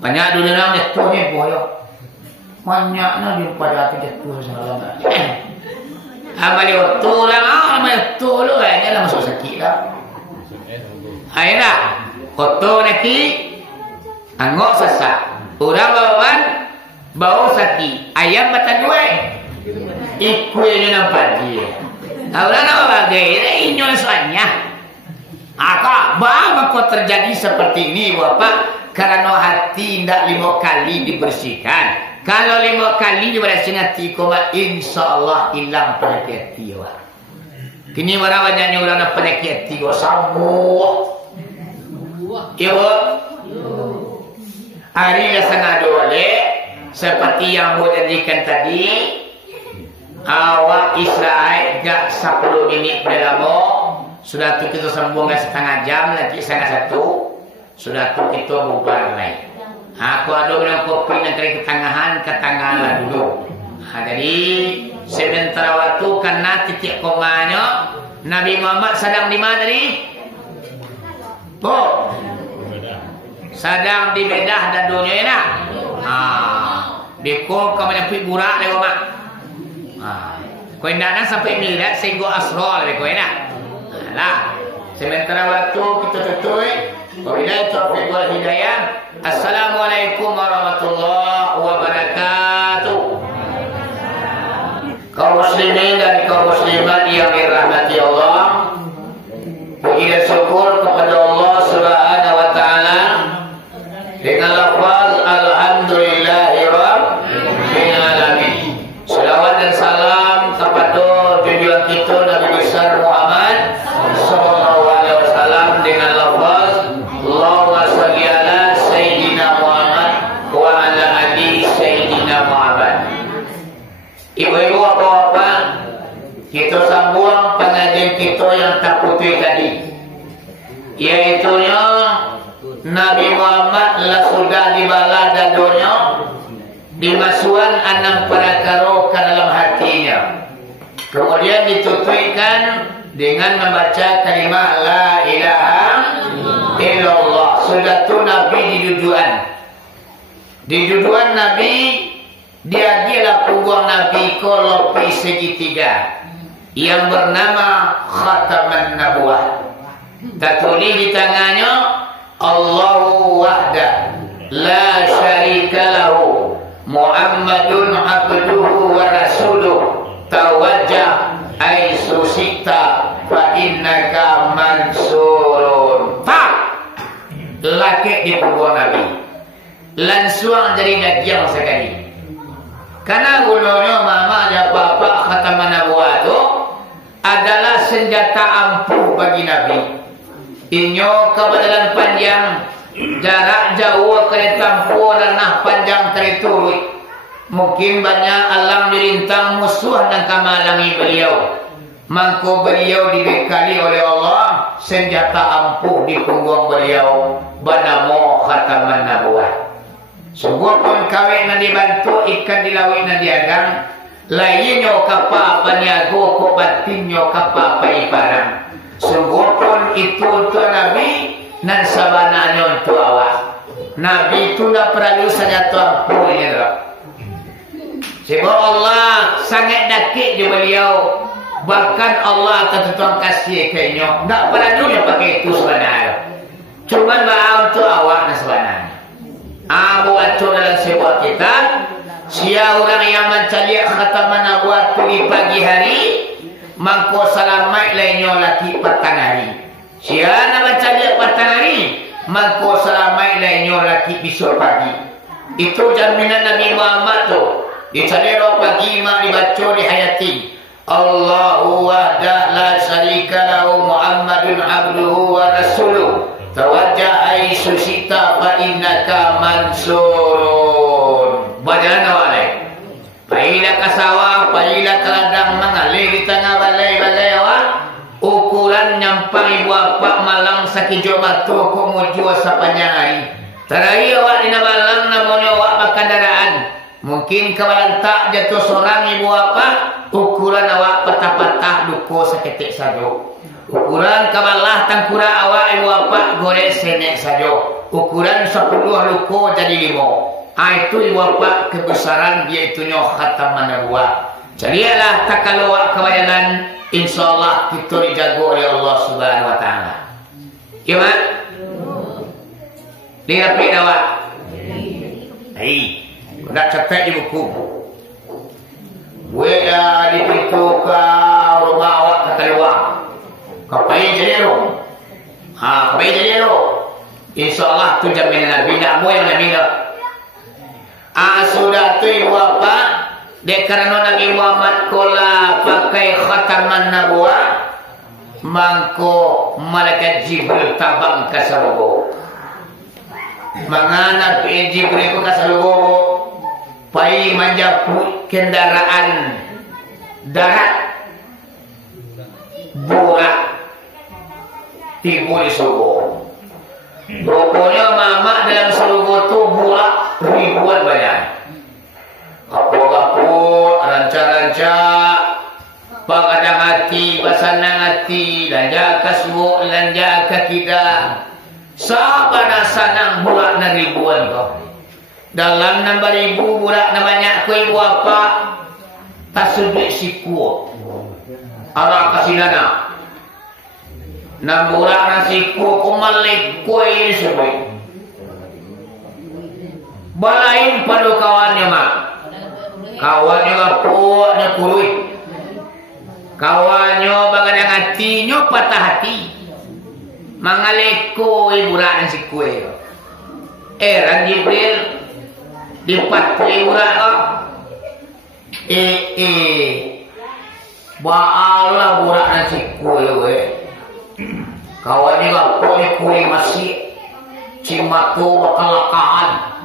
Banyak durian orangnya tuh ni boyo. Banyaknya dia pada hati jatuh salah. Amali waktu lah, amali waktu lu kayaknya lah masuk sakit lah. Ayolah, waktu nanti angok sesak. Orang bawaan bau sakit. Ayam batang gue. Ikut yang nampak dia. Orang apa bagai ini soalnya. Bagaimana kok terjadi seperti ini Bapak? Karena hati tidak 5 kali dibersihkan. Kalau 5 kali dia berasa hati koma, insya-Allah hilang penyakit hati awak. Kini orang banyaknya orang nak penyakit hati awak sembuh. Ya, hari dah sangat boleh seperti yang boleh jadikan tadi. Awak Israel gak 10 minit berlama. Sudah tu kita sambung setengah jam, nanti setengah 1. Sudah tu kita bubar naik. Aku ada minum kopi nanti ketangahan dulu. Jadi sementara waktu karena titik komanya Nabi Muhammad sedang di mana tadi? Sedang di bedah dan dunia ini. Deko kau menyampai burak lewat mak. Kau indah sampai milat sehingga asrol deko enak. Lah, sementara waktu kita tutup. Wabillahi taufiq wal hidayah. Assalamualaikum warahmatullahi wabarakatuh. Kaum muslimin dan kaum muslimat yang dirahmati Allah, puji dan syukur kepada Allah Subhanahu wa taala dengan lafaz alhamdulillahirabbil alamin. Selawat dan salam kepada junjungan kita Nabi besar Muhammad sallallahu alaihi wasallam dengan lafaz Allahumma shalli ala sayyidina Muhammad wa ala ali sayyidina Muhammad. Ibu-ibu apa-apa, kita sambung pengajian kita yang tak putih tadi, yaitunya Nabi Muhammad lah sudah dibala dan dunia dimasukkan 6 perkara ke dalam hatinya. Kemudian ditutupkan dengan membaca kalimat la ilaha illallah. Sudah tu Nabi di duduan Nabi dia lah punggung Nabi kolopi segitiga yang bernama Khataman Nabuwah. Tertulis di tangannya Allahu wahda la syarika lahu Muhammadun abduhu wa rasuluh tawajjah aisu sita fa innaka mansurun. Tak laki di punggung Nabi langsung dari daging sekali. Karena gunanya mama dan bapa Khataman Nabuwah itu adalah senjata ampuh bagi Nabi. Inyo kebenaran panjang, jarak jauh kereta tempuh ranah panjang kereta. Mungkin banyak alam dirintang musuh dan kamalangi beliau. Mangko beliau dibekali oleh Allah senjata ampuh di punggung beliau bernama Khataman Nabuwah. Sebuah pun kawin yang dibantu ikan di laut yang diagang lainnya kapal penyago ko batinnya kapal paiparan. Sebuah pun itu untuk Nabi dan sabananya untuk awak. Nabi itu tak perlu saja tuampu ini lah. Sebab Allah sangat dakik di beliau. Bahkan Allah tetap kasih kayaknya. Tak perlu dia pakai itu sebenarnya. Cuma bahawa untuk awak dan sebenarnya. Abu atur dalam sebuah kitab. Siapa orang yang mencari Khataman Nabuwah di pagi hari, mangko selamat lainnya lagi petang hari. Siapa yang mencari petang hari, mangko selamat lainnya lagi besok pagi. Itu jaminan Nabi Muhammad tu. Dicari roh pagi mak dibaca dihayati. Allahu wahda la syarika lahu Muhammadun abduhu wa rasuluh. Tawajjah aisu sita fa innaka mansurun. Badan awak. Pailah ke sawah, pailah ke ladang mengalir di tengah balai-balai awak. Ukuran nyampang ibu apa malang sakijo matu ko muju sepanjang hari. Terakhir awak di malang namanya awak berkendaraan. Mungkin kawalan tak jatuh seorang ibu apa. Ukuran awak patah-patah duko seketik saja. Ukuran kabalah tangkura awak ibu apa goreng senek saja. Ukuran 10 luko jadi 5. Itu ibu apa kebesaran dia itunya Khataman Nabuwah. Jadilah tak kalau awak kewayanan insyaallah kita dijaga oleh Allah Subhanahu wa taala. Gimana? Dia pilih awak. Dah catat di buku. Weda di pintu ke rumah awak kata luar. Kapai jadi lo. Kapai jadi lo. InsyaAllah tu jaminan Nabi. Tak boleh Nabi tak. sudah tu ibu apa? Dek karena Nabi Muhammad kola pakai khataman nabuah, mangko malaikat Jibril tabang ke salugo. Mangana Jibril ke salugo, pai menjaput kendaraan darat burak timbul subuh. Pokoknya mama dalam salugo tu burak ribuan banyak. Kapur-kapur, ranca-ranca, pagadang hati, pasanang hati, lanja kasbuk, lanja kakida. Sabana sanang burak na ribuan kau. Dalam 6,000 burak na banyak ko ibu apa? Tasuduk siku. Arah kasilana. 6 burak na siku, kumalik ko ini sebut. Balain pada kawannya mak. Kawannya kapuk na kurui. Kawannya bagadang hati, nyo patah hati. Mangaleko burak na si kue. Ran Jibril dipatri burak ko. Baalah burak na si kue. Kawannya kapuk ni kue masih. Cimato bakalakaan.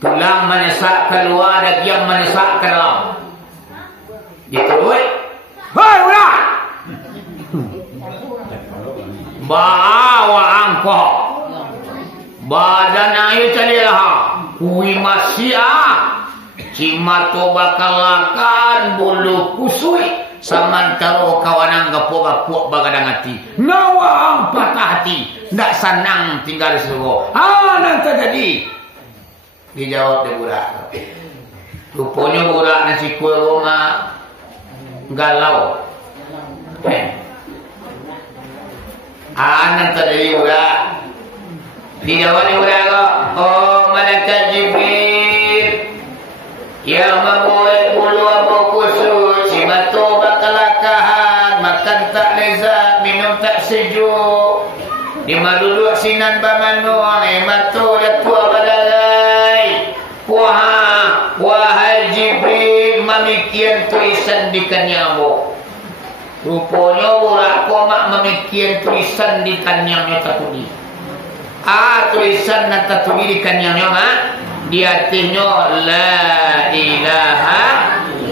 Tulang menesak keluar dan yang menesak ke dalam. Gitu weh. Hei budak. Bawa angkau. Badan ayu talilah. Kui masih Cimato bakalakan bulu kusui. Samantaro kawanang gapuk-gapuk bagadang hati. Nawang patah hati. Ndak senang tinggal suruh. Nanti jadi. Dijawab dia budak. Rupanya budak nasi kue rumah galau. Nanti dari budak. Dijawab dia budak. Oh malaikat Jibril. Yang membuat bulu abu kusut. Cimato bakalakahan. Makan tak lezat. Minum tak sejuk. Di maduduk sinan bamanu. Mato dia tua badalai. Wahai Jibril, mamikian tulisan di kanyamu. Rupanya burak komak mamikian tulisan di kanyangnya tatuli. Tulisan na tatuli di kanyangnya mak. Di hatinya la ilaha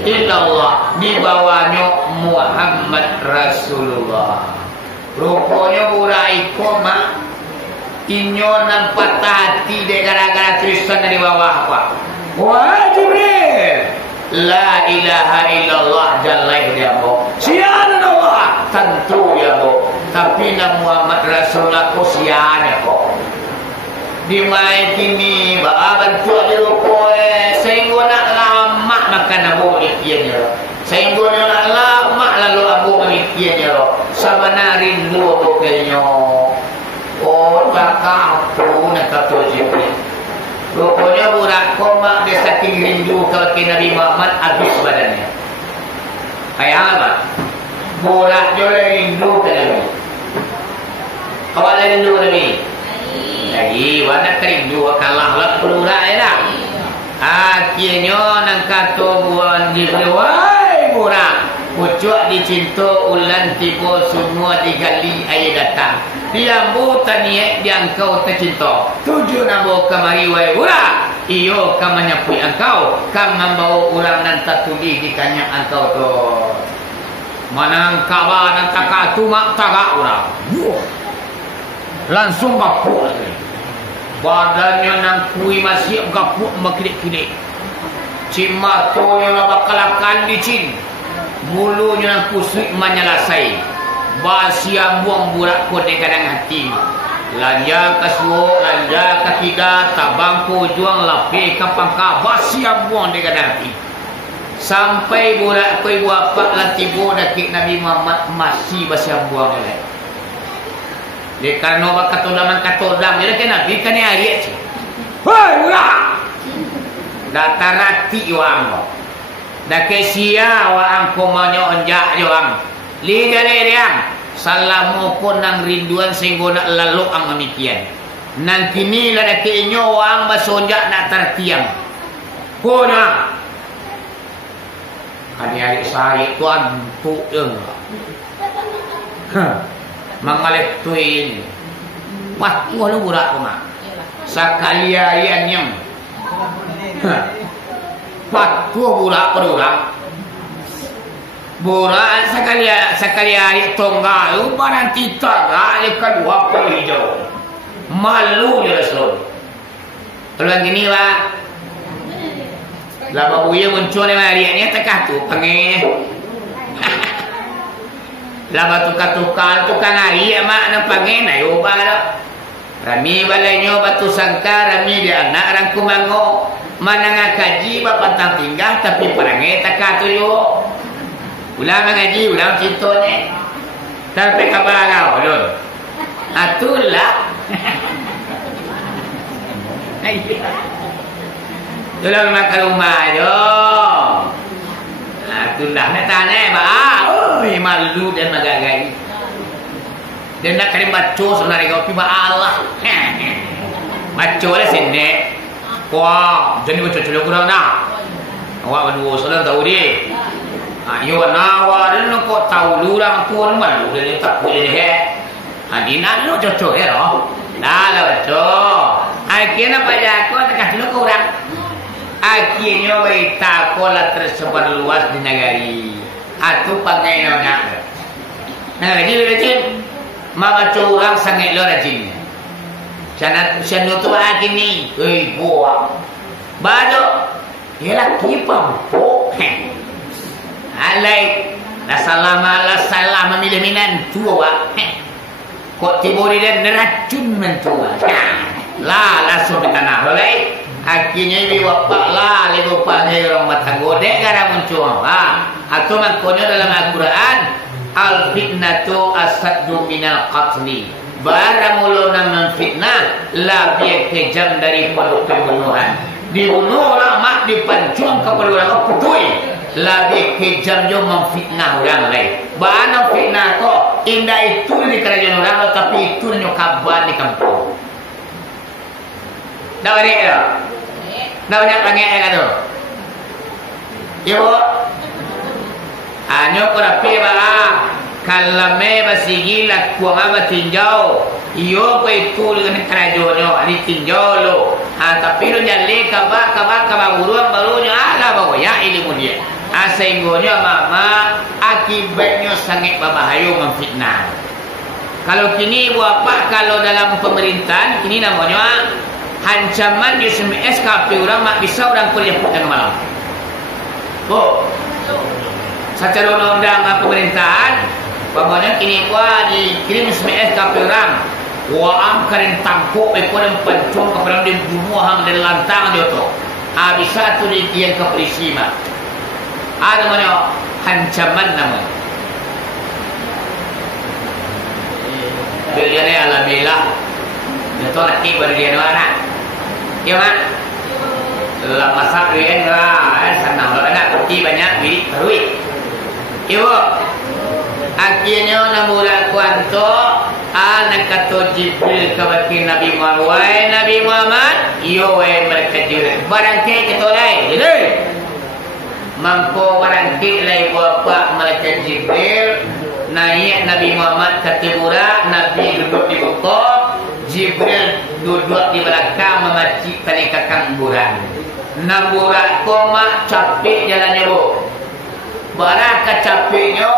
illallah. Di bawahnya Muhammad Rasulullah. Rupanya burak komak. Inyo nampak hati dek gara-gara tulisan di bawah apa? Wah Jibril, la ilaha illallah jalai dia bo. Sian Allah tentu ya bo. Tapi nama Muhammad Rasulullah ko sian ya bo. Di mai kini ba bantu ada koe. Sehingga nak lama makan abu ikian ya. Sehingga nak lama lalu abu ikian ya. Sabana rindu abu kenyo. Oh, bakal tu nak kata Jibril. Rupanya budak komak dia saking rindu kalau ke Nabi Muhammad habis badannya. Kayak apa? Budak juga rindu ke Nabi. Awak rindu ke Nabi? Lagi, wanak rindu kalah lah budak lah. Akhirnya nak kata buat Jibril, wahai budak, pucuk dicinta ulan tiba semua digali air datang. Dia buta niat dia engkau tercinta. Tujuh nabo kamari wai budak. Iyo kam menyapui engkau. Kam membawa ulang nan tatuli di kanyang engkau tu. Mana kabar nan takatu mak tagak orang. Langsung bapuk. Badannya nang kui masih gapuk makidik-kidik. Cimato yang bakalakan licin. Bulunya nang kusuk menyelasai. Basia buang burak kode kadang hati. Lanja kaswo, lanja ketiga, tabangku juang lapi kapangka. Basia buang de kadang hati. Sampai burak koi buat pak latibo dakik Nabi Muhammad masih basia buang oleh. Dia karena bakat ulaman katodam, jadi kan Nabi kan yang ariat sih. Hei burak, datarati wang, dah kesia wang komanya onjak wang. Liga leriang salamu pun nang rinduan sehingga nak lalu ang mamikian. Nang kini lah dak inyo wang basonjak nak tertiang. Punya. Adik-adik saya tuan tu yang. Mengalih tuin. Wah, lu burak koma. Sekalian yang. Patu burak perurang. Burak sekalian tonggal. Barang kita gak kedua pun hijau. Malu je Rasul. Kalau gini lah. Lama buaya muncul ni hari ni tekah tu panggil. Lama tukar-tukar tukang hari mak nak panggil na yo ba dah. Rami balainya batu sangka rami dia anak orang kumango. Mana ngaji ba pantang tinggal tapi perangai tekah tu yo. Ulang ngaji ulang cerita ni. Tapi kabar kau lun. Atulah. Tolong makan rumah je. Itulah nak tanya oi malu dan magagai. Dia nak kena baca sebenarnya kopi ba Allah. Baca lah sini. Wah, jadi baca celok kurang dah. Awak berdua salah tahu dia. Ayo nawa dan kok tahu lurang pun malu dia tak boleh deh. Dina lu cocok ya roh. Dah lah baca. Akhirnya Pak Jako tak kasih lu kurang. Akhirnya berita pola tersebar luas di negari. Atu pakai nona. Nah, jadi rajin. Mama curang sangat lo rajin. Sana tu lagi ni. Buah. Bado. Ialah kipam. Alai. La salam memilih minan tua. Kok tiburi dan neracun mentua. Lah langsung di tanah. Boleh? Akhirnya ibu bapak lah lepas panggil orang mata godek gara muncul. Atau maknanya dalam Al-Quran al-fitnatu asaddu minal qatli. Barang mulu nak memfitnah lebih kejam daripada pembunuhan. Dibunuh orang mak dipancung kepada orang putui. Lebih kejam juga memfitnah orang lain. Barang fitnah kok indah itu di kerajaan orang tapi itu nyokaban di kampung. Dah balik dah. Dah banyak panggil kan tu. Ibu. Anyo ko rapi ba. Kalame basigi la kuang ba tinjau. Iyo ko itu dengan kerajaan ni tinjau lo. Tapi lo nyale kaba buruan barunya ala bawa ya ilmu dia. Sehingga mama akibatnya sangat berbahaya memfitnah. Kalau kini buat apa kalau dalam pemerintahan ini namanya ancaman di SMS KP orang mak bisa orang kuliah petang malam. Secara undang-undang pemerintahan, bagaimana kini gua dikirim SMS KP orang, gua angkarin tangkuk ekor yang pencung kepada dia bunuh hang dan lantang dia tu. Bisa tu dia ke polisi mak. Ada namanya ancaman namanya. Dia ni alhamdulillah. Dia tu laki baru dia anak. Ya mak. Dalam masa rian lah, senang lah anak pergi banyak bilik terui. Ibu. Akhirnya namulah kuanto anak kata Jibril kepada Nabi Muhammad. Nabi Muhammad, yo mereka jiran. Barangkali kita lain. Jadi mampu barangkali lain bapa mereka Jibril. Naik Nabi Muhammad kata murah, Nabi duduk di pokok, Jibril duduk di belakang memacik tali kakang buran. Namburat koma capek jalannya bu. Barang capeknya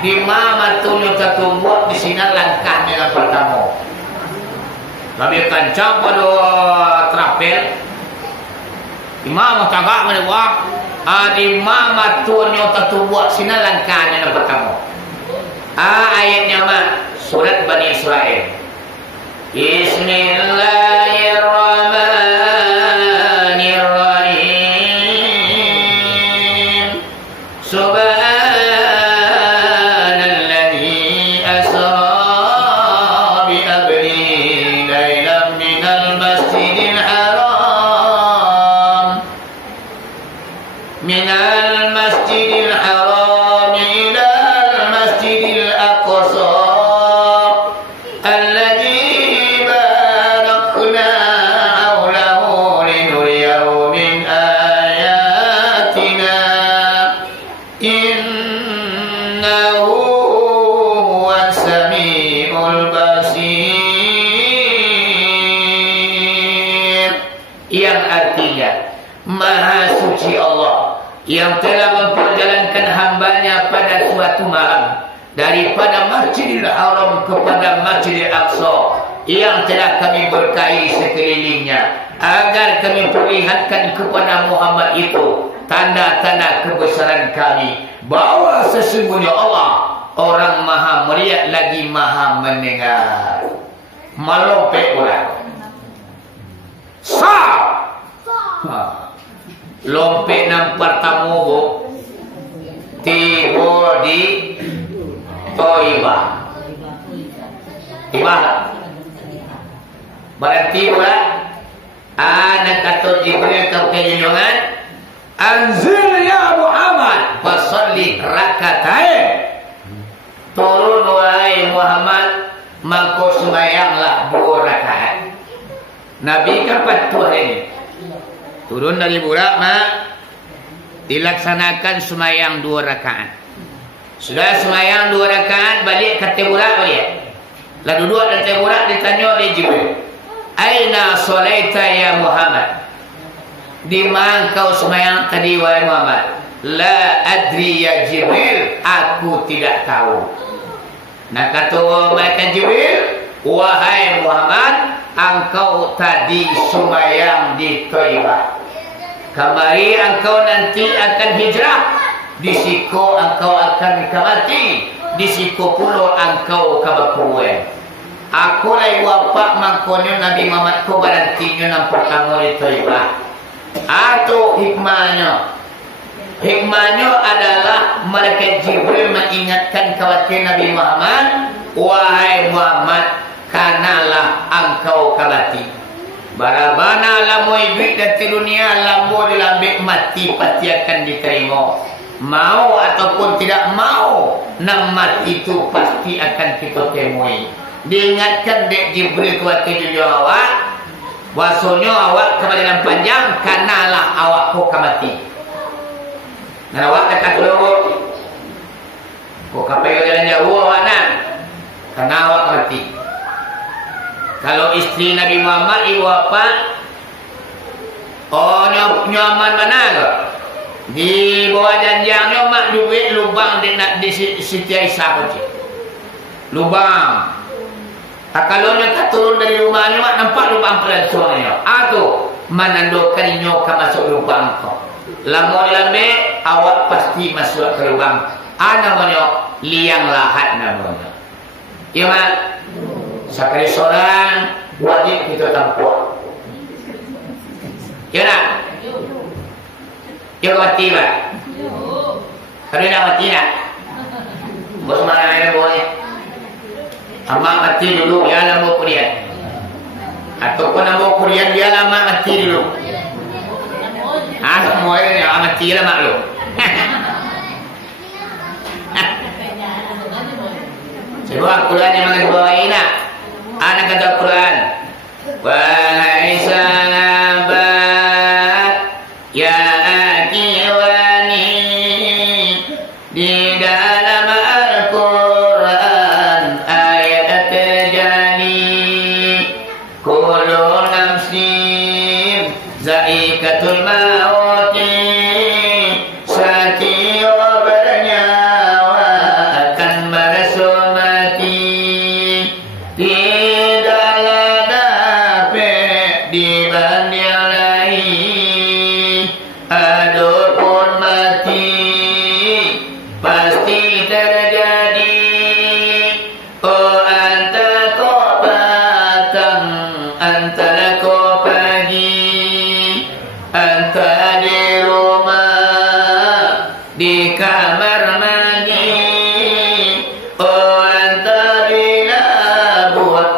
di mana tunjuk tertumbuh di sini langkahnya yang pertama. Lebih kencang pada trapel. Di mana tagak mana buat? Di mana tunjuk tertumbuh sini langkahnya yang pertama. Ayatnya mak surat Bani Israel. Bismillahirrahmanirrahim. Subhanalladzi asra bi abdihi lailan minal masjidil haram ila al-masjidil aqsa alladzi barakna hawlahu linuriyahu min Sami'ul Basir, yang artinya Maha Suci Allah yang telah memperjalankan hambanya pada suatu malam daripada Masjidil Haram kepada Masjidil Aqsa yang telah kami berkahi sekelilingnya, agar kami perlihatkan kepada Muhammad itu tanda-tanda kebesaran kami, bahwa sesungguhnya Allah orang maha melihat lagi maha mendengar. Melompek orang lompek nampak tamu bu tiba di Toibah. Tiba berarti pula anak kata Jibril kau kejunjungan, anzil ya Muhammad fasalli rakatain, turun wahai Muhammad maka sembahyanglah 2 rakaat. Nabi kapan Tuhan ini turun dari burak mak dilaksanakan sembahyang 2 rakaat. Sudah sembahyang 2 rakaat, balik kata burak balik. Lalu duduk dan kata burak ditanya oleh Jibril, aina sholaita ya Muhammad, di mana kau sembahyang tadi wahai Muhammad? La adri ya Jibril, aku tidak tahu. Nah kata malaikat Jibril, wahai Muhammad, engkau tadi sembahyang di Taibah. Kemari engkau nanti akan hijrah, di siku engkau akan mati, di siku pula engkau kabakuwe. Aku lai wapak mangkonyo Nabi Muhammad ko barantinyo ng pertama di Taibah. Atau hikmahnya adalah malaikat Jibril mengingatkan kepada Nabi Muhammad, wahai Muhammad, kanalah engkau kabati. Barabana lamu ibik dan dunia lamu dilambik mati pasti akan diterima. Mau ataupun tidak mau, nang mati itu pasti akan kita temui. Diingatkan dek Jibril kepada awak, bahasanya awak kebadan panjang, kanalah awak kau kabati. Nah awak kata dulu, kau kapai jalan jauh awak nak, karena awak kabati. Kalau istri Nabi Muhammad ibu apa? Oh nyaman mana ke? Di bawah janjangnya mak duit lubang di Siti Aisyah je. Lubang. Kalau nyak turun dari rumahnya mak nampak lubang pada suaranya. Atau menandakan nyoka masuk lubang kau. Lama lambe awak pasti masuk ke lubang. Namanya liang lahat namanya. Ya mak. Sekali seorang wajib kita tampak. Ya nak? Ya mati lah. Kalau nak mati nak? Bos mana yang boleh? Amak mati dulu, dia lama kurian. Ataupun lama kurian dia lama mati dulu. Semua yang mati lah mak lu. Sebab Quran yang mana dibawain nak? Anak kata Quran, wahai sahabat, ya akiwani, di dalam Al-Quran ayat terjadi, kullu nafsin zaikatul mauti, setiap bernyawa akan merasa mati. Di kamar mandi, oh anta bila buat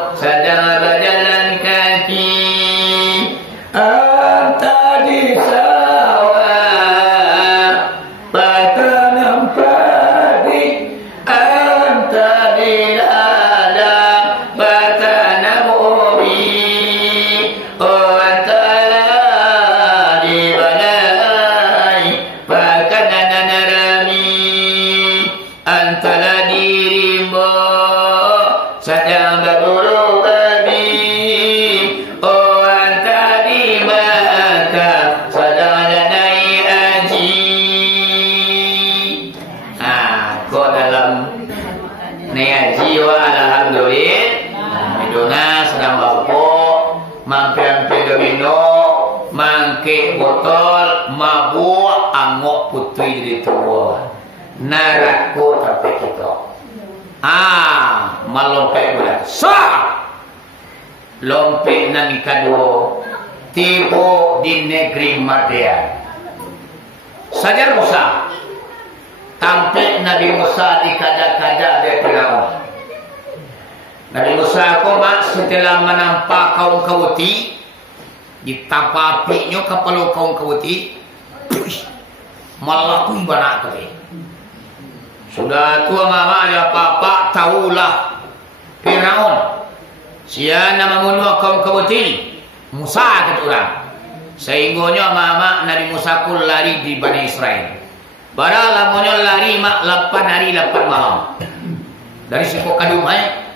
yang berburu babi. Oh anta di Makkah sedang naik haji. Kau dalam naik haji wa alhamdulillah. Medona sedang bawa mampir-mampir domino, mangke botol, mabuk, angok putih di tua. Narako tapi kita. Melompet bulan. Lompet nang kadua. Tiba di negeri Madian. Sajar Musa. Tampil Nabi Musa di kada-kada dari Firaun. Nabi Musa komak setelah menampak kaum Kawuti ditapa apinya kepala kaum Kawuti malah pun banak tadi. Sudah tua mama ada apa-apa tahulah Firaun siapa membunuh kaum Kawuti Musa kata orang. Sehingga mama Nabi Musa pun lari di Bani Israel. Bara lamonyo lari mak 8 hari 8 malam. Dari Siko Kadumai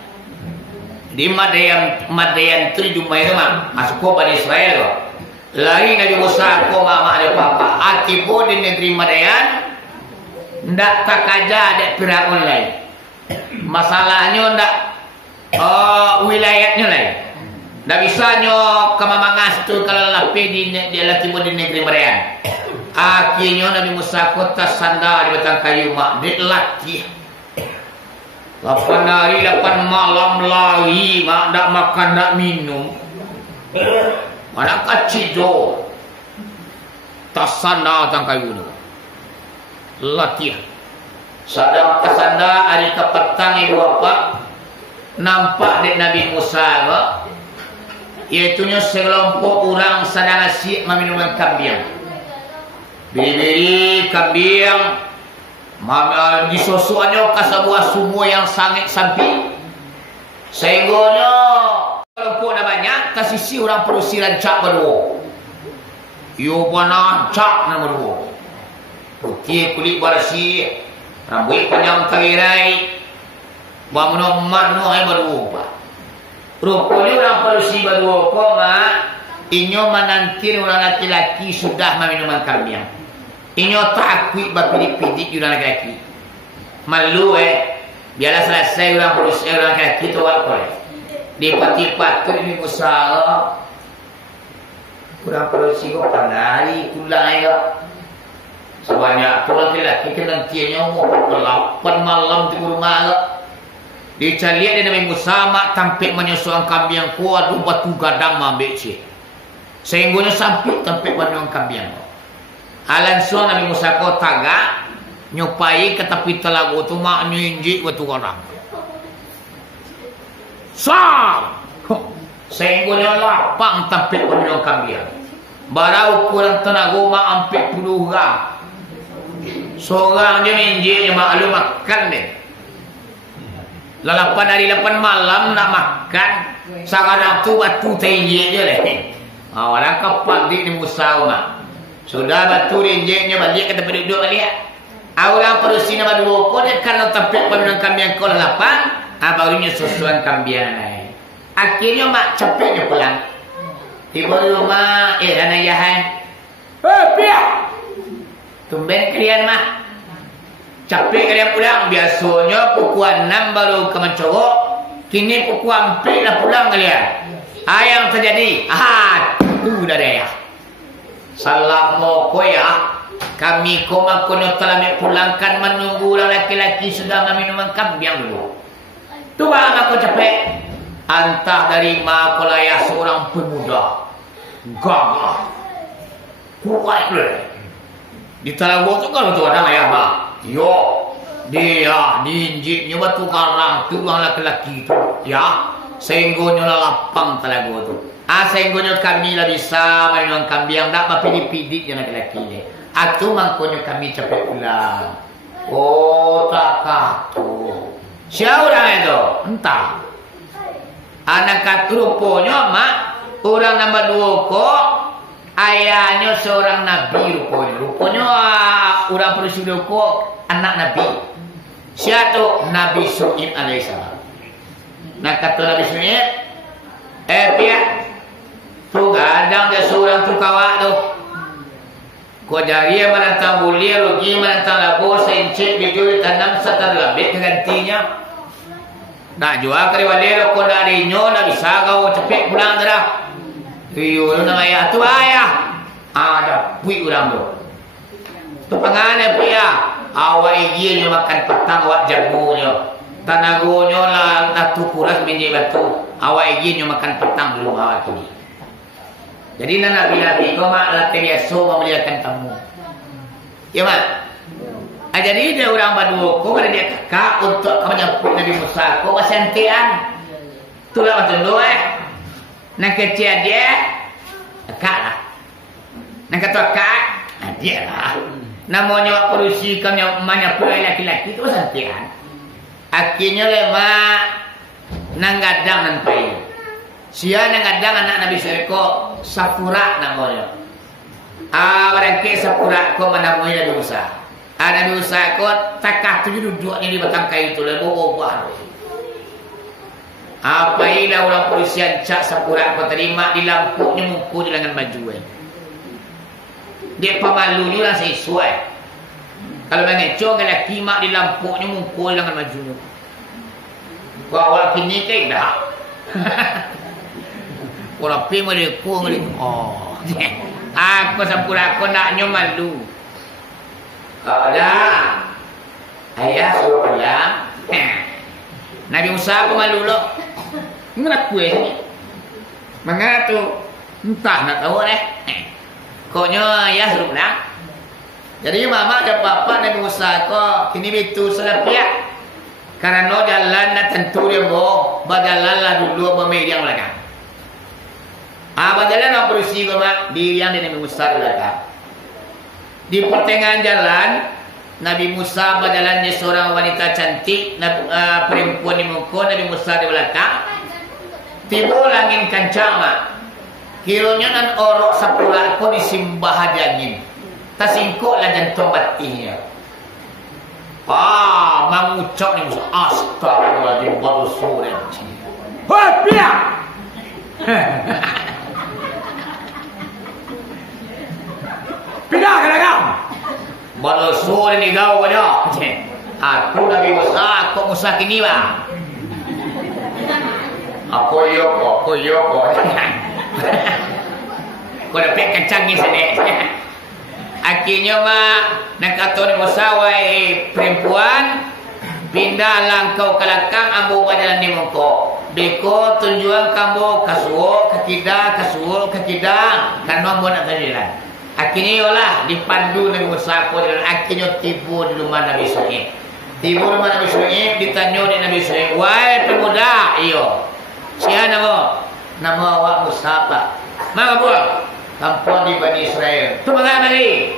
di Madian 3 Jumai itu mak masuk Bani Israel. Lari Nabi Musa ko mama ada apa-apa. Akibo di negeri Madian ndak tak aja ada Firaun lain. Masalahnya ndak wilayahnya lain. Ndak bisa nyo kamamangas tu kalau lapi di Akibo di negeri Madian. Akhirnya Nabi Musa kota sandar di batang kayu mak dilatih 8 hari 8 malam lari mak tak makan tak minum mana kacau tak sandar batang kayu ni latih sadang kesandar hari ke petang ibu apa nampak dek Nabi Musa iaitunya sekelompok orang sedang asyik meminumkan kambing. Bibiri kambing disosuannya ke sebuah sumur yang sangat samping. Sehingganya kelompok namanya ke sisi orang perusiran cak berdua. Yo mana cak nama berdua. Putih kulit bersih, rambut panjang tegirai, bangun emak no berdua. Rupanya orang perusi berdua koma inyo menantir orang laki-laki sudah meminumkan kambing. Inyo takut berpidik-pidik orang laki-laki. Malu biarlah selesai orang perusahaan orang laki-laki itu apa di pati-pati ini usaha kurang perusahaan kok pandai pulang sebanyak orang laki-laki kenantiannya mau 8 malam di rumah dicari dia Nabi Musa mak tampik menyusuan kambing kuat batu gadang mambek sih sehingga sampai tampik menyusuan kambing. Alansua Nabi Musa ko taga nyupai ke tepi telaga tu mak nyinjik batu orang. Sehingga lapang tampik menyusuan kambing. Bara ukuran tenaga mak ampik 10 orang. Seorang dia nyinjik mak lu makan deh. 8 hari 8 malam nak makan. Sekarang tu batu tinjik je leh. Orang kapal di Musa mak. Sudah batu rinjeknya balik ke tempat duduk balik. Orang perusina berdua pun karena tampil peminum kambing kau 8, barunya susuan kambing lain. Akhirnya mak cepatnya pulang. Tiba di rumah, dan ayahan. Piak! Tumben kalian mak. Capek kalian pulang. Biasanya pukul 6 baru ke Mencogok. Kini pukul 4 dah pulang kalian. Yang terjadi? Itu dah daya. Salamu koya kami koma kono telah pulangkan menunggu laki-laki sudah meminumkan kambing dulu. Tu bang aku capek. Antah dari makolaya seorang pemuda gagah kuat le. Di Talago tu kalau tu ada ayah mak. Yo dia diinjiknya batu karang tu bang laki-laki tu ya sehingga lapang Talago tu. Sehingga kami lah bisa minum kambing tak pilih-pilih yang laki-laki ni. Atu mangkonya kami capek pulang. Oh tak katu. Siapa orang itu? Entah. Anak katu rupanya mak orang nombor 2 kok ayahnya seorang nabi rupanya. Rupanya orang perusahaan kok anak nabi. Siapa tu? Nabi Su'ib alaihissalam. Nak kata Nabi Suhaib, pihak tu kadang dia seorang tu kawak tu. Kau jari menantang bulir, rugi menantang labu, seincik, biju ditanam, setar labik kegantinya. Nak jual kari walir, kau nak rinyo, nak bisa kau cepet pulang dah. Iyo, nama ayah tu ayah. Ada puik orang tu. Tu pengannya pihak. Awak igin makan petang, awak jagunya. Tanagonya lah, tu kuras minyak batu. Awak igin makan petang dulu awak tu ni. Jadi Nabi kau mak latih biasa memuliakan tamu. Ya mak. Jadi dia orang berdua, kau ada dia kakak untuk kau menyambut Nabi Musa. Kau masih antian. Itulah macam tu Nak kecil dia, kakak lah. Nak kata kakak, dia lah. Namanya perusi kau yang mana pula laki-laki itu masih antian. Akhirnya lemak nanggadang nanti. Sia nanggadang anak Nabi Suhaib Safura namanya. Barangkali Safura ko menemui Nabi Musa. Nabi Musa ko takah tu duduk ni di batang kayu tu le bobar. Apa ila orang polisian cak Safura ko terima di lampunya muku di lengan baju. Dia pemalu juga sesuai. Kalau mengecoh kalau kimak di lampunya muku di lengan baju. Bawa kini ke dah. Orang pergi mereka oh. Aku Safura aku nak malu. Dah. Ayah suruh pulang. Nabi Musa aku malu lo. Mana kue ni? Mengapa tu? Entah nak tahu deh. Koknya ayah suruh pulang. Jadi mama dan papa Nabi Musa ko kini itu selepiak. Karena jalan nak tentu dia mau badalah dulu bermediang belakang. Badalah nak berusi ko mak diri yang Nabi Musa belakang. Di pertengahan jalan Nabi Musa berjalannya seorang wanita cantik, perempuan di muka Nabi Musa di belakang. Tiba langit kancang mak. Kiranya nan orok Safura ko disimbah jangin. Tasingkoklah jantung batinnya. Mengucap ni Musa. Astagfirullahaladzim. Baru sore. Hoi, biar! Pindah ke dalam. Baru sore ni kau pada. Aku Nabi Musa. Aku Musa kini bang. Aku yoko. Kau dapat kencang ni sedek. Akhirnya mak nak kata ni Musa wahai perempuan pindahlah kau ke belakang ambo berjalan di muka. Beko tunjuan kamu kasuo ke kida karena ambo nak jalan. Akhirnya yolah dipandu Nabi Musa ko jalan. Akhirnya tiba di rumah Nabi Suhaib. Tiba rumah Nabi Suhaib ditanya di Nabi Suhaib, wahai pemuda, iyo. Siapa nama? Nama awak Musa apa? Mak apa? Kampung di Bani Israel. Tu mengapa ni?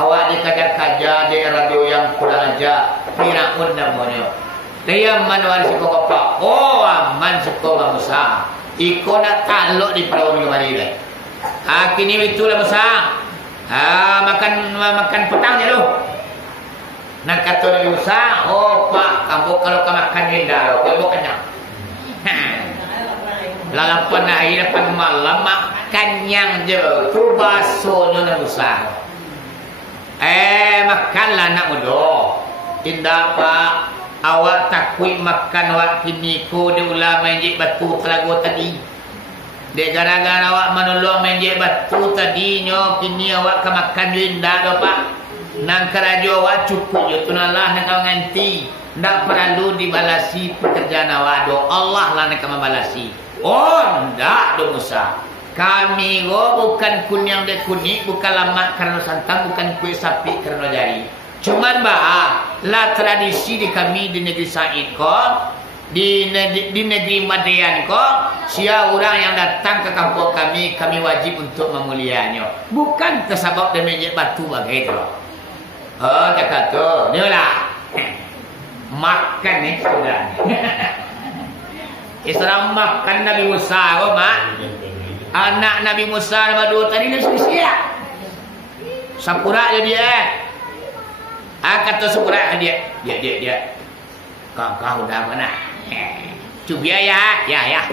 Awak dikajar-kajar di radio yang kurang ajar. Firaun namanya. Dia manual siko bapa. Aman siko Musa. Iko nak takluk di perahu kembali dah. Kini itulah Musa. Makan petang je tu. Nak kata Nabi Musa, Pak, kamu kalau kau makan hindar, kau kenyang. Lalapan air depan malam makan yang je tu basuh Nabi Musa. Makanlah anak muda. Tindak Pak, awak takui makan awak kini ko di ulah menjik batu telago tadi. Dek gara-gara awak menolong menjik batu tadinya kini awak ke makan winda do Pak. Nang kerajo awak cukup je tunalah nak kau nganti. Ndak perlu dibalasi pekerjaan awak do. Allah lah nak membalasi. Ndak do Musa. Kami bukan kunyang de kuning, bukan lamak karena santan, bukan kue sapi karena jari. Cuman lah tradisi di kami di negeri Said di negeri Madian sia orang yang datang ke kampung kami wajib untuk memulianya. Bukan tersabab dan menjadi batu begitu. Dia kata, ni lah. Makan ni sudah. Islam makan Nabi Musa mak. Anak Nabi Musa berdua tadi dia siap. Safura dia. Kata Safura dia. Kau dah mana? Itu biaya ya.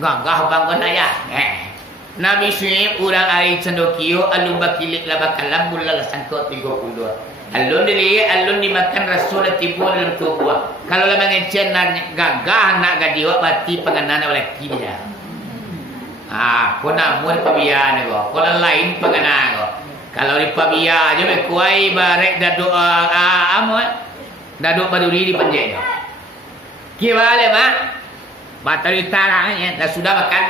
Gagah bangun ayah. Nabi Syuaib urang ari cendokio alun bakilik labakalam bulan sangkot 32. Alun dili alun dimakan rasul tibu dalam tubuh. Kalau lah mengecen gagah nak gadiwa bati penganan oleh dia. Ko namun pabiya ko. Ko lain penganan ko. Kalau di pabiya aja me kuai barek dadu dadu baduri di penjeng. Gimana, Mak? Batal ditarangnya, dah sudah makan.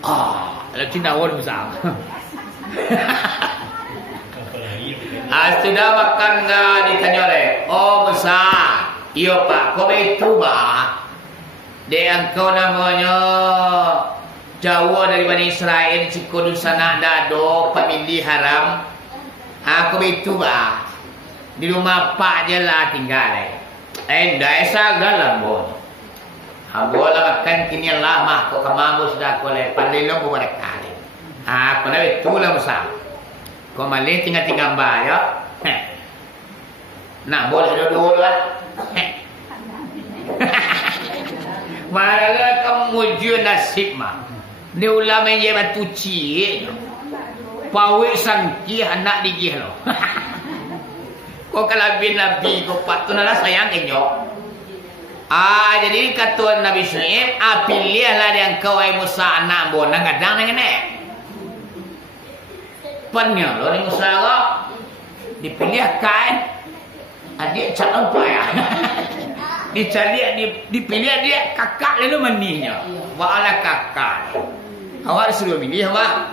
Kalau cinta orang besar. Sudah makan enggak ditanya oleh. Besar. Iya Pak, kau itu Pak. Dia engkau namanya jauh dari Bani Israel, Cikudus sana dado, pemilih haram. Kau itu Pak. Di rumah Pak je lah tinggal. Desa galam bon. Bola makan kini lama kok kamamu sudah koleh pandai lo buat kali. Kalau itu lah besar. Kau malih tinggal bayar. Nak boleh dulu lah. Malah kamu jual nasib mah. Ni ulama yang batu cie. Pawai sangki anak digih lo. Kau kalau bin Nabi kau patut nak sayang kenyok. Jadi kata Nabi Syuaib, pilihlah yang kau Musa anak bonang kadang dengan Panya lo ni Musa lo dipilih kan adik calon payah. Dipilih dia kakak lalu mandinya. Wa'ala kakak. Awak suruh milih apa?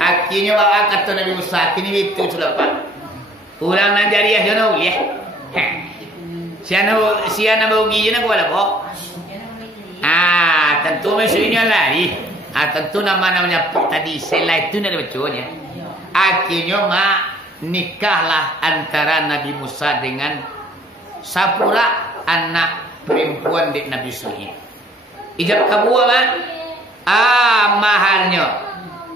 Akhirnya awak kata Nabi Musa, kini itu sudah pak. Pulang najariah dia nak boleh. Siapa bagi je nak buat apa? Tentu maksudnya lari. Tentu namanya tadi selai itu nak bacanya. Akhirnya nikahlah antara Nabi Musa dengan Sapura anak perempuan di Nabi Syuaib. Ijab kabul maharnya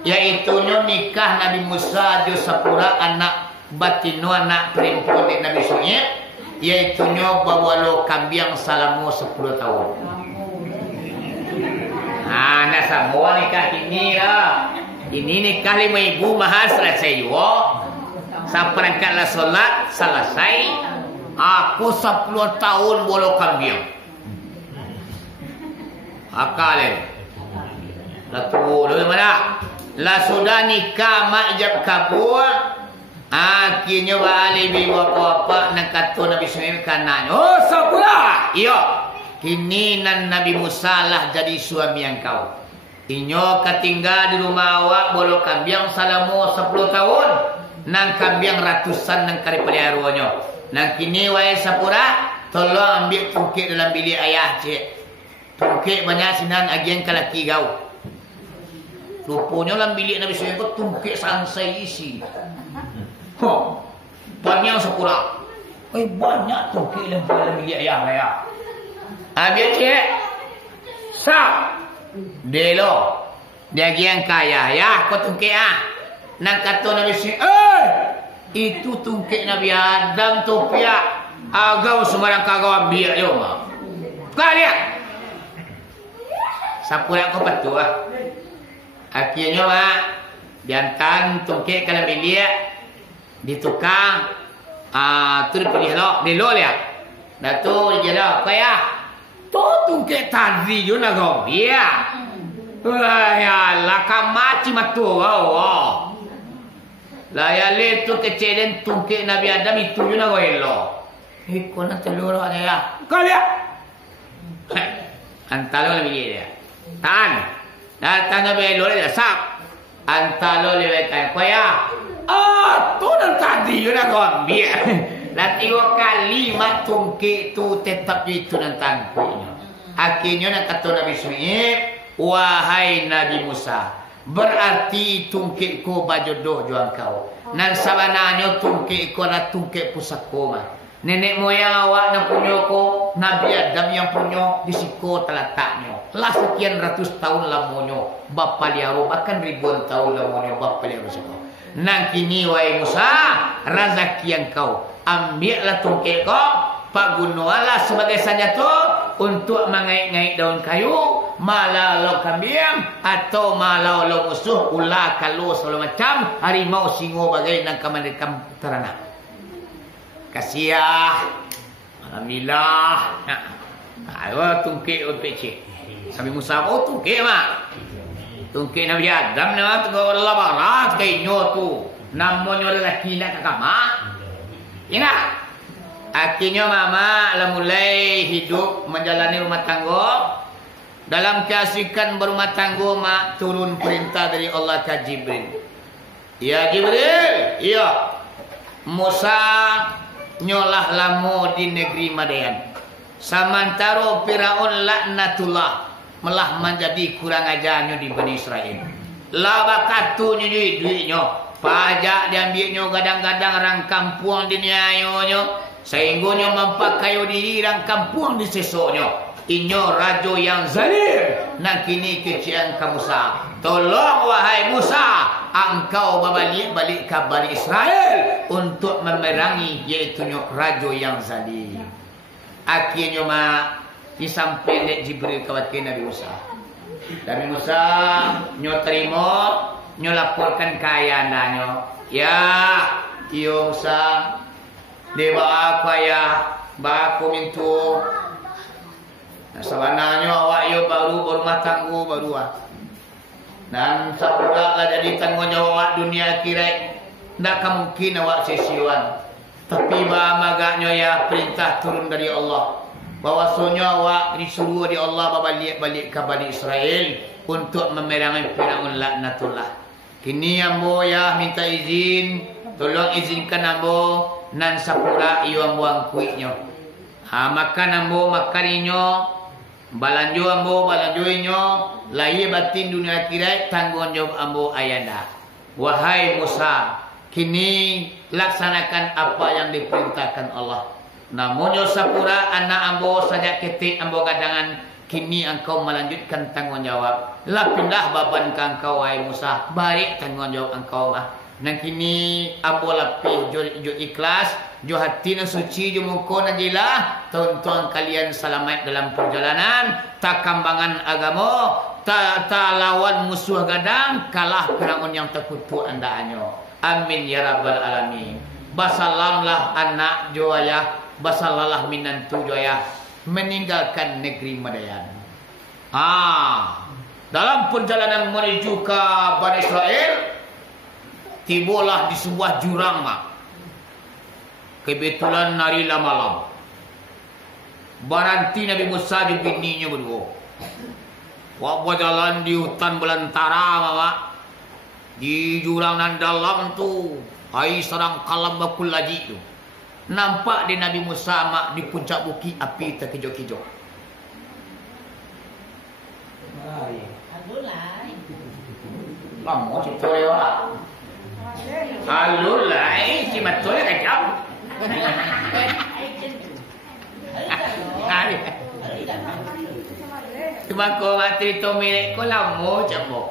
yaitu nikah Nabi Musa dengan Sapura anak batino anak perempuan di Nabi Syuaib. Yaitu bawa lo kambiang salamu 10 tahun. Nah semua nikah ini lah. Ini nikah 5,000 mahal selesai juga. Saya perangkatlah solat selesai. Aku 10 tahun bolo kambiang. Akalin. Lah tunggu dulu mana? Lah sudah nikah mak ijab kabul. Akhirnya balik bapak-bapak nak kata Nabi Syuaib kanan. Sapula. Iya. Kini nan Nabi Musa lah jadi suami yang kau. Inyo ketinggal di rumah awak bolo kambiang salamu 10 tahun. Nang kambiang ratusan nang kari peliharuannya. Nang kini wahai Sapura, tolong ambil tungkik dalam bilik ayah cik. Tungkik banyak sinan agian kalaki kau. Rupanya dalam bilik Nabi Syuaib tungkik sansai isi. Banyak Sapura. Banyak tungkik dalam bilik ayah saya. Ambil cik. Sap. Delo. Dia yang kaya ya, kau tungkik Nang kata Nabi Syuaib, itu tungkik Nabi Adam tu pihak. Agau sembarang kagau ambil je mah. Kau lihat. Sapura kau patuh Akhirnya diantan tungkik dalam bilik. Ditukang tu dipilih lo lihat. Dah tu je lah kaya. Tu tungkik tadi je nak kau dia. Ya lah kamati matu kau. Lah ya le tu keceden tungkik Nabi Adam itu je nak kau elok. Kau nak telur ya. Kau lihat. Antalo lebih dia. Tan. Datang Nabi elok dia sap. Antalo lebih kaya. Tu dan tadi you nak ambil. Lah 3 kali mak tungkik tu tetap itu dan tangkunya. Akhirnya nak kata Nabi Syuaib, wahai Nabi Musa, berarti tungkikku bajodoh jual kau. Nan sabananya tungkikku adalah tungkik pusako mah. Nenek moyang awak yang punya ko, Nabi Adam yang punya di siko terletaknya. Lah sekian ratus tahun lamonyo, bapa liaro bahkan ribuan tahun lamonyo bapa liaro siko. Nang kini wahai Musa, rezeki yang kau ambillah tungkik kau, Pak Gunoala sebagai senjata untuk mengait-ngait daun kayu, malau kambing atau malau musuh, ular, kalau segala macam, harimau, singo, bagai dan kamandekam terana. Kasiah. Alhamdulillah. Ayo tungkik untuk cik. Nabi Musa tungkik mak. Tungkik Nabi Adam nama tu Allah barat kainyo tu. Namanya lelaki nak kama. Ingat. Akhirnya mama lah mulai hidup menjalani rumah tangga. Dalam keasikan berumah tangga mak turun perintah dari Allah ke Jibril. Ya Jibril, iya. Musa nyolah lamo di negeri Madian. Samantaro Firaun laknatullah melah menjadi kurang ajarnya di Bani Israel. Labakatunya duitnya, pajak diambilnya kadang-kadang orang kampung diniayonyo, sehingga mempakayo diri orang kampung di sesoknya. Inyo raja yang zalim. Nak kini kecian ke Musa. Tolong wahai Musa, engkau balik ke Bani Israel untuk memerangi yaitu raja yang zalim. Akhirnya mak disampaikan dek Jibril kawat Nabi Musa. Nabi Musa nyo terima, nyo laporkan ke ayahnya. Ya, iyo Musa, dewa aku ayah, aku mintu. Sebenarnya awak yo baru berumah tangga baru dan sapula lah jadi tanggung jawab dunia akhirat. Tak mungkin awak sesiwan. Tapi magaknya ya perintah turun dari Allah. Bahwasanya awak disuruh di Allah balik ke Bani Israel untuk memerangi Firaun laknatullah. Kini ambo ya minta izin, tolong izinkan ambo nan sapula iyo ambo angkuinya. Makan ambo makaninya, balanjo ambo balanjoinyo, lahir batin dunia akhirat tanggung jawab ambo ayanda. Wahai Musa, kini laksanakan apa yang diperintahkan Allah. Namunnya sapura anak ambo saja ketik ambo kadangan, kini engkau melanjutkan tanggung jawab. Lah pindah baban ke engkau wahai Musa, balik tanggung jawab engkau mah. Nah kini ambo lapih jo ikhlas, jo hati na suci, jo muka najilah. Tuan-tuan kalian selamat dalam perjalanan, tak kambangan agama, tak lawan musuh gadang, kalah Firaun yang terkutuk anda anyo. Amin ya rabbal alamin. Basalamlah anak jo ayah, basalalah minantu jo ayah, meninggalkan negeri Madian. Dalam perjalanan menuju ke Bani Israel, tibalah di sebuah jurang mak. Kebetulan narilah malam. Baranti Nabi Musa di bininya berdua. Wabah jalan di hutan belantara mak. Di jurang nan dalam tu, ai serang kalam bakul laji tu. Nampak di Nabi Musa mak di puncak bukit api terkejut-kejut. Lama cerita dia orang. Alulai si betul kacau. Cuma kau mati tu milik kau lama cakap.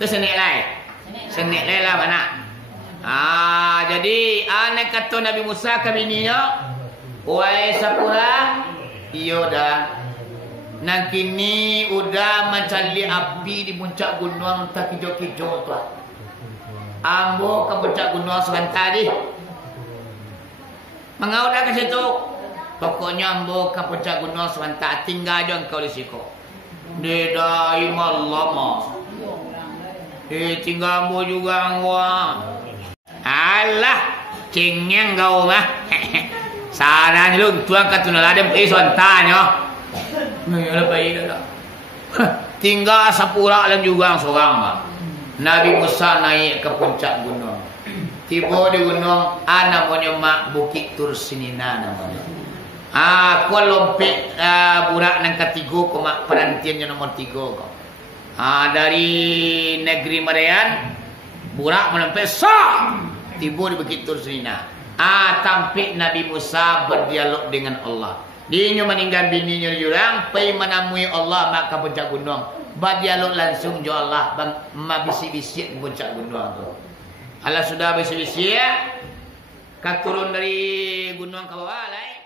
Tu senik lah mana? Jadi anak kata Nabi Musa ke bininya, wahai sapura, iyo dah. Nak kini udah mencari api di puncak gunung terkejut-kejut tu. Ambo ke puncak gunung sebentar di. Mengau dah ke situ. Pokoknya ambo ke puncak gunung sebentar, tinggal je engkau di situ. Dia dah lama. Tinggal ambo juga angwa. Alah, cengeng kau mah. Saran lu tuan kat tunaladem sebentarnya. Nah, baik dah. Tinggal sapura alam juga seorang mah. Nabi Musa naik ke puncak gunung. Tiba di gunung, namanya mak Bukit Tursinina namanya. Kau lompet burak nang ketiga ko mak perantiannya nomor 3 ko. Dari negeri Madian, burak melompet tiba di Bukit Tursinina. Tampik Nabi Musa berdialog dengan Allah. Dia meninggal bininya jurang, pergi menemui Allah maka puncak gunung. Berdialog langsung jo Allah, bisik-bisik puncak gunung tu. Allah sudah bisik-bisik, kau turun dari gunung ke bawah lah.